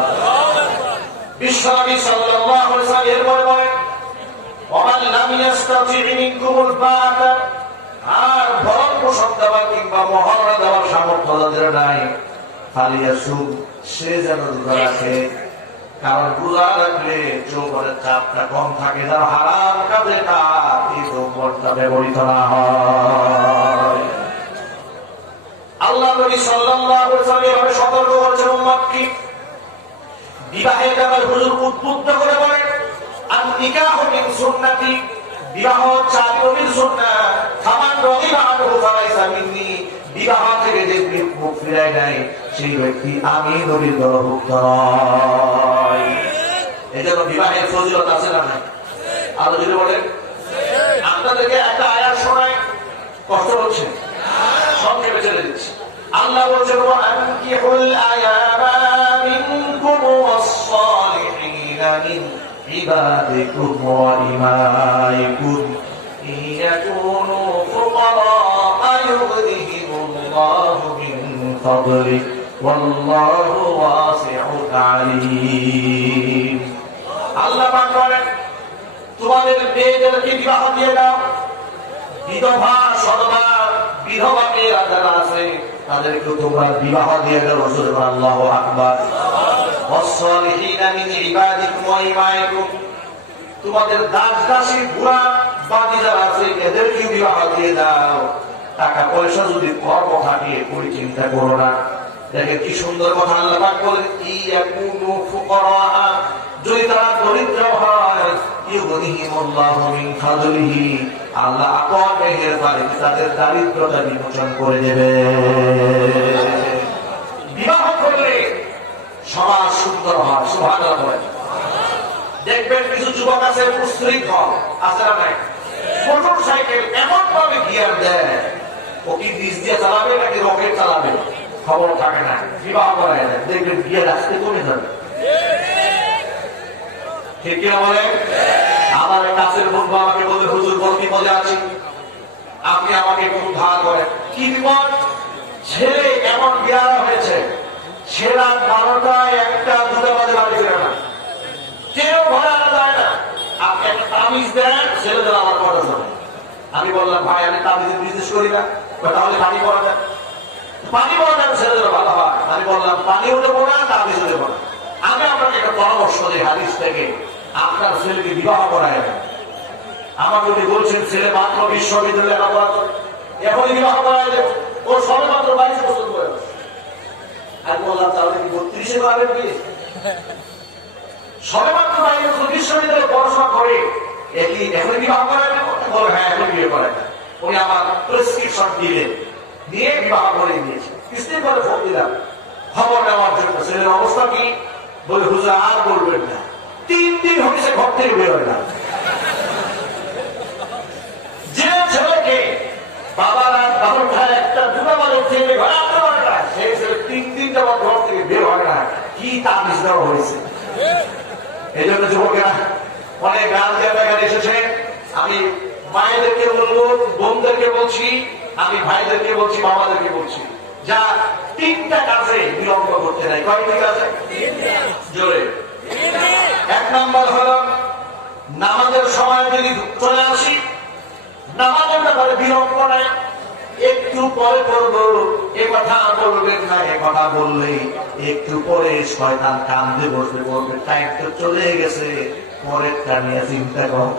বিশ্বনবী সাল্লাল্লাহু আলাইহি ওয়াসাল্লাম এরপরে বলেন, ওয়া মান লাম ইস্তাতি মিনকুমুল বাআতা, আর ভরণ পোষণ দেওয়া কিংবা মহর দেওয়ার সামর্থ্য যাদের নাই, ফালিয়াসুম, সে যেন রোজা রাখে। কারণ রোজা রাখলে যৌবনের চাপটা কম থাকে, যারা হারাম কাজে তার এই যৌবনটা ব্যবহৃত না হয়। আল্লাহ নবী সাল্লাল্লাহু আলাইহি ওয়াসাল্লাম এভাবে সতর্ক করেছেন উম্মতকে। বিবাহের ব্যাপারে হুজুর উদ্বুদ্ধ করে বলেন, আন নিকাহু মিন সুন্নতি, বিবাহ চার নবীর সুন্নাত, ফামান রাগিবা আনহু ফালাইসা মিন্নি, বিবাহ থেকে যে মুখ ফিরায় নাই, সেই ব্যক্তি আমি নবীর দলভুক্ত নয়। এজন্য বিবাহের ফজিলত আছে না নাই? আল্লাহ যদি বলেন, আপনাদেরকে একটা আয়াত শোনায়, কষ্ট হচ্ছে, সংক্ষেপে চলে দিচ্ছি। আল্লাহ বলছেন, ওয়া আনকিহুল আয়ামা মিনকুম ওয়াস-সালিহিনা মিন ইবাদিকুম ওয়া ইমাইকুম ইন ইয়াকুনু ফুকারা ইউগনিহিমুল্লাহু আল্লাহু মিন ফাদলি ওয়াল্লাহু ওয়াসিউন আলীম। আল্লাহ পাক বলেন, তোমাদের মেয়েদেরকে বিবাহ দিয়ে দাও, বিধবা সদবা বিধবা মেয়েরা যারা আছে তাদেরকে তোমরা বিবাহ দিয়ে দাও। আল্লাহু আকবার। ওয়াসসালিহিনা মিন ইবাদিকুম ওয়া ইমাইকুম, তোমাদের দাস দাসী বুড়া বাদী যারা আছে এদেরকে বিবাহ দিয়ে দাও। টাকা পয়সা যদি কর্ম থাকে কোনো চিন্তা করো না। দেখেন কি সুন্দর কথা আল্লাহ পাক বলেন, ইয়াকুনু ফুকারা, যদি তারা দরিদ্র হয়, ইউগনিহিমুল্লাহু মিন ফাদলিহি, আল্লাহ আপন মেহেরবানিতে তাদের দারিদ্রতা বিমোচন করে দেবে। বিবাহ করলে সমাজ সুন্দর হয়। সুবহানাল্লাহ বলেন। দেখবেন কিছু যুবক আছে উশৃঙ্খল আছে না নাই, মোটর সাইকেল এমন ভাবে গিয়ার দেয়, ও কি ডিস দিয়ে চালাবে নাকি রকেট চালাবে খবর থাকে না। বিবাহ করায় দেয়, দেখবেন গিয়ার আসতে কমে যাবে। ঠিক কিনা বলেন? আমার কাছের বন্ধু আমাকে বলে, হুজুর বড় বিপদে আছি, আপনি আমাকে একটু ধার করেন। কি বিপদ? ছেলে এমন বিয়ারা হয়েছে, সে রাত 12টায় 1টা 2টা বাজে বাড়ি ফিরে না, কেউ ঘরে আনা যায় না। আপনি একটা তাবিজ দেন, ছেলেদের আমার কথা শোনে। আমি বললাম, ভাই আমি তাবিজের বিজনেস করি না। তাহলে পানি পড়া দেন, পানি পড়া দেন, ছেলেদের ভালো হয়। আমি বললাম, পানিও দেবো না, তাবিজও দেবো না। আমি আপনাকে একটা পরামর্শ দিই হাদিস থেকে, আপনার ছেলেকে বিবাহ করায় দেন। আমাকে উনি বলছেন ছেলে মাত্র বিশ্ববিদ্যালয়ে লেখাপড়া করে, এখনই বিবাহ করায় দেব, ওর সবে মাত্র 22 বছর বয়স। আমি বললাম, তাহলে কি 32-এ পাবেন কি? সবে মাত্র 22 বছর বিশ্ববিদ্যালয়ে পড়াশোনা করে এখনই বিবাহ করায় দেব? বলে হ্যাঁ, এখন বিয়ে করায় দেন। উনি আমার প্রেসক্রিপশন দিলেন, দিয়ে বিবাহ করে দিয়েছে। কিছুদিন পরে ফোন দিলাম খবর নেওয়ার জন্য, ছেলের অবস্থা কি? বলে, হুজুর আর বলবেন না, 3 দিন হয়েছে ঘর থেকে বের হয় না। যে ছেলেকে বাবার 12টায় 1টা 2টা বাজে ছেলে ঘরে আসতে পারে না, সেই ছেলে 3 দিন যাবত ঘর থেকে বের হয় না। কি তাবিজ দেওয়া হয়েছে? এই জন্য যুবকেরা অনেক গান জায়গায় এসেছে। আমি মায়েদেরকে বলবো, বোনদেরকে বলছি, আমি ভাইদেরকে বলছি, বাবাদেরকে বলছি, যা 3টা কাজে বিলম্ব করতে নাই। কয়টি কাজে? জোরে। 1 নাম্বার হলো নামাজের সময় যদি চলে আসি, নামাজের ব্যাপারে বিলম্ব নাই, একটু পরে পড়বো, এ কথা বলবেন না। এ কথা বললেই একটু পরে শয়তান কান্দে বসবে, বলবে টাইম তো চলে গেছে, পরেরটা নিয়ে চিন্তা কর।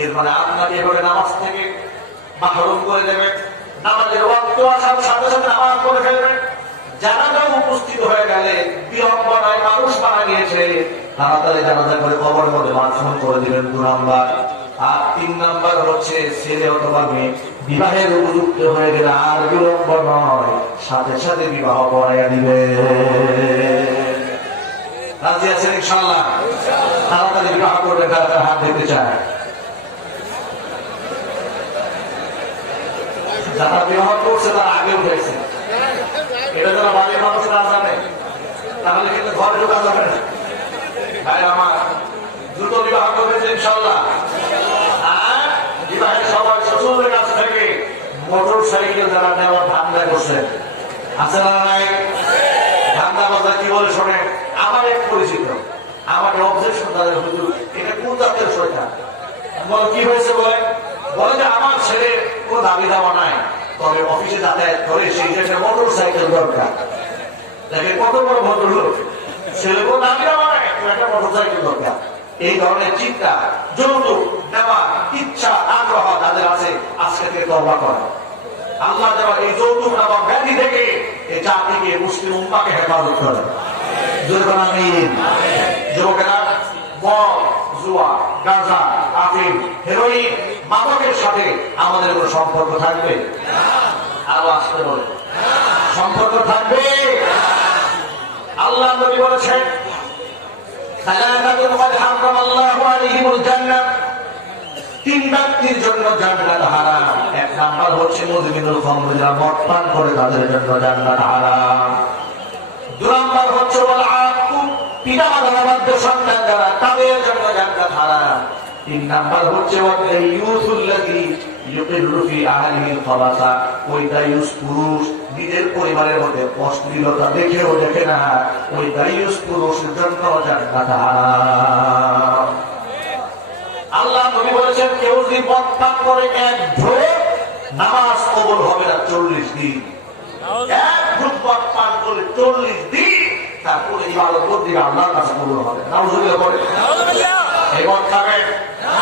এর মানে আপনাকে এভাবে নামাজ থেকে মাহরুম করে দেবে। নামাজের ওয়াক্ত আসার সাথে সাথে নামাজ পড়ে ফেলবেন। জানাজা উপস্থিত হয়ে গেলে বিলম্ব নাই, মানুষ মারা গিয়েছে, তাড়াতাড়ি জানাজা করে কবরের মধ্যে মাথা করে দিবেন 2 নাম্বার। আর 3 নাম্বার হচ্ছে ছেলে অথবা মেয়ে বিবাহের উপযুক্ত হয়ে গেলে আর বিলম্ব নয়, সাথে সাথে বিবাহ করাইয়া দিবে। রাজি আছেন ইনশাআল্লাহ? তাড়াতাড়ি বিবাহ করবে, তাড়াতাড়ি হাত দেখতে চায়। যারা বিবাহ করছে তারা আগে উঠেছে, এটা যারা বাড়ির মানুষ না জানে তাহলে কিন্তু ঘরে ঢোকা যাবে না। ভাই আমার দ্রুত বিবাহ করবে ইনশাআল্লাহ। আর বিবাহের সবার শ্বশুরের কাছ থেকে মোটর সাইকেল যারা নেওয়ার ধান্দা করছে আছে না নাই? ধান্দা বাজার কি বলে শোনে, আমার এক পরিচিত আমাকে অবজেকশন তাদের, হুজুর এটা কোন জাতের শয়তান? বলে কি হয়েছে? বলে যে আমার ছেলে কোন দাবি দাওয়া নাই, তবে অফিসে যাতায়াত করে সেই জন্য মোটর সাইকেল দরকার। দেখে কত বড় ভদ্রলোক, ছেলে কোন দাবি দাওয়া নাই, একটা মোটর সাইকেল দরকার। এই ধরনের চিন্তা, যৌতুক নেওয়ার ইচ্ছা আগ্রহ যাদের আছে, আজকে থেকে তওবা করা। আল্লাহ যেন এই যৌতুক নামক ব্যাধি থেকে এই জাতিকে, মুসলিম উম্মাহকে হেফাজত করে। আমিন। যুবকেরা, মদ, জুয়া, গাঁজা, আফিম, হেরোইন, মাদকের সাথে আমাদের কোনো সম্পর্ক থাকবে? আরো আসতে বলে সম্পর্ক থাকবে? আল্লাহ নবী বলেছেন, তিন ব্যক্তির জন্য জান্নাত হারাম। 1 নাম্বার হচ্ছে মুজমিনুল খামর, যারা মদ পান করে তাদের জন্য জান্নাত হারাম। 2 নাম্বার হচ্ছে পিতা মাতার বাধ্য সন্তান যারা, তাদের জন্য জান্নাত হারাম। 3 নাম্বার হচ্ছে ইউকিরু ফি আহলিহিল খাবাসা, ওই দায়ুস পুরুষ নিজের পরিবারের মধ্যে অশ্লীলতা দেখেও দেখে না, ওই দায়ুস পুরুষের জন্য জান্নাত হারাম। আল্লাহ নবী বলেছেন, কেউ যদি মদ পান করে এক ঢোক, নামাজ কবুল হবে না 40 দিন। এক ঢোক মদ পান করে 40 দিন, তারপরে ইবাদত করতে আল্লাহর কাছে কবুল হবে। নাউজুবিল্লাহ বলে, এই মদ খাবেন না,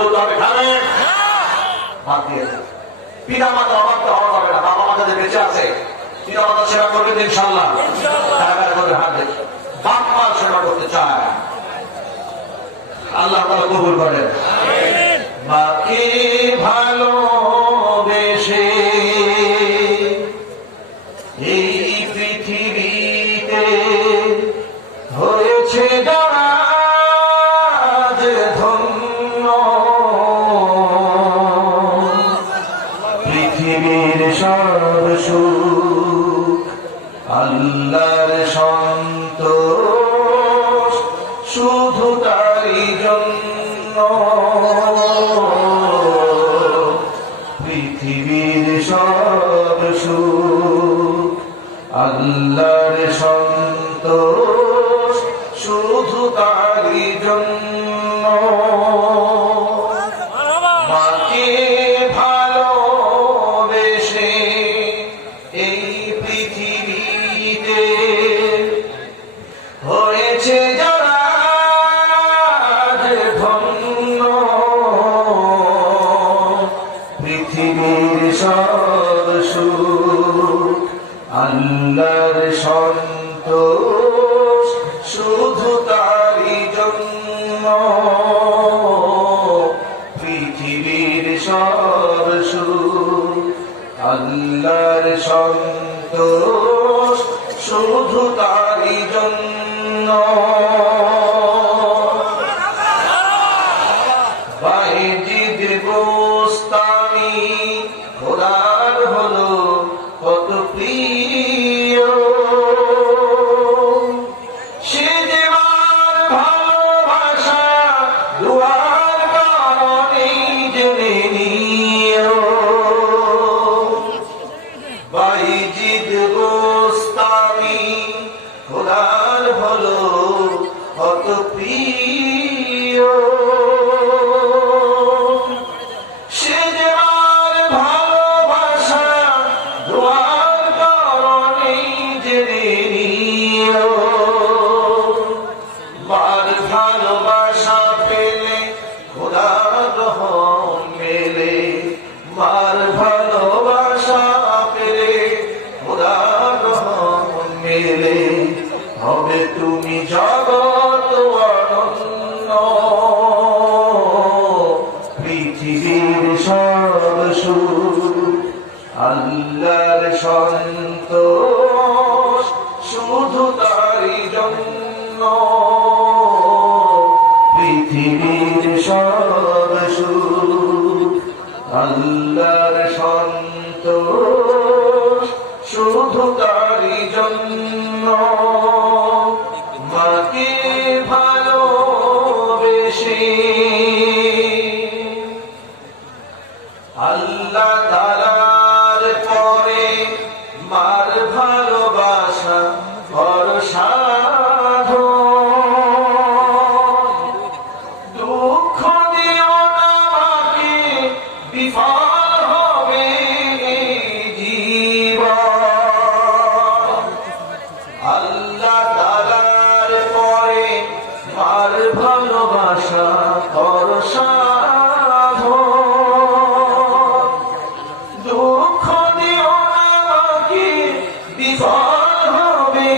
বলতে হবে খাবেন না, বাদ দিয়ে দেন। পিতা মাতা অবাক হওয়া যাবে না। বাবা মা যাদের বেঁচে আছে, পিতা মাতা সেবা করবেন ইনশাআল্লাহ। হাত দেখে বাপ মা সেবা করতে চায়, আল্লাহ তাআলা কবুল করেন। মাকে ভালোবেসে এই পৃথিবীতে হয়েছে যারা যে ধন্য, পৃথিবীর সব সুখ আল্লাহর সন্তোষ শুধু তারই জন্য, পৃথিবীর সব সুখ আল্লাহর সন্তোষ শুধু তারই জন্য। মাকে ভালোবেসে এই পৃথিবীতে হয়েছে যারা যে ধন্য, পৃথিবীর সব সুখ আল্লাহর সন্তোষ শুধু তারই জন্য, পৃথিবীর সব সুখ আল্লাহর সন্তোষ শুধু তারই জন্য। বাইজিদ গোস্তামি খোদার হলো কত প্রিয়, সে দেওয়ার ভালোবাসা দুয়ার কারণে জেনে নিও। বাইজিদ গোস্তামি খোদার হলো কত প্রিয়, সে দেওয়ার ভালোবাসা দুয়ার কারণে জেনে নিও। মার ভালোবাসা পেলে খোদার রহম মেলে, মার ভালোবাসা পেলে খোদার রহম মেলে, হবে তুমি জগৎ অনন্য, পৃথিবীর সব সুখ আল্লাহর সন্তোষ শুধু তারই জন্য, পৃথিবীর সব সুখ আল্লাহর সন্তোষ শুধু তারই জন্য। মাকে ভালোবেসে আল্লাহ তাআলার পরে মার ভালোবাসা অসাধারণ, দুঃখ দিও না মাকে বিফল হবে জীবন। আল্লাহ তাআলার পরে মার ভালোবাসা অসাধারণ, দুঃখ দিও না মাকে বিফল হবে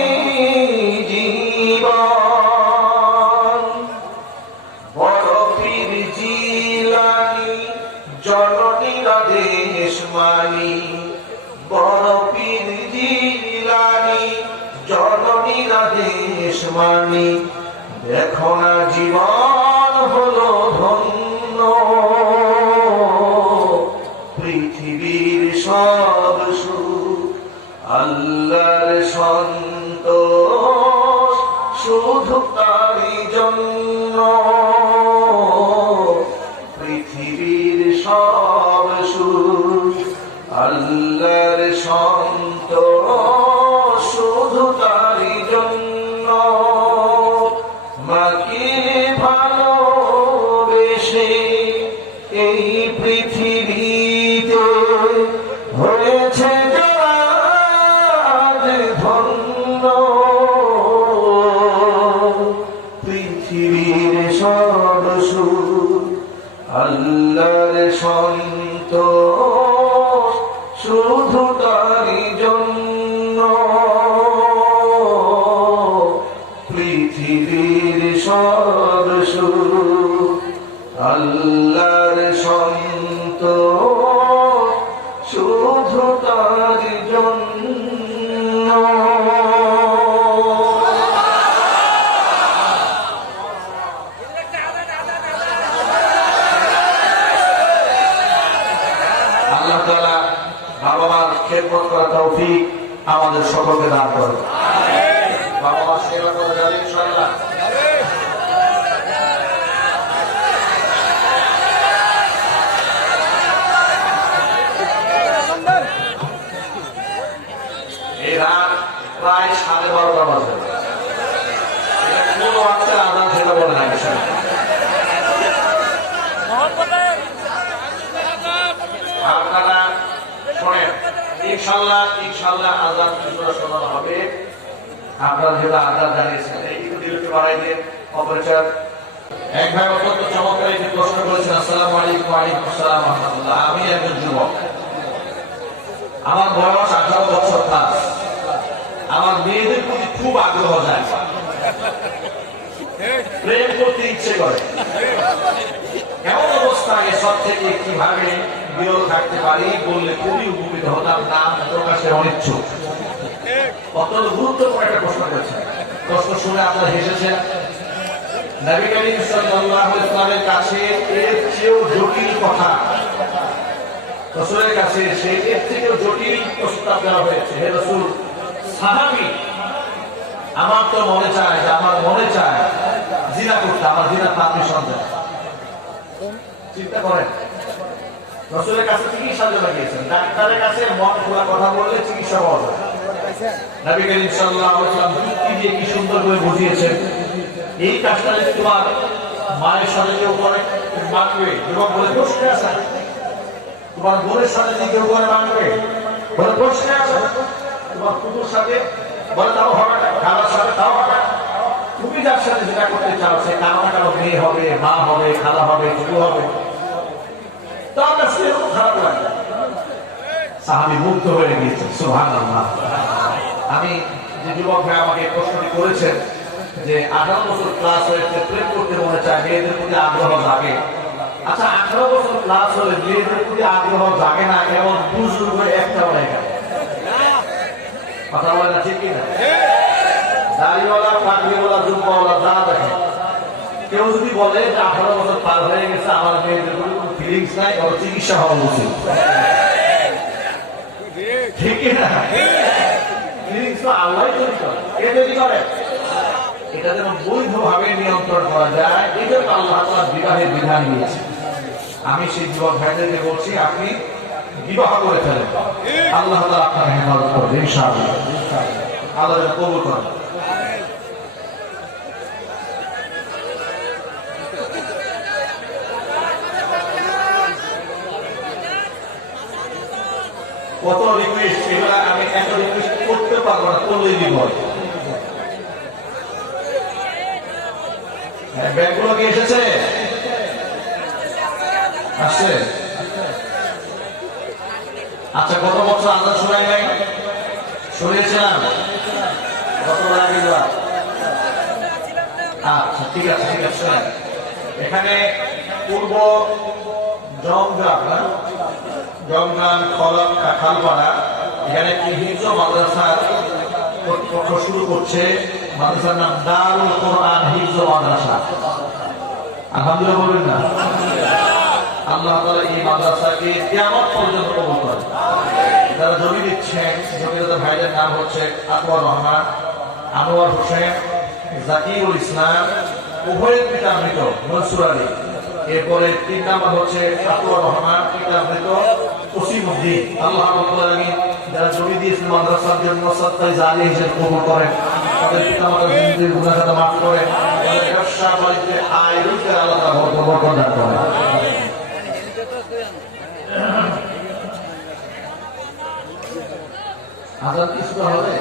জীবন। বড় পীর জিলানী জননীর আদেশ মানি, বড় পীর জিলানী জননীর আদেশ মানি, দেখো না জীবন হলো ধন্য, পৃথিবীর সব সুখ আল্লাহর সন্তোষ শুধু তারই জন্য, পৃথিবীর সব আল্লাহ তাআলা বাবা মার খেদমত করার তৌফিক আমাদের সকলকে দান করুন। বাবা মার সেবা করে যাবে ইনশাআল্লাহ। এই রাত প্রায় 12:30 বাজে। কোন ওয়াক্তে আযান সেটা বলে না। আপনারা শোনেন, ইনশাআল্লাহ আযান কিছুটা শোনানো হবে। আপনারা যেটা আযান জানিয়েছেন একটু দিলকে বাড়াই দিয়ে অপারেটর এক ভাই অত্যন্ত চমৎকার একটি প্রশ্ন করেছেন। আসসালামু আলাইকুম। ওয়া আলাইকুম আসসালাম ওয়া রাহমাতুল্লাহ। আমি একজন যুবক, আমার বয়স 18 বছর প্লাস। আমার মেয়েদের প্রতি খুব আগ্রহ যায়, প্রেম করতে ইচ্ছে করে। এমন অবস্থায় এসব থেকে কিভাবে বিরত থাকতে পারি বললে খুবই উপকৃত হতাম। নাম প্রকাশের অনিচ্ছুক। অত্যন্ত গুরুত্বপূর্ণ একটা প্রশ্ন করেছেন। প্রশ্ন শুনে আপনারা হেসেছেন। নবী করিম সাল্লাল্লাহু আলাইহি ওয়াসাল্লামের কাছে এর চেয়েও জটিল কথা, রাসূলের কাছে সেই এর থেকেও জটিল প্রস্তাব দেওয়া হয়েছে। হে রাসূল, সাহাবী আমার তো মনে চায় যে আমার মনে চায় জিনা করতে, আমার জিনা পারমিশন দেয়। চিন্তা করেন, রাসূলের কাছে চিকিৎসা জন্য গিয়েছেন। ডাক্তারের কাছে মন খোলা কথা বললে চিকিৎসা পাওয়া যায়। নবী করিম সাল্লাল্লাহু আলাইহি ওয়াসাল্লাম যুক্তি দিয়ে কি সুন্দর করে বুঝিয়েছেন। এই কাজটা যদি তোমার মায়ের সাথে কেউ করে মানবে, যুবক বলে প্রশ্ন আছে। তোমার বোনের সাথে যদি কেউ করে মানবে বলে প্রশ্ন আছে। তোমার কুকুর সাথে বলে তাও হবে না, খালার সাথে তাও হবে না। তুমি যার সাথে যেটা করতে চাও সে কারো না কারো মেয়ে হবে, মা হবে, খালা হবে, কুকু হবে। তো আমার কাছে এরকম খারাপ লাগে। সাহাবী মুগ্ধ হয়ে গিয়েছেন। সুবহানাল্লাহ। আমি যে যুবক ভাই আমাকে প্রশ্নটি করেছেন যে 18 বছর ক্লাস হয়েছে, প্রেম করতে মনে চায়, মেয়েদের প্রতি আগ্রহ জাগে। আচ্ছা, 18 বছর ক্লাস হলে মেয়েদের প্রতি আগ্রহ জাগে না, এমন বুজুর্গ একটাও নেই। কথা বলে না, ঠিক কিনা? দাড়িওয়ালা, পাগড়িওয়ালা, জুব্বাওয়ালা যা দেখে, কেউ যদি বলে যে 18 বছর পার হয়ে গেছে, আমার মেয়েদের প্রতি কোনো ফিলিংস নাই, ওর চিকিৎসা হওয়া উচিত। ঠিক কিনা? ফিলিংস তো আল্লাহই তৈরি করে। কে তৈরি করে? এটা যেন বৈধভাবে নিয়ন্ত্রণ করা যায়, এই জন্য আল্লাহ তাআলা বিবাহের বিধান দিয়েছে। আমি সেই যুবক ভাইদেরকে বলছি, আপনি বিবাহ করে ফেলেন, আল্লাহ তাআলা আপনার হেফাজত করবে ইনশাআল্লাহ। আল্লাহ যেন কবুল করেন। কত রিকোয়েস্ট, এগুলা আমি এত রিকোয়েস্ট করতে পারবো না, করলেই বিপদ। ব্যাগগুলো কি এসেছে? আসছে। আচ্ছা, গত বছর আজান শোনাই নাই? শুনিয়েছিলাম গত রবিবার। আচ্ছা, ঠিক আছে, ঠিক আছে। এখানে পূর্ব জমগ্রাম, জমগ্রাম খালপাড়া, এখানে একটি হিফজ মাদ্রাসার কর্তৃপক্ষ শুরু করছে। মাদ্রাসার নাম দারুল কোরআন হিফজ মাদ্রাসা। আলহামদুলিল্লাহ বলবেন না? আল্লাহ তাআলা এই মাদ্রাসাকে কিয়ামত পর্যন্ত কবুল করেন। যারা জমি দিচ্ছেন, জমিদার ভাইদের নাম হচ্ছে আকবর রহমান, আনোয়ার হোসেন, জাকিরুল ইসলাম, উভয়ের পিতা মৃত মনসুর আলী। এরপরে 3 নাম্বার হচ্ছে আকবর রহমান, পিতা মৃত ওসিমউদ্দিন। আল্লাহ রাব্বুল আলামিন যারা জমি দিয়েছেন মাদ্রাসার জন্য সদকায়ে জারিয়া হিসেবে কবুল করেন। তাদের পিতামাতার জিন্দেগির গুনাহ খাতা মাফ করেন। তাদের ব্যবসা বাণিজ্যে আয় রুজিতে আল্লাহ তাআলা বরকত দান করেন। আজান কি শুরু হবে?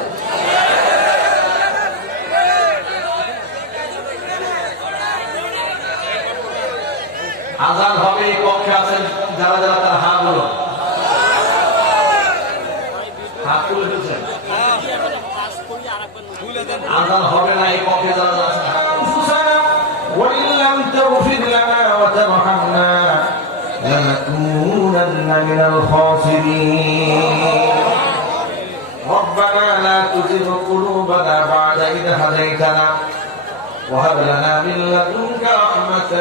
আজান হবে। এই কক্ষে আছেন যারা যারা, তার হাত হলো, হাত তুলে দিচ্ছেন। আজান হবে না এই কক্ষে যারা যারা আছেন। وإن لم تغفر لنا وترحمنا لنكونن من الخاسرين ربنا لا تزغ قلوبنا بعد إذ هديتنا وهب لنا من لدنك رحمة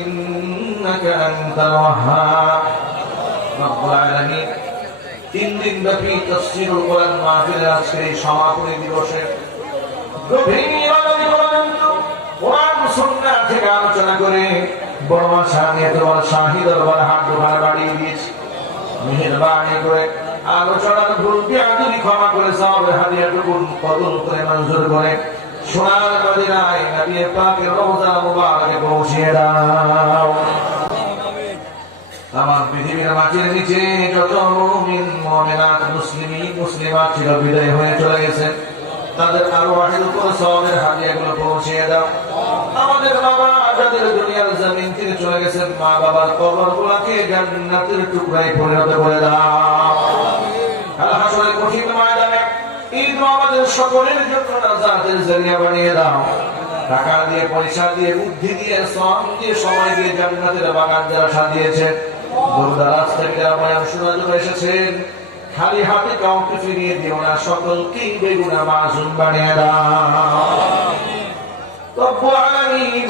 إنك أنت الوهاب রব্বুল আলামিন 3 দিন ব্যাপী তাফসীরুল কোরআন মাহফিলের আজকের এই সমাপনী দিবসে কোরআন সুন্নাহ থেকে আলোচনা করে বড় শাহিদ দরবার শাহী দরবার হাত দোকানে বাড়িয়ে দিয়েছে। মেহেরবানি করে আলোচনার ভুল বিআদবি ক্ষমা করে সওয়াবের হাদিয়াটুকু কবুল করে মঞ্জুর করে সোনার মদিনায় নবী পাকের রওজা মুবারকে পৌঁছিয়ে দাও। আমার পৃথিবীর মাটির নিচে যত মুমিন মুমিনাত মুসলিমিন মুসলিমাত ছিল বিদায় হয়ে চলে গেছে, তাদের আরওয়াহের উপর সওয়াবের হাদিয়াগুলো পৌঁছিয়ে দাও। আমাদের বাবা যাদের দুনিয়ার জমিন থেকে চলে গেছেন, মা বাবার কবরগুলোকে জান্নাতের টুকরায় পরিণত করে দাও। আল হাসরের কঠিন ময়দানে ঈদ আমাদের সকলের জন্য নাজাতের জরিয়া বানিয়ে দাও। টাকা দিয়ে, পয়সা দিয়ে, বুদ্ধি দিয়ে, শ্রম দিয়ে, সময় দিয়ে জান্নাতের বাগান যারা সাজিয়েছেন, দূরদরাজ থেকে বয়ান শোনার জন্য এসেছেন, খালি হাতে কাউকে ফিরিয়ে দিও না, সকলকেই বেগুনা মাসুম বানিয়ে দাও। রব্বুল আলামিন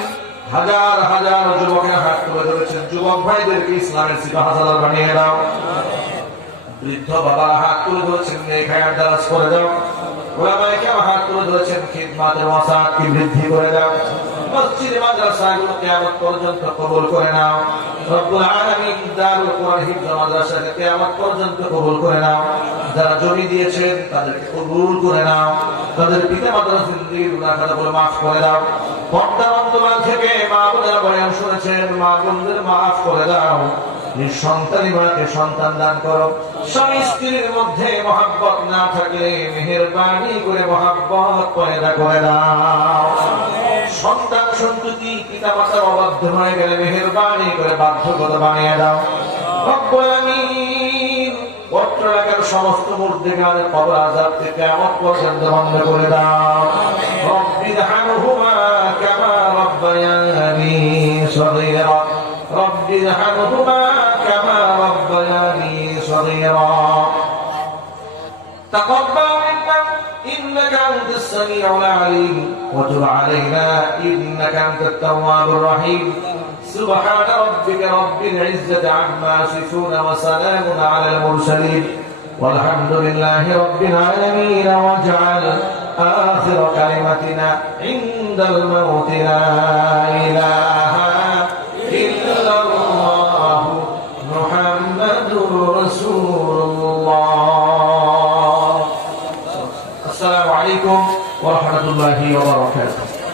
হাজার হাজার যুবকের হাত তুলে ধরেছেন, যুবক ভাইদেরকে ইসলামের সিপাহসালার বানিয়ে দাও। বৃদ্ধ বাবা হাত তুলে ধরেছেন, নেক হায়াত দারাজ করে দাও। ওলামায়ে কেরাম হাত তুলে ধরেছেন, খিদমাতের ওয়াসাতকে বৃদ্ধি করে দাও। মসজিদ মাদ্রাসাগুলো কিয়ামত পর্যন্ত কবুল করে নাও। রব্বুল আলামিন দারুল কোরআন হিফজ মাদ্রাসাকে কিয়ামত পর্যন্ত কবুল করে নাও। যারা জমি দিয়েছেন তাদেরকে কবুল করে নাও। তাদের পিতামাতার জিন্দেগির গুনাহ খাতাগুলো মাফ করে দাও। পর্দার অন্তরাল থেকে মা বোনেরা বয়ান শুনেছেন, মা বোনদের মাফ করে দাও। নিঃসন্তানী মাকে সন্তান দান করো। স্বামী স্ত্রীর মধ্যে মহাব্বত না থাকলে মেহেরবানি করে মহাব্বত পয়দা করে দাও। সন্তান সন্ততি পিতা মাতার অবাধ্য হয়ে গেলে মেহেরবানি করে বাধ্যগত বানিয়ে দাও। রব্বুল আলামিন পত্র এলাকার সমস্ত মুর্দেগানের কবর আযাব থেকে কিয়ামত পর্যন্ত বন্ধ করে দাও। রব্বিরহামহুমা কামা রব্বায়ানি সগীরা রব্বিরহামহুমা কামা রব্বায়ানি সগীরা تقبل منا إنك أنت السميع العليم وتب علينا إنك أنت التواب الرحيم سبحان ربك رب العزة عما يصفون وسلام على المرسلين والحمد لله رب العالمين واجعل آخر كلمتنا عند الموت لا إله إلا الله محمد رسول الله. السلام عليكم ورحمة الله وبركاته.